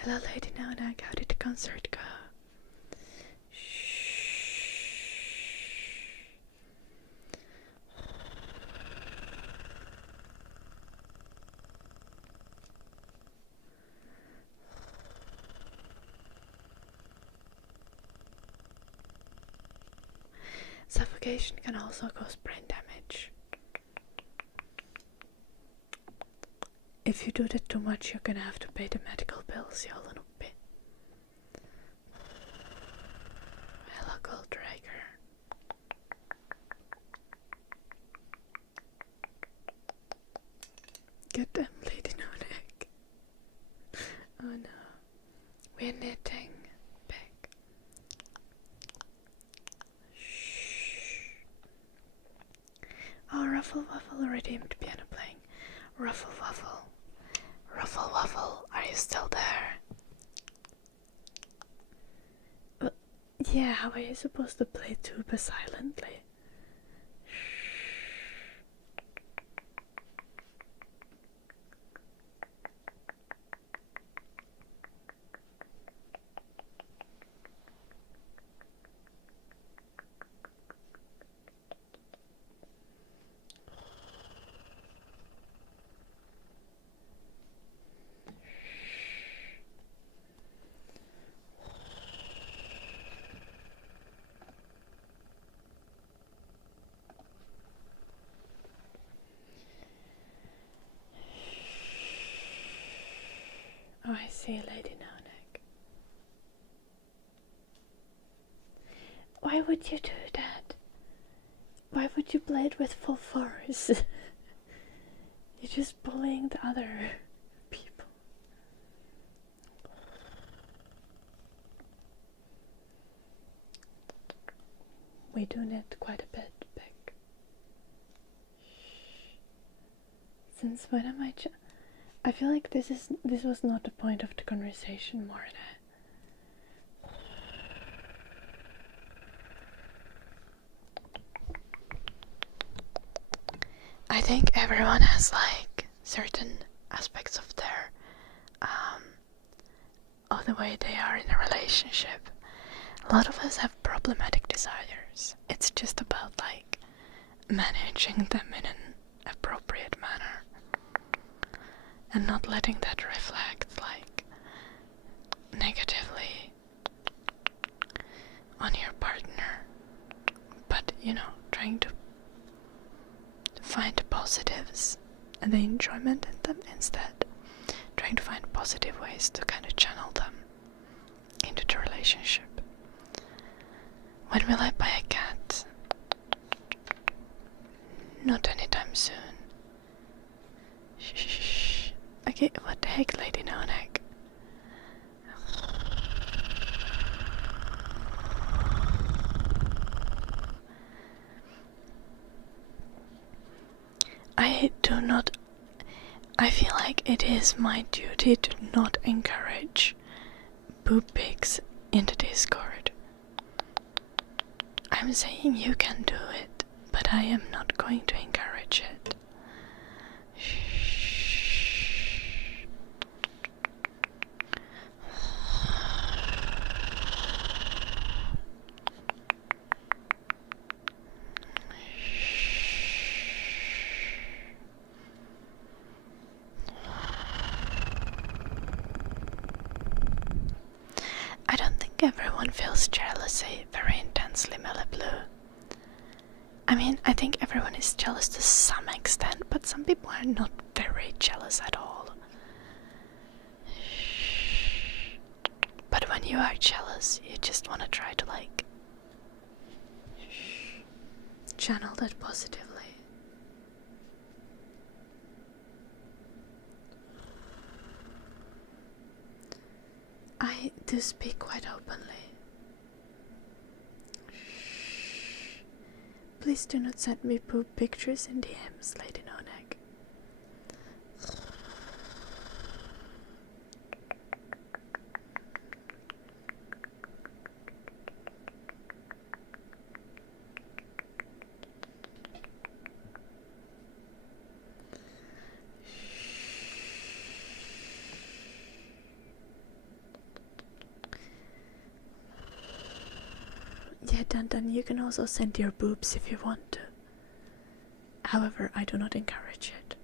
Hello, Lady Nonak. How did the concert go? Suffocation can also cause brain damage. If you do that too much, you're gonna have to pay the medical bills, Jolanuppi. Hello, Goldraker. Get them, Lady Nonek. Oh no. We're knitting. Big. Shh. Oh, Ruffle Waffle redeemed piano playing. Ruffle Waffle. Ruffle Waffle, are you still there? Yeah, how are you supposed to play tuba silently? Oh, I see, Lady Nonek. Why would you do that? Why would you play it with full force? You're just bullying the other people. We do knit quite a bit, Beck. Since when am I I feel like this was not the point of the conversation, Morna. I think everyone has like certain aspects of their of the way they are in a relationship. A lot of us have problematic desires. It's just about like managing them in an appropriate manner and not letting that reflect like negatively on your partner, but you know, trying to find the positives and the enjoyment in them instead, trying to find positive ways to kind of channel them into the relationship. When will I buy a cat? Not anytime soon. Shh. Okay, what the heck, Lady Nonek? I feel like it is my duty to not encourage boob pics in the Discord. I'm saying you can do it, but I am not going to encourage it. I don't think everyone feels jealousy very intensely, Meliblue. I mean, I think everyone is jealous to some extent, but some people are not very jealous at all. But when you are jealous, you just want to try to like channel that positively. I do speak quite openly. Please do not send me poop pictures in DMs, Lady No Neck. Yeah, Dan, you can also send your boobs if you want to. However, I do not encourage it.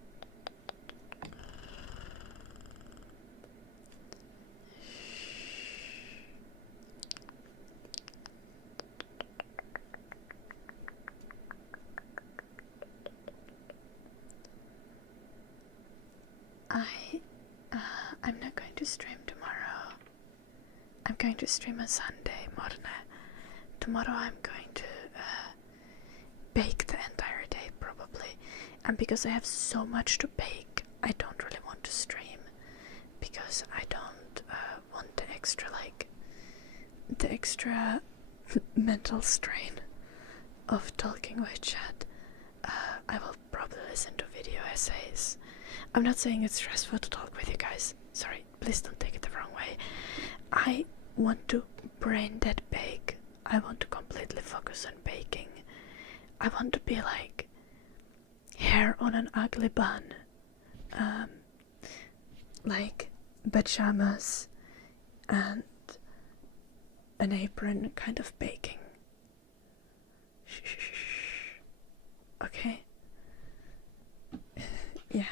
I'm not going to stream tomorrow. I'm going to stream on Sunday, Morne. Tomorrow I'm going to bake the entire day, probably. And because I have so much to bake, I don't really want to stream. Because I don't want the extra mental strain of talking with chat. I will probably listen to video essays. I'm not saying it's stressful to talk with you guys. Sorry, please don't take it the wrong way. I want to brain dead bake. I want to completely focus on baking. I want to be like hair on an ugly bun. Like pajamas and an apron kind of baking. Shh. Okay? Yeah.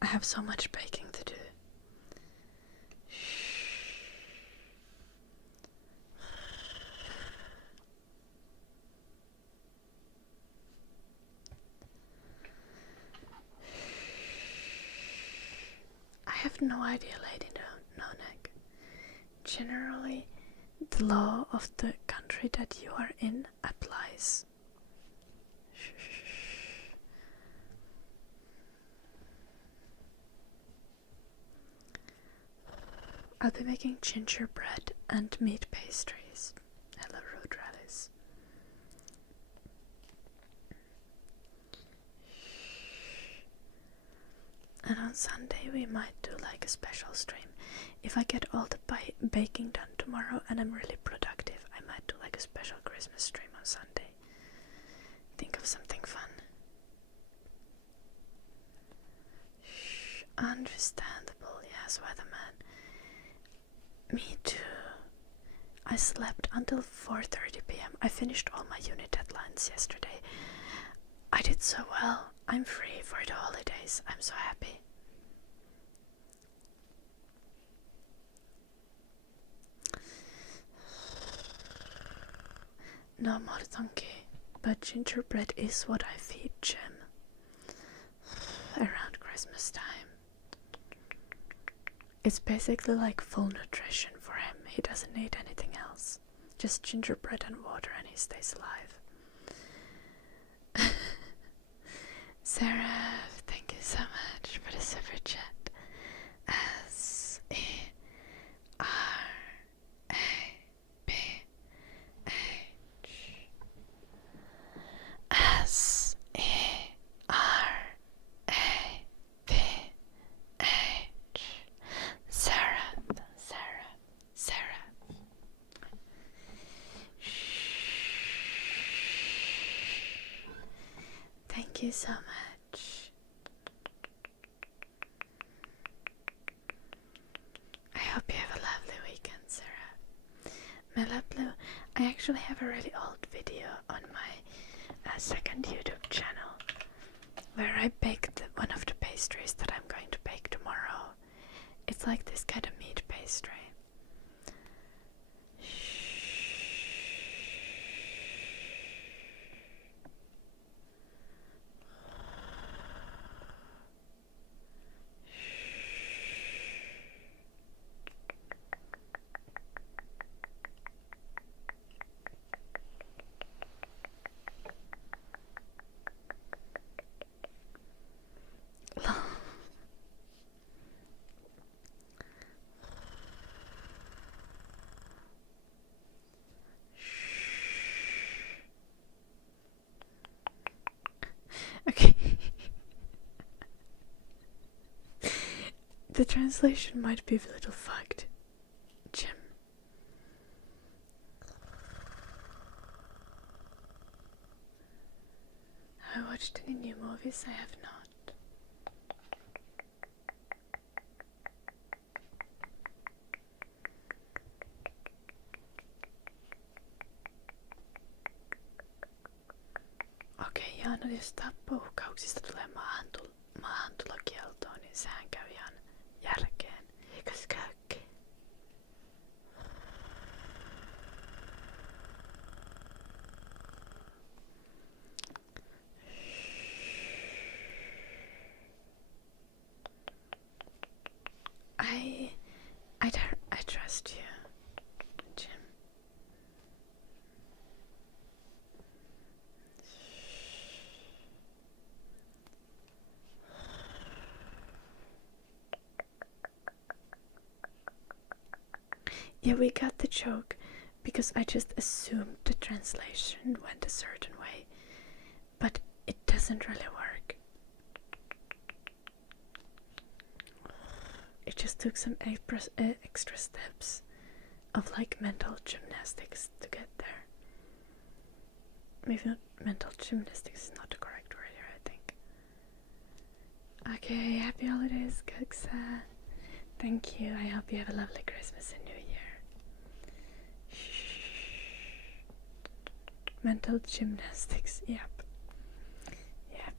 I have so much baking to do. I have no idea, Lady No Neck. Generally, the law of the country that you are in applies. I'll be making gingerbread and meat pastries. Hello, road rallies. And on Sunday we might do like a special stream. If I get all the baking done tomorrow and I'm really productive, I might do like a special Christmas stream on Sunday. Think of something fun. Understandable, yes, weatherman. Me too. I slept until 4:30 p.m. I finished all my unit deadlines yesterday. I did so well. I'm free for the holidays. I'm so happy. No more donkey, but gingerbread is what I feed Jim around Christmas time. It's basically like full nutrition for him. He doesn't need anything else. Just gingerbread and water and he stays alive. Sarah, thank you so much for the super chat. S-E-R-A-P-H. Sarah. Thank you so much. I hope you have a lovely weekend, Sarah. Mela Blue, I actually have a really old video on my second YouTube channel where I baked one of the pastries that I'm going to bake tomorrow. It's like this kind of meat pastry. The translation might be a little fucked, Jim. Have I watched any new movies? I have not. Okei, Jaana, jos tappouhkauksista tulee maahantulokieltoon, niin sehän käy ihan järkeen. Eikös käykin? I trust you, Jim. Yeah, we got the joke because I just assumed the translation went a certain way, but it doesn't really work. It just took some extra steps of like mental gymnastics to get there. Maybe not mental gymnastics is not the correct word here, I think. Okay, happy holidays, Kuksa. Thank you. I hope you have a lovely Christmas and New Year. Shh. Mental gymnastics, yep. Yep.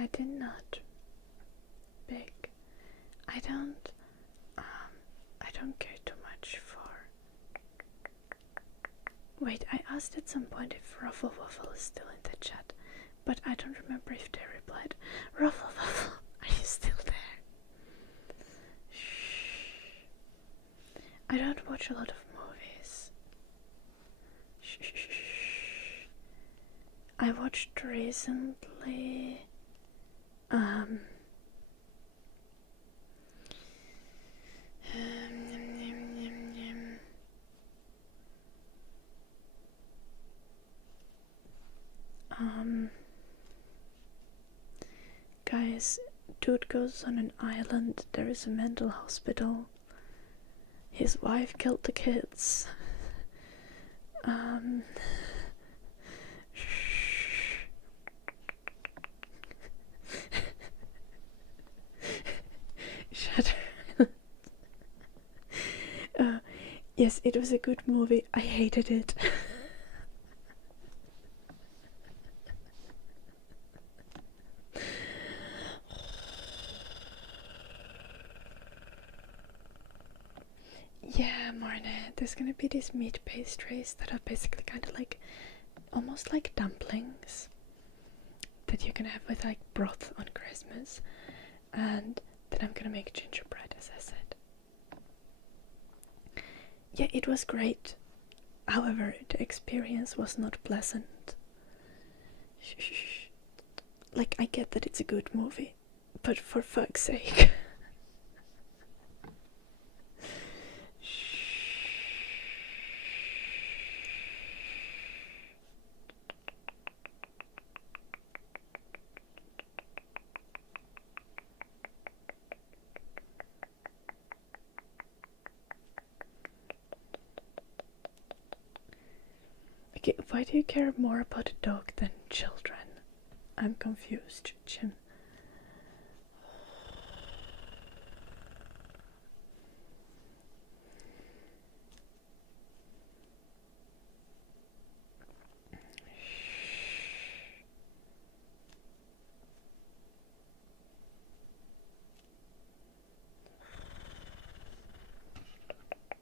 I did not big. I don't care too much for. Wait, I asked at some point if Ruffle Waffle is still in the chat, but I don't remember if they replied. Ruffle Waffle, are you still there? Shh. I don't watch a lot of movies. Shh. I watched recently. Guys, dude goes on an island. There is a mental hospital. His wife killed the kids. Shut up. Yes, it was a good movie. I hated it. Yeah, Marne, there's gonna be these meat pastries that are basically kind of like, almost like dumplings that you can have with like broth on Christmas. And then I'm gonna make gingerbread, as I said. Yeah, it was great. However, the experience was not pleasant. Shh. Like, I get that it's a good movie, but for fuck's sake. Okay, why do you care more about a dog than children? I'm confused, Jim.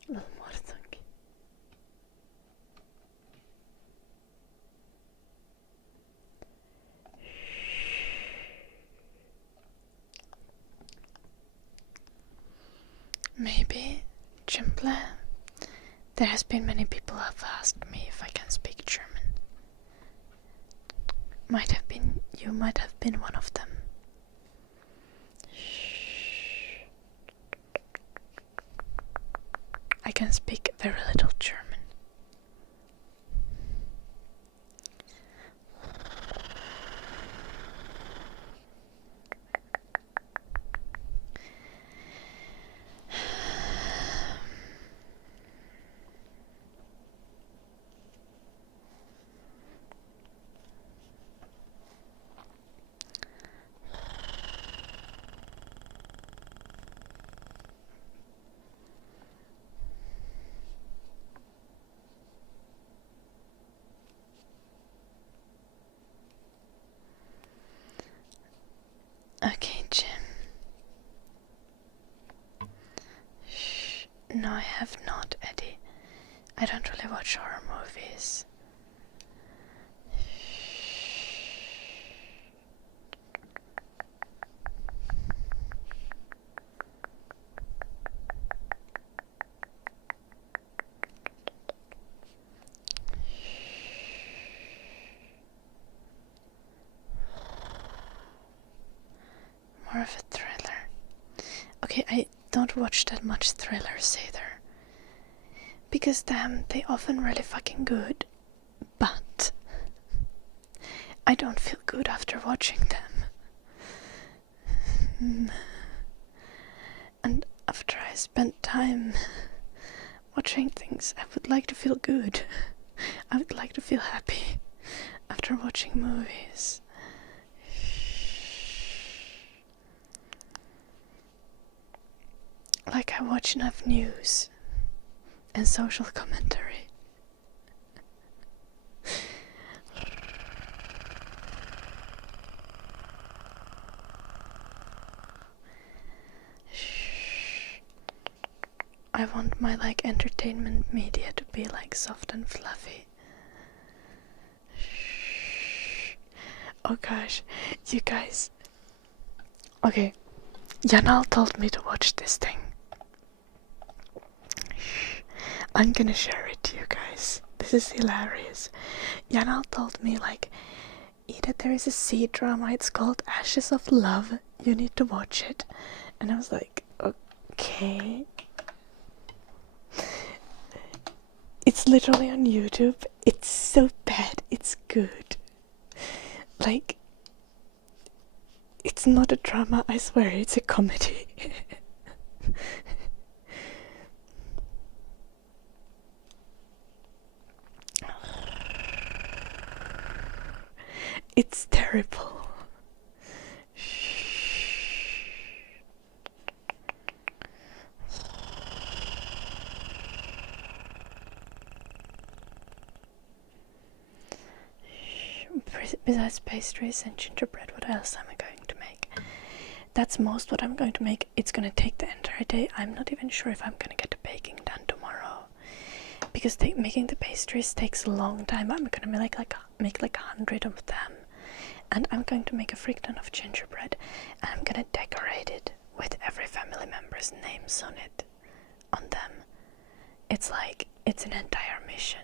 Little more thunk. maybe Jimple. There has been many people who have asked me if I can speak German. You might have been one of them. I can speak very little German. Okay, Jim. Shh. No, I have not, Eddie. I don't really watch horror movies. More of a thriller. Okay, I don't watch that much thrillers either. Because they often really fucking good. But I don't feel good after watching them. And after I spent time watching things, I would like to feel good. I would like to feel happy after watching movies. Like I watch enough news and social commentary. I want my like entertainment media to be like soft and fluffy. Oh gosh, you guys. Okay, Janal told me to watch this thing. I'm gonna share it to you guys. This is hilarious. Janal told me like, Edith, there is a C drama, it's called Ashes of Love. You need to watch it. And I was like, okay. It's literally on YouTube. It's so bad, it's good. Like, it's not a drama, I swear, it's a comedy. It's terrible. Besides pastries and gingerbread, what else am I going to make? That's most what I'm going to make. It's gonna take the entire day. I'm not even sure if I'm gonna get the baking done tomorrow, because making the pastries takes a long time. I'm gonna make like 100 of them, and I'm going to make a frick ton of gingerbread, and I'm gonna decorate it with every family member's names on them. It's like, it's an entire mission.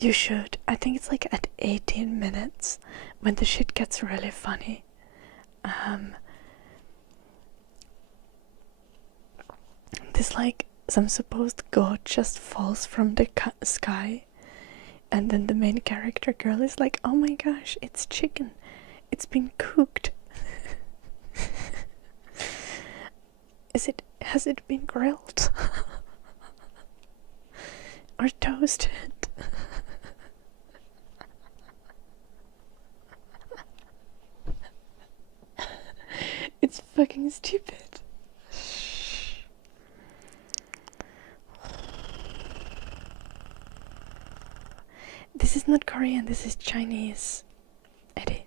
You should. I think it's like at 18 minutes when the shit gets really funny. This like some supposed god just falls from the sky, and then the main character girl is like, oh my gosh, it's chicken. It's been cooked. Has it been grilled? Or toasted? It's fucking stupid. This is not Korean, this is Chinese, Eddie.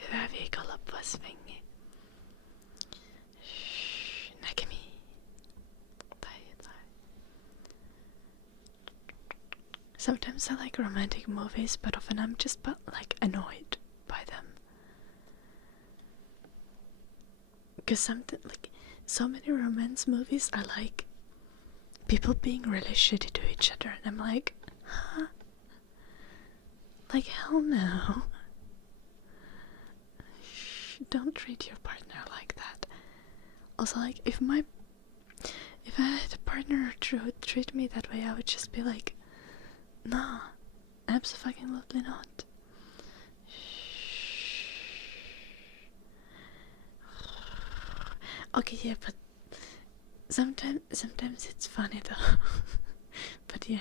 Hyvää viikonloppua, Svengi. Näkemiin. Sometimes I like romantic movies, but often I'm just like annoyed by them. Because something like so many romance movies are like people being really shitty to each other, and I'm like, huh? Like hell no. Don't treat your partner like that. Also, like if I had a partner who would treat me that way, I would just be like, nah, absolutely not. Okay, yeah, but sometimes it's funny though. But yeah.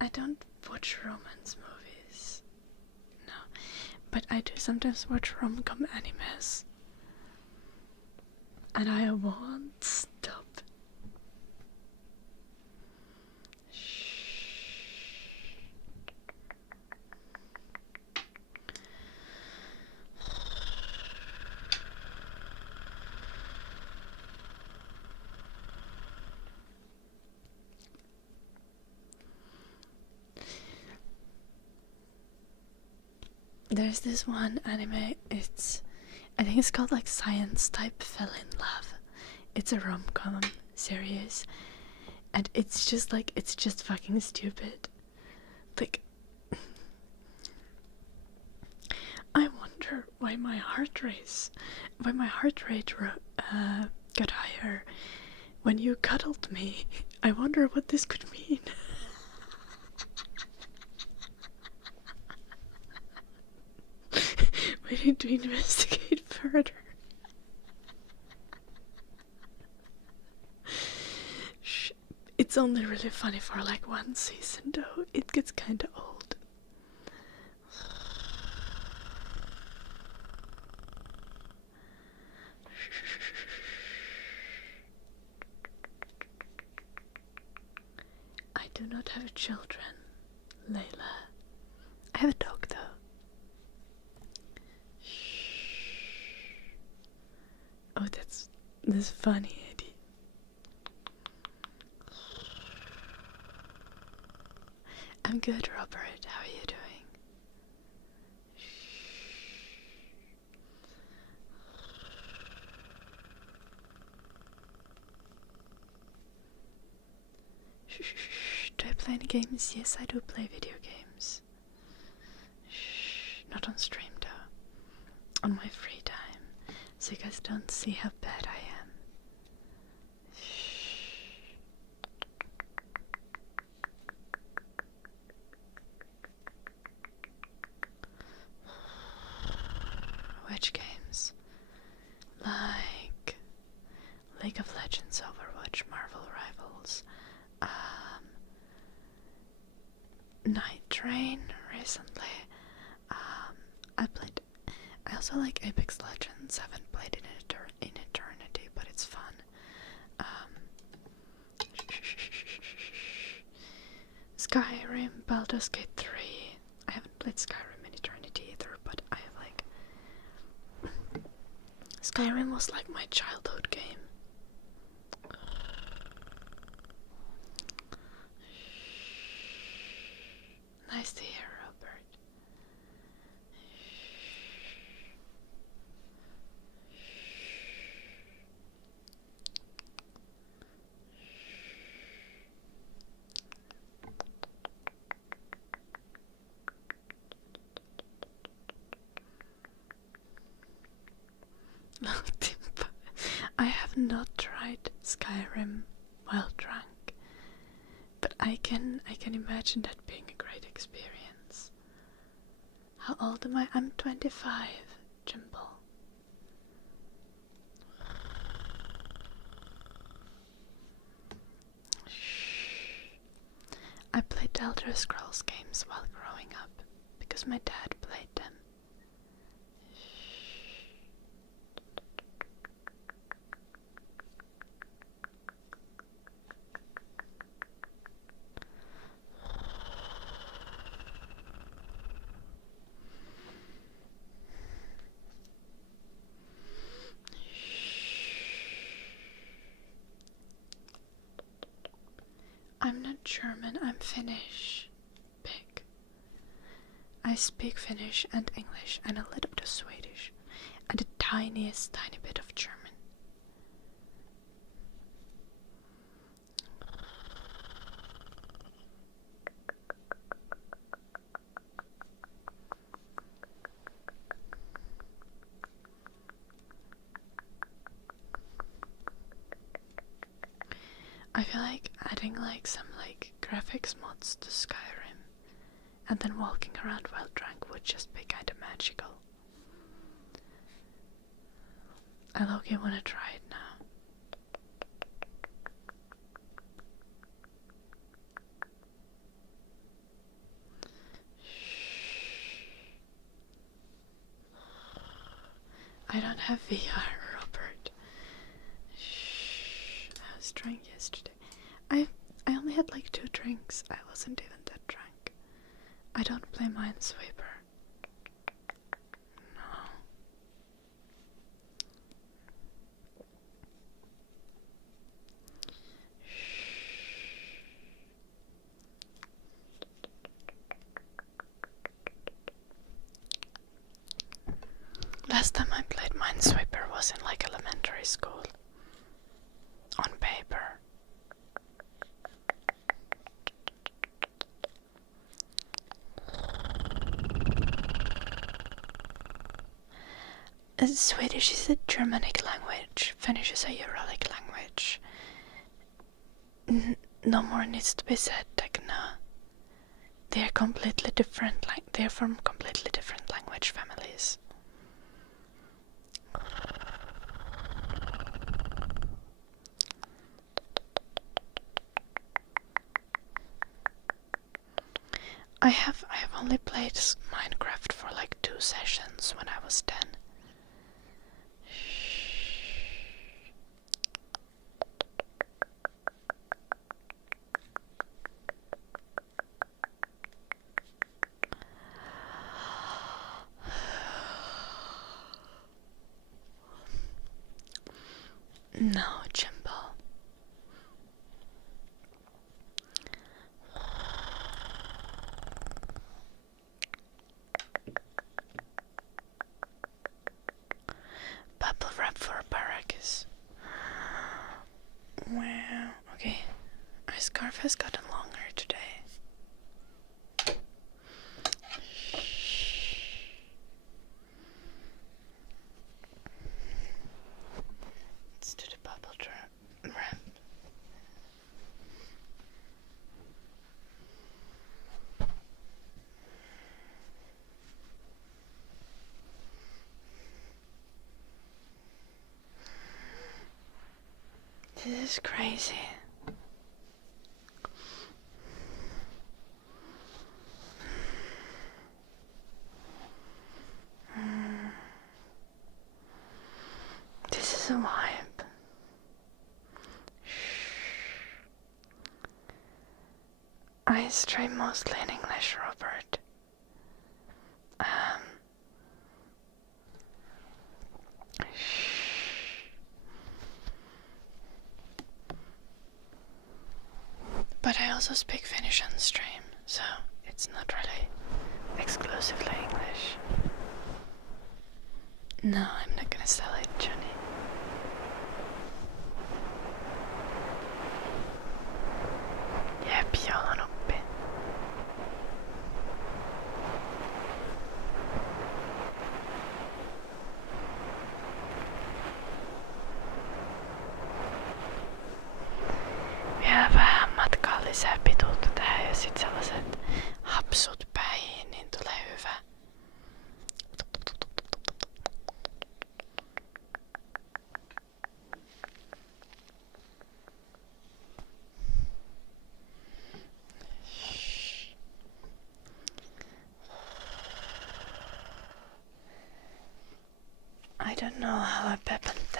I don't watch romance movies. No. But I do sometimes watch rom-com animes. And I won't stop. There's this one anime, I think it's called like Science Type Fell in Love. It's a rom-com series, and it's just fucking stupid. Like, I wonder why my heart rate got higher when you cuddled me. I wonder what this could mean. We need to investigate further. It's only really funny for like one season though. It gets kinda old. I do not have children, Layla. I have a dog though. Oh, that's funny, Eddie. I'm good, Robert. How are you doing? Do I play any games? Yes, I do play video games. Not on stream though. On my free time, so you guys don't see how bad I am. Which games? Like League of Legends, Overwatch, Marvel Rivals, Night Train recently. I also like Apex Legends. Haven't played it in eternity, but it's fun. Skyrim, Baldur's Gate 3. I haven't played Skyrim in eternity either, but I have like... Skyrim was like my childhood game. Nice to hear, Robert. I have not tried Skyrim while drunk, but I can imagine that being a great experience. How old am I? I'm 25, Jimble. I played Elder Scrolls games while growing up because my dad played them. I'm not German, I'm Finnish. Big. I speak Finnish and English and a little bit of Swedish and the tiniest tiny bit of German. I feel like adding like some like graphics mods to Skyrim and then walking around while drunk would just be kind of magical. I low-key wanna try it now. I don't have VR, Robert. I was drunk yesterday. I only had like 2 drinks. I wasn't even that drunk. I don't play Minesweeper. No. Last time I played Minesweeper was in like elementary school. On paper. Swedish is a Germanic language. Finnish is a Uralic language. No more needs to be said, Tekna. They're completely different. They're from completely different language families. I have only played Minecraft for like 2 sessions when I was 10. No, Jimbo. Bubble wrap for Baracus. Wow, okay. My scarf has gotten longer today. Let's do the bubble wrap. This is crazy. This is a vibe. I stream mostly in English, Robert. But I also speak Finnish on stream, so it's not really exclusively English. No, I'm not gonna sell it, Johnny. Jep, jolon oppi. Vielä vähän matkaa lisää pituutta tähän ja sit sellaiset hapsut päihin, niin tulee hyvä. I don't know how a peppermint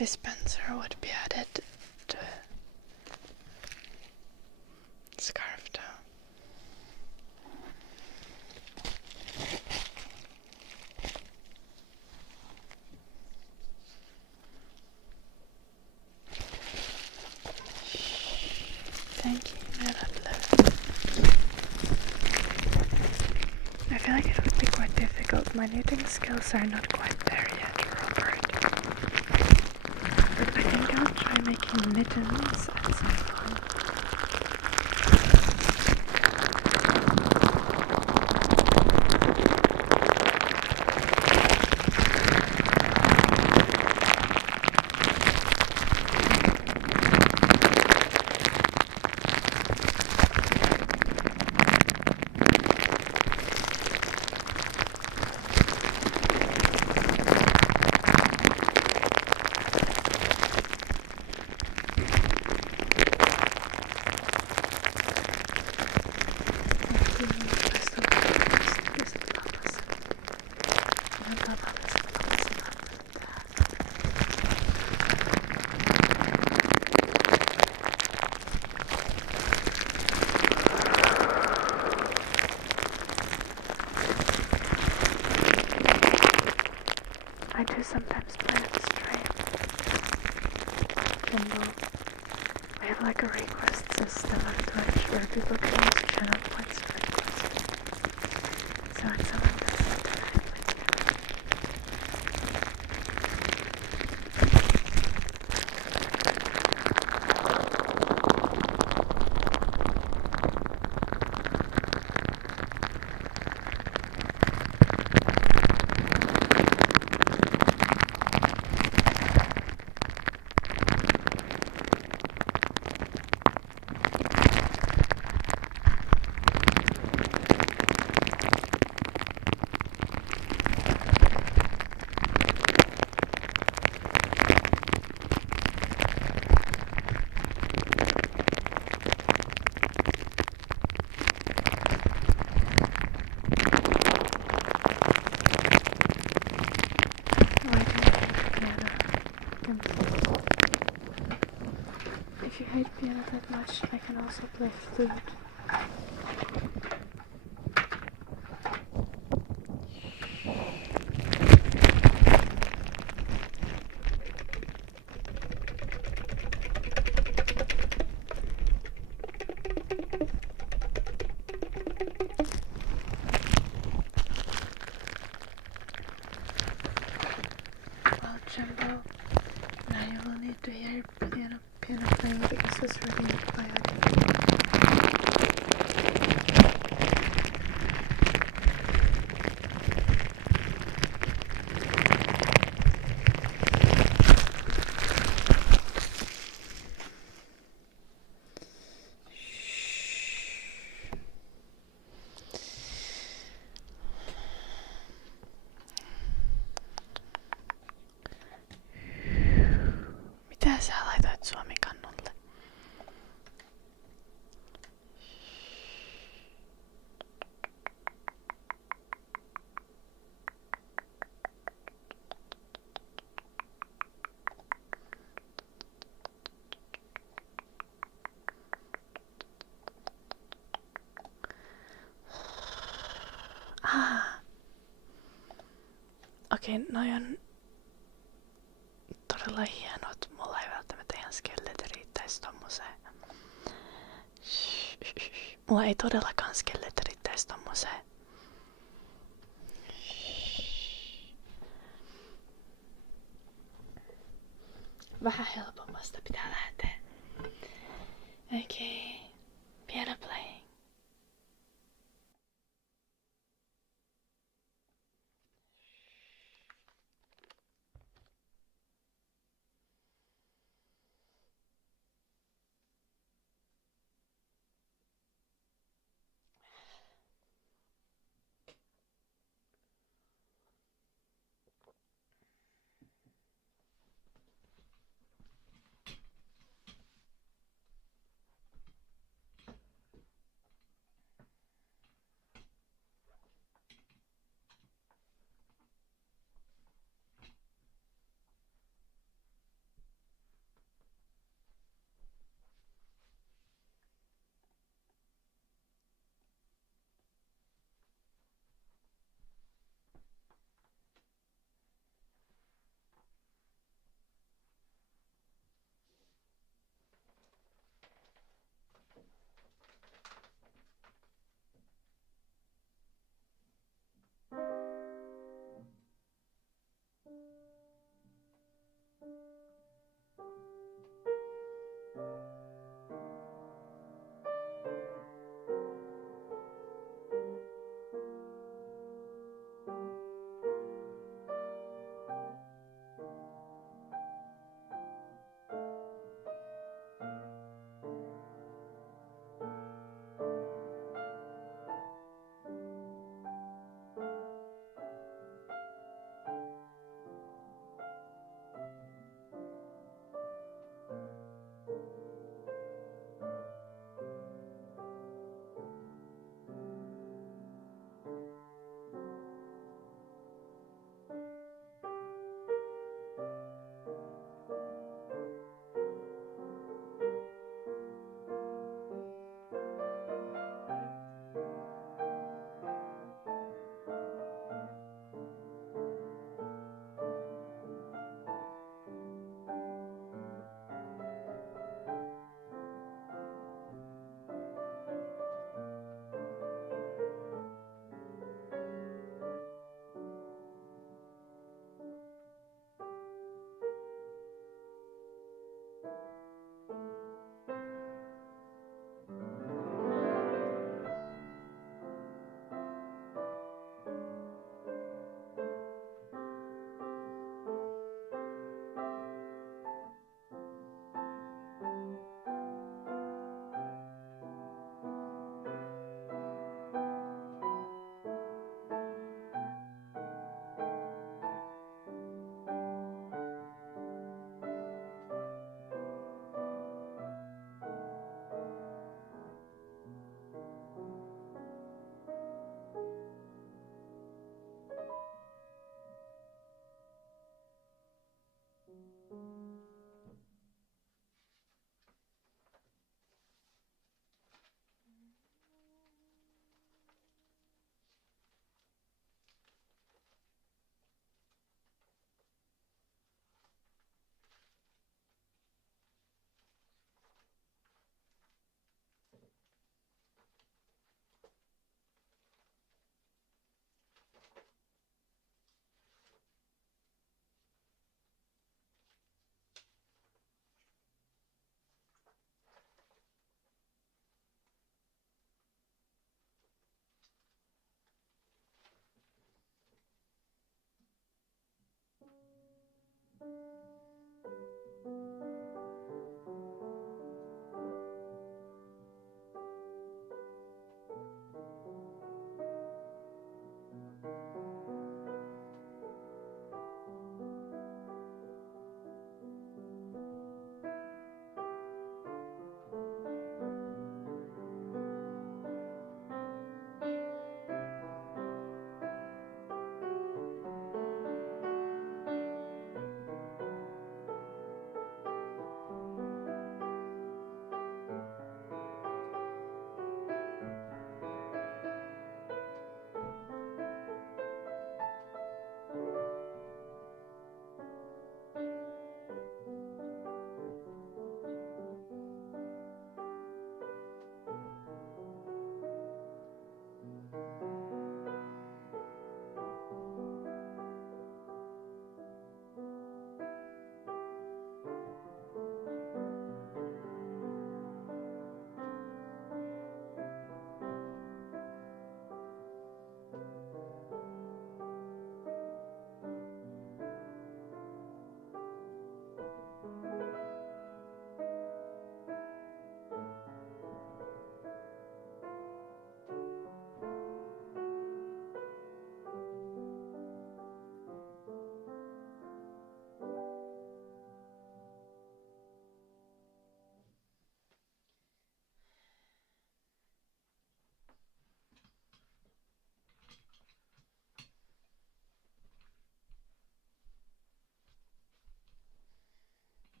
dispenser would be added to scarf though. Thank you, Mirabelle. I feel like it would be quite difficult. My knitting skills are not quite there yet, Robert. But I think I'll try making mittens at some point. I do sometimes play on stream. We have like a request system on Twitch where people can use channel points for requests. So when someone does it, then I play together. If you hate piano that much, I can also play flute. Well, Jumbo, now you will need to hear piano playing because it's really quiet. Mitä sä laitoit Suomi-kannulle? Okei, noi on todella hienot. Mulla ei välttämättä ihan skelletti riittäisi tommoseen. Mulla ei todellakaan skelletti riittäisi tommoseen. Vähän helpommasta pitää lähteä. Okei, piano playing.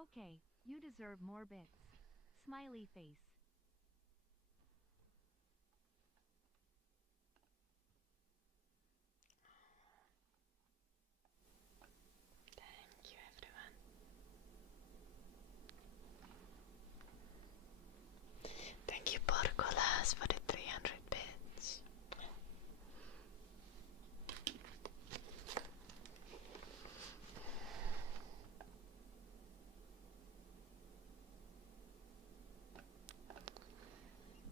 Okay, you deserve more bits. Smiley face. Thank you, everyone. Thank you, Porcolas, for the 300 bits.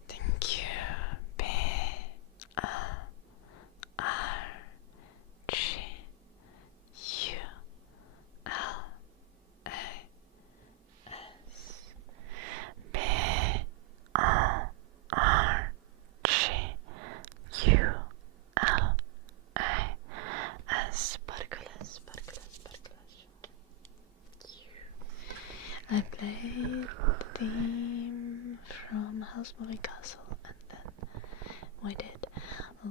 Thank you, B A R G U L A S. B A R G U L A S. Porcolas, Porcolas, Porcolas. I played the theme from House Moving Castle, and then we did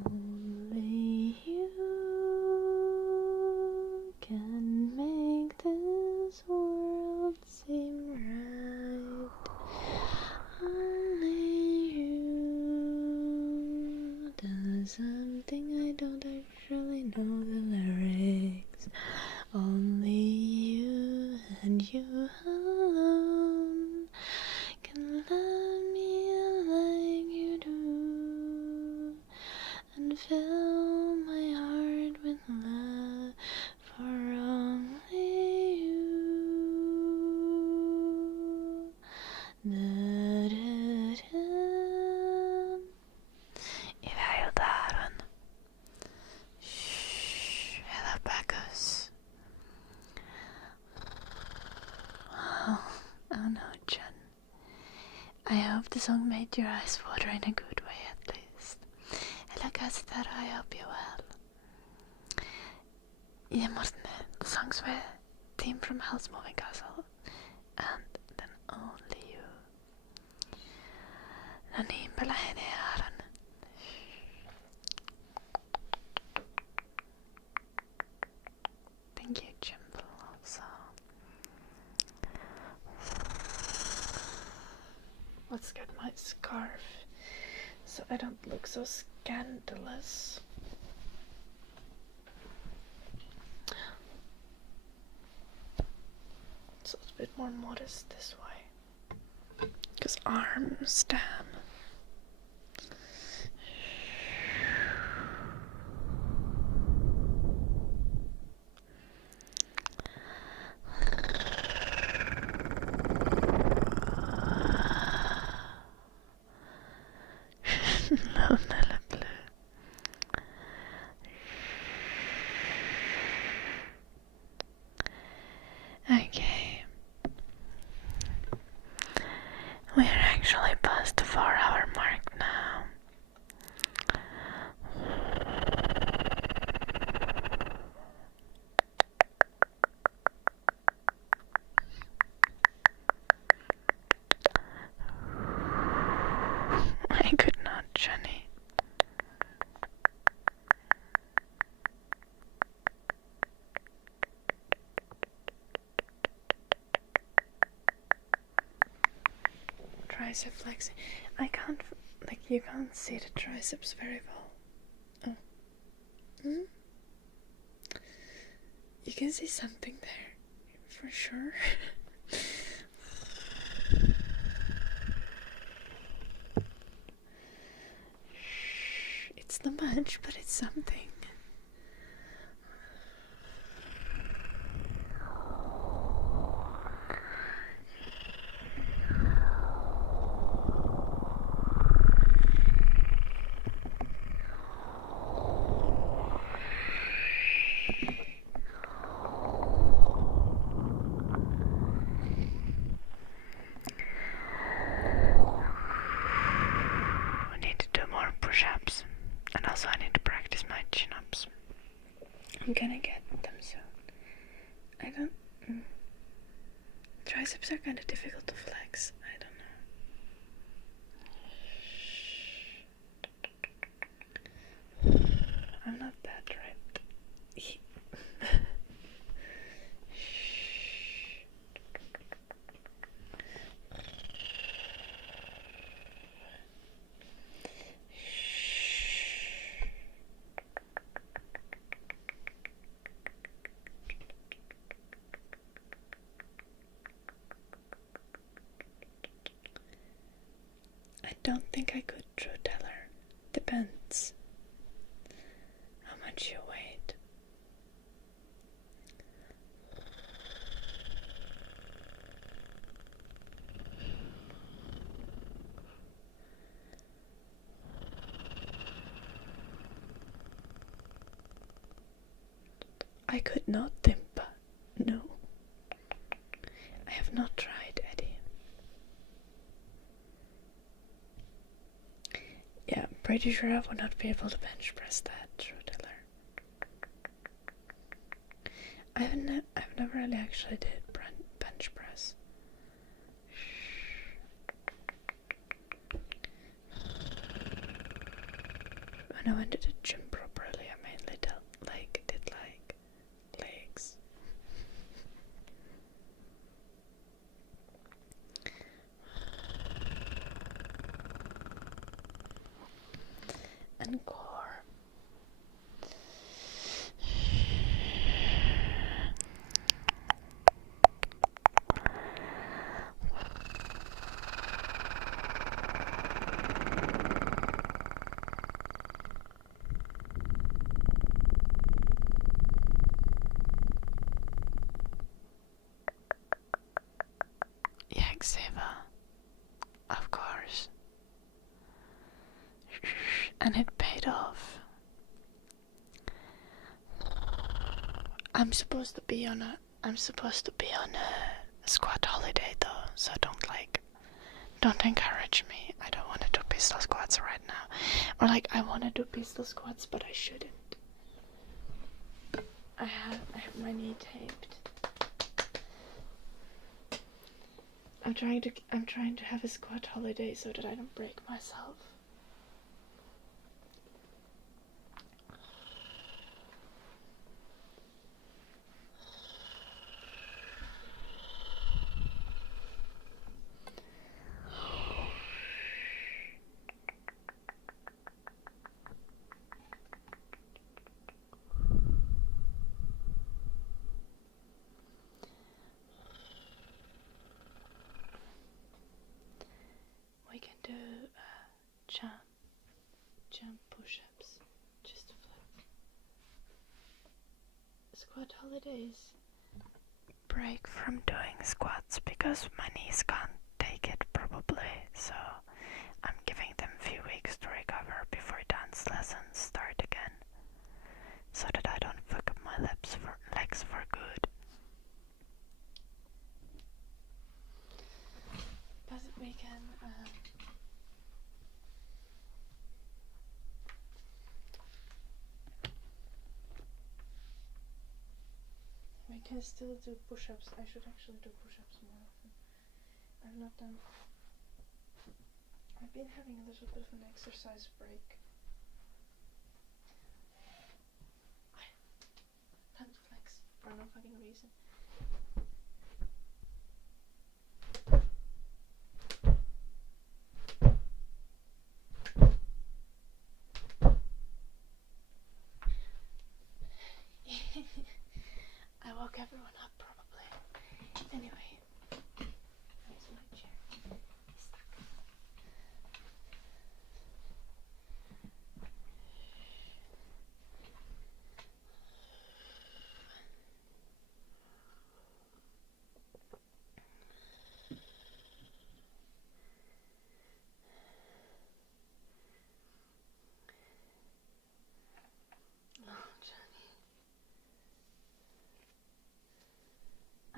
Only You Can Make This World Seem Right. Only you does something I don't actually know the lyrics. Only you and you alone can love me like you do, and fill my heart with love for only you. Da-da-da. Iväg åt dörren. Shh, hela Bacchus. Oh no, Jen. I hope the song made your eyes water in a good way at least. Eller kanske that I hope you well. Yeah, Morten, the songs were theme from House Moving Castle, and then Only You. No niin, mä lähen Earan. Thank you, Jimbo, also. Let's get my scarf so I don't look so scandalous. So it's a bit more modest this way. Because arms, damn. tricep flexing. I can't, like, you can't see the triceps very well. Oh. Hmm? You can see something there, for sure. It's not much, but it's something. I need to do more push-ups, and also I need to practice my chin-ups. I'm gonna get them soon. I don't... Triceps are kind of difficult to flex. I don't know. I'm not that ripped. I don't think I could, True Teller. Depends how much you weighed. I could not, Timpa. No. I have not tried, Eddie. Yeah, I'm pretty sure I would not be able to bench press that, True Teller. I've never really actually did bench press. When I went to the gym properly, I mainly did legs. And core. Yeah, Xeva. Of course. And it paid off. I'm supposed to be on a squat holiday though, so don't encourage me. I don't want to do pistol squats right now. Or I want to do pistol squats, but I shouldn't. I have my knee taped. I'm trying to have a squat holiday so that I don't break myself. We can do jump push-ups just to flip. Squat holidays break from doing squats because my knees can't take it probably, so I'm giving them a few weeks to recover before dance lessons start again, so that I don't fuck up my legs for good. But we can still do push-ups. I should actually do push-ups more often. I've not done. I've been having a little bit of an exercise break. Time to flex for no fucking reason.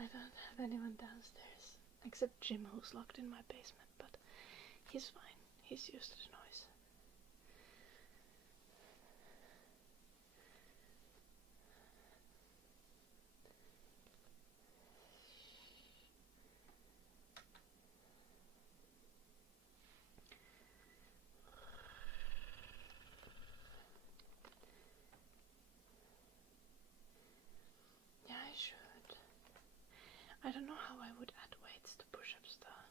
I don't have anyone downstairs except Jim, who's locked in my basement, but he's fine. He's used to the noise. Yeah, I should. I don't know how I would add weights to push-ups though.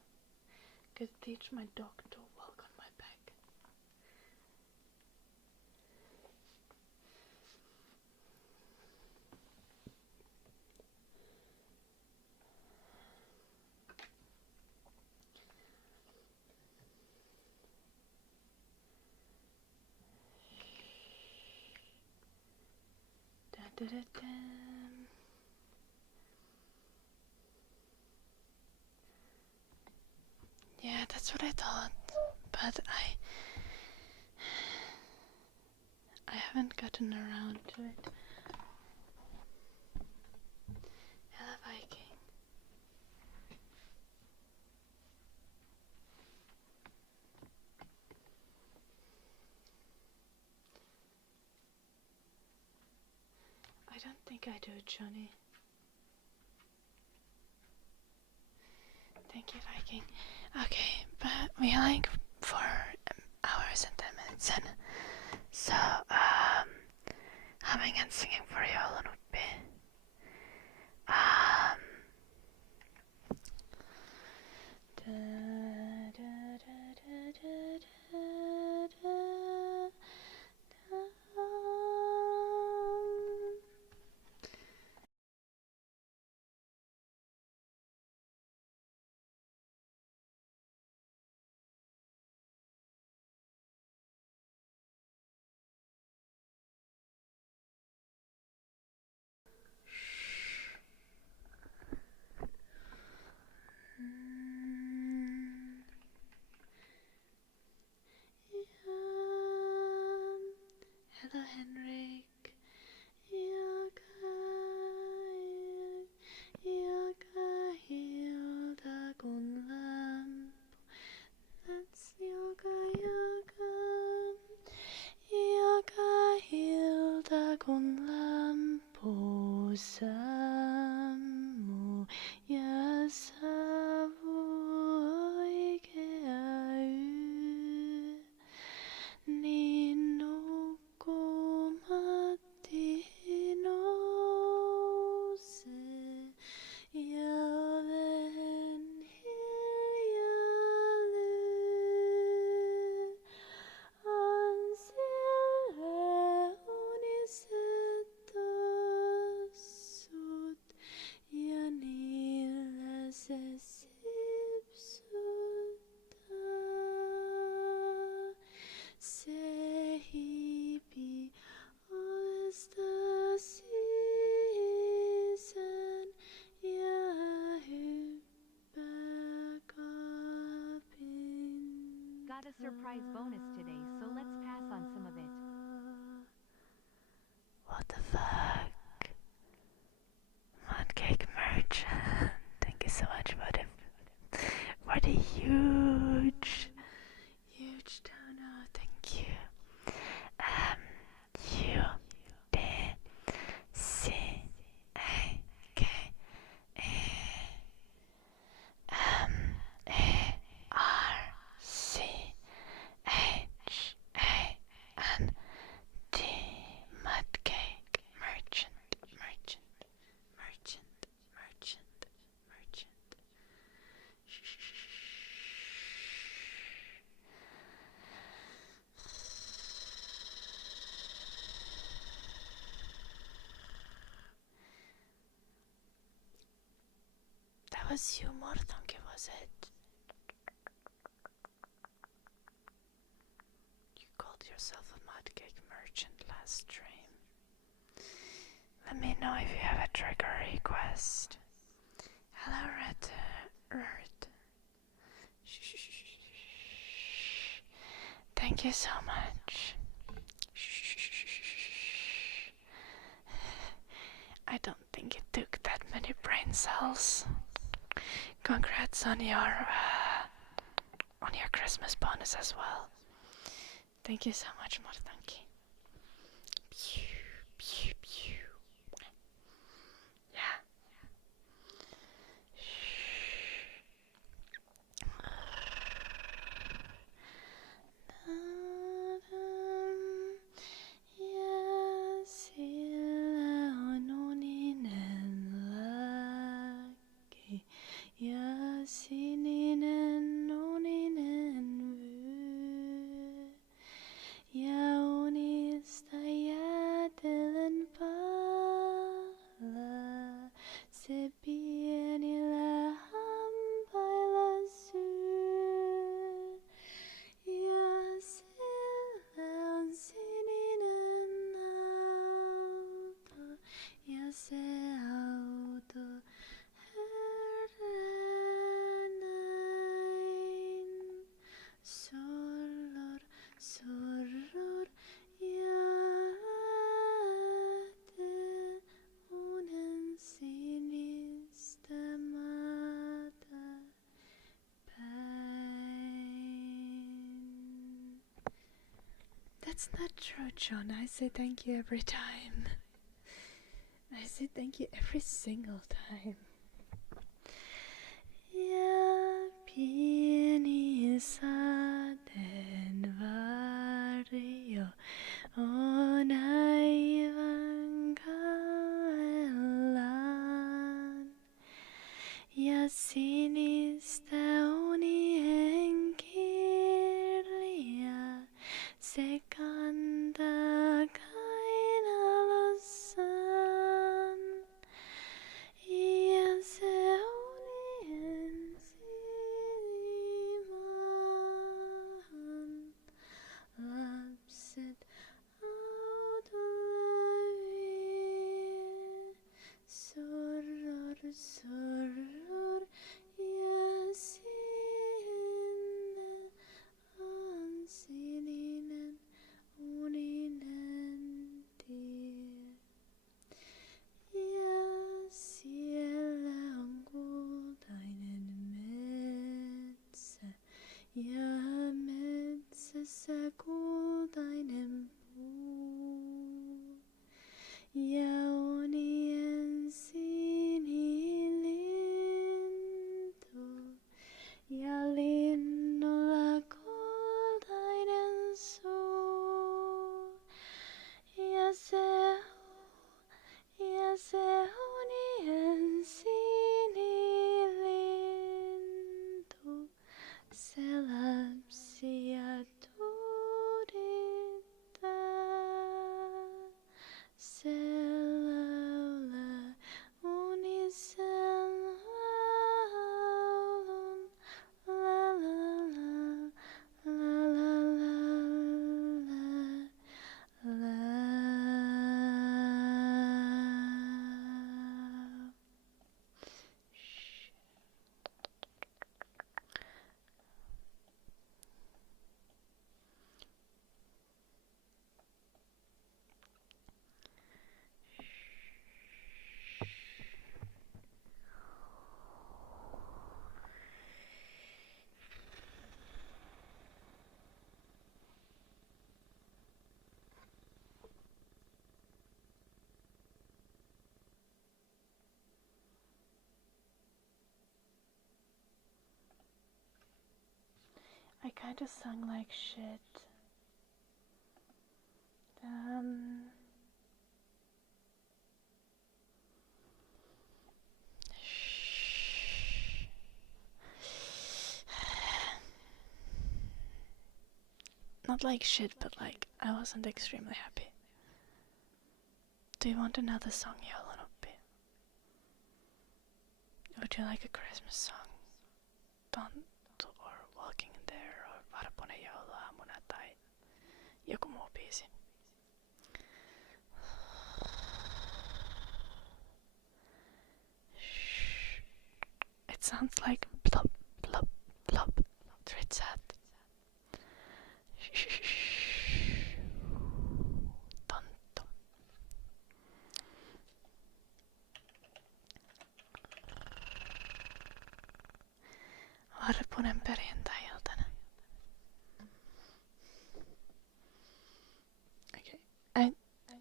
Could teach my dog to walk on my back. Da, da, da, da. Yeah, that's what I thought, but I haven't gotten around to it. Hello, Viking. I don't think I do, Johnny. Thank you, Viking. Okay, but we like 4 hours and 10 minutes in. So, humming and singing for Jolan would be da, da, da, da, da, da, da. Hello, Henrik. Yoga Hilda Gunlam. That's yoga. Yoga Hilda Gunlam. Posamu Yasavu Ikeau. Nino Komati no se Yaven Hilyalu Ansile Unisetos Sut Yanila Sesipsuta Sehibi Osta season Yahoo back up in Got a surprise bonus today, so let's pass on some of it. What the fuck? Mudcake merchant. Thank you so much for the huge donor. Thank you. U D C A K E M A R C H A N T Mudcake merchant. That was you, Mortonke, was it? You called yourself a mudcake merchant last stream. Let me know if you have a trigger request. Hello, Red. Thank you so much. I don't think it took that many brain cells. Congrats on your Christmas bonus as well. Thank you so much, Martanki. Pew, pew, pew. Yeah. Ja sillä on uninen laki ja sininen uninen vyö. Ja unista jäätelen palaa, se pienillä hampailla syö. Ja sillä on sininen auto, ja se auto näin. Sorror, sorror, jäte unen sinistä maata päin. That's not true, John. I say thank you every time. I say thank you every single time. Ja pieni sateenvarjo on aivan kauellaan. Ja sinistä unien kirjaa se kantaa kainalossaan. Ja se unien silmään lapset autolla vie. Sorror, sorror, ja sinne on sininen uninen tie. Ja siellä on kultainen metsä, ja metsässä kultainen puu. Ja unien sinilintu, ja linnulla kultainen suu. Ja se unien sinilintu, se lapsia tuudittaa. Se laulaa unisen laulun, la la la, la la la la. I kind of sung like shit. Not like shit, but like I wasn't extremely happy. Do you want another song, Joulunoppi? Would you like a Christmas song? Tonttu or Walking in There or Varpunen jouluaamuna tai joku muu biisi? It sounds like plop, plop, plop. Tritsat. Tonttu. arponen perjantai-iltana. Okay. I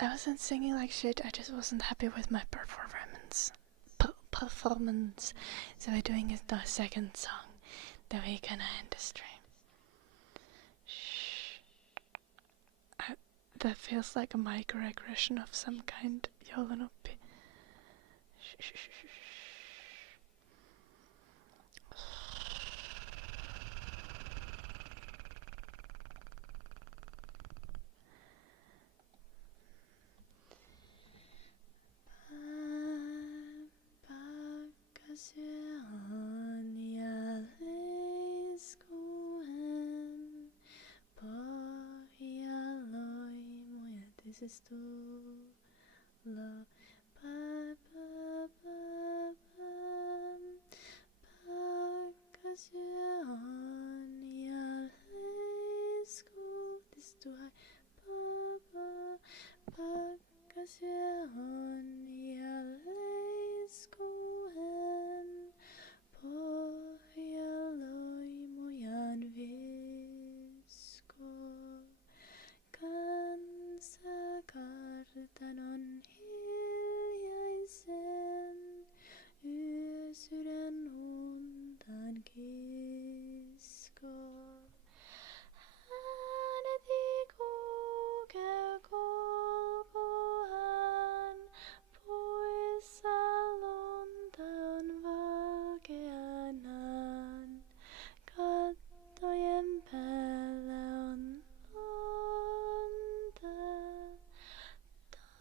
wasn't singing like shit, I just wasn't happy with my performance. So we're doing the second song. Then we're gonna end the stream. Shh. That feels like a microaggression of some kind. Joulunoppi. Shh, shh, shh, shh. This is to love. This to high. Kartanon hiljaisen yösydän untaan kiskoo. Hänet ikukea kulkuhan, puissa lunta on valkeanan. Kattojen päällä on lunta.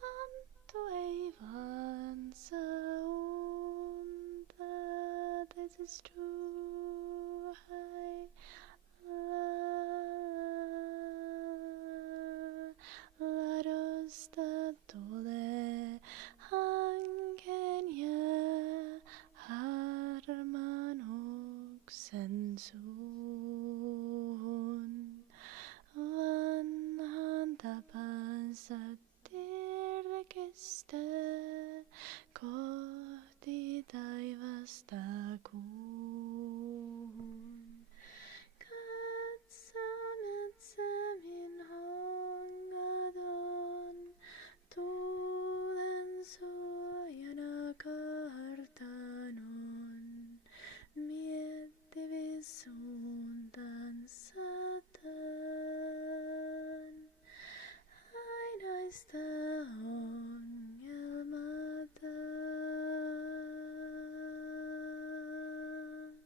Tanttu ei vaan saa unta. This is true. Hai. Ladosta tulee hanken jää harmaan oksen suun. Vanhan tapansa tirkistää kohti taivasta kuun. Katso metsämin hongaton, tuulen suojana kartanon. Miettivis suuntaan satan. Ainaista ongelmaton.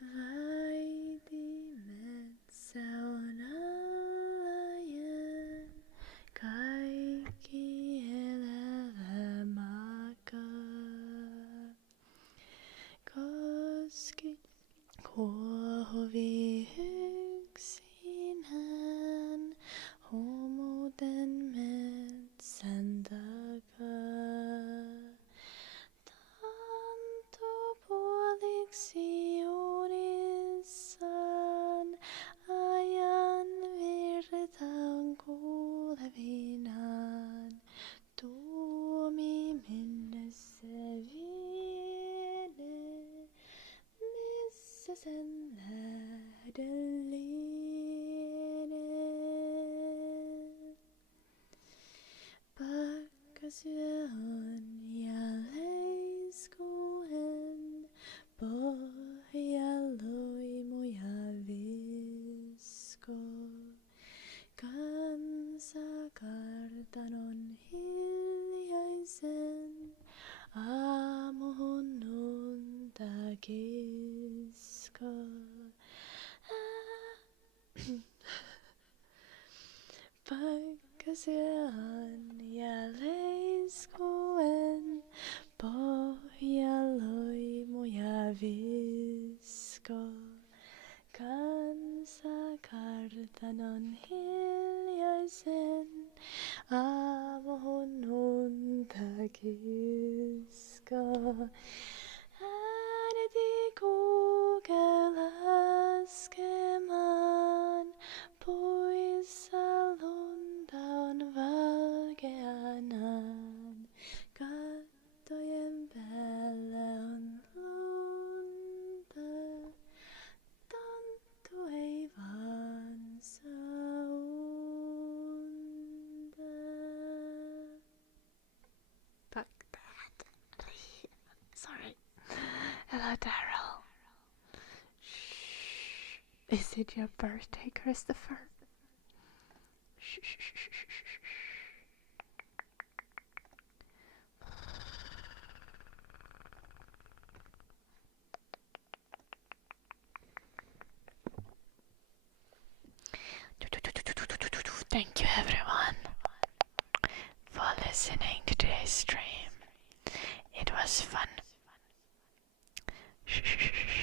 Vaiti metsä on allajen, kaikki elävä makaa. Koski kuohuvi yksinään, humuten metsän takaa. Tanttu puoliksi unissaan, ajan virtaan kuulevinaan. Tuomi mennessä viene, missä sen lähden lienee. Pakkasyö on ja leiskuen, pohjaloimuja viskoo. Kansa kartanon hiljaisen, aamuhun unta kiskoo. Pakkasyö on ja leiskuen, pohjaloimuja viskoo. Kansa kartanon hiljaisen, aamuhun unta kiskoo. Äänet ikukea laskemaan, puissa lunta on valkeanan. Kattojen päällä on lunta. Is it your birthday, Christopher? Shh, shh, shh, shh, shh, shh, shh. Thank you everyone for listening to today's stream. It was fun. Shh, shh, shh, shh.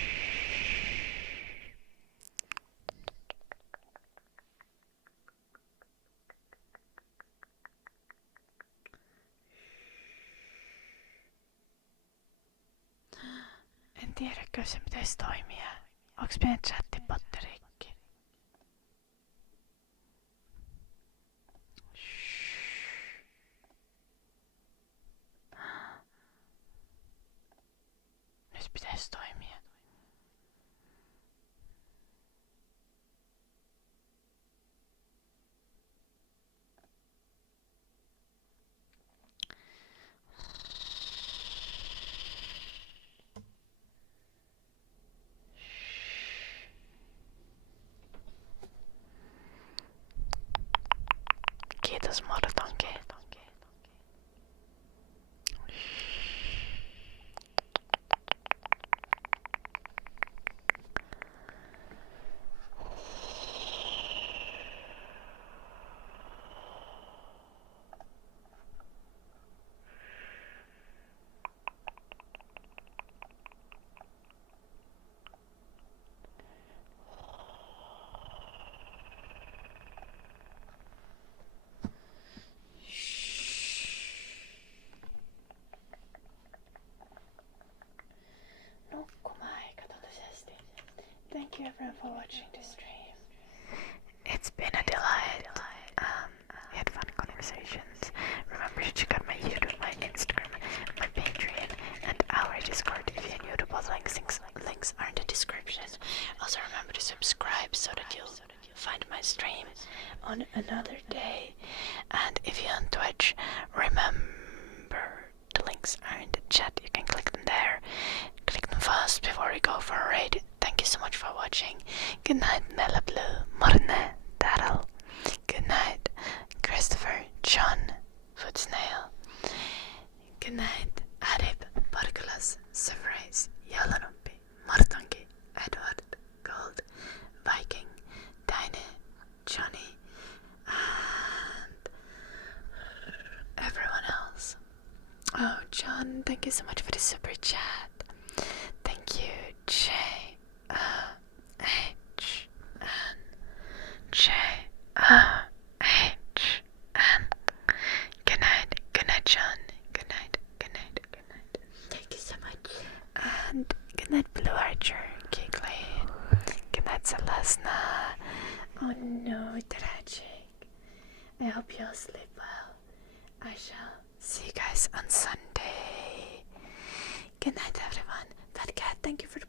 En tiedäkö se pitäisi toimia. Onks meidän chattipotti rikki? Nyt pitäisi toimia. Kiitos Mortonki. Thank you everyone for watching this stream. It's been a delight. We had fun conversations. Remember to check out my YouTube, my Instagram, my Patreon, and our Discord if you're new to both links. Links are in the description. Also remember to subscribe so that you'll find my stream on another day. And if you're on Twitch, remember the links are in the chat. You can click them there. Click them fast before we go for a raid. Thank you so much for watching. Good night, Mela Blue, Morne, Daryl. Good night, Christopher, John, Footsnail. Good night, Arib, Barkulas, Surprise, Yalanumpi, Martangi, Edward, Gold, Viking, Dine, Johnny, and everyone else. Oh, John, thank you so much for the super chat. Thank you, J, H, N, J, H, N. Good night, John. Good night. Thank you so much. And good night, Blue Archer, Kigley. Good night, Celestina. Oh no, tragic. I hope you all sleep well. I shall see you guys on Sunday. Good night, everyone. Fat Cat, thank you for the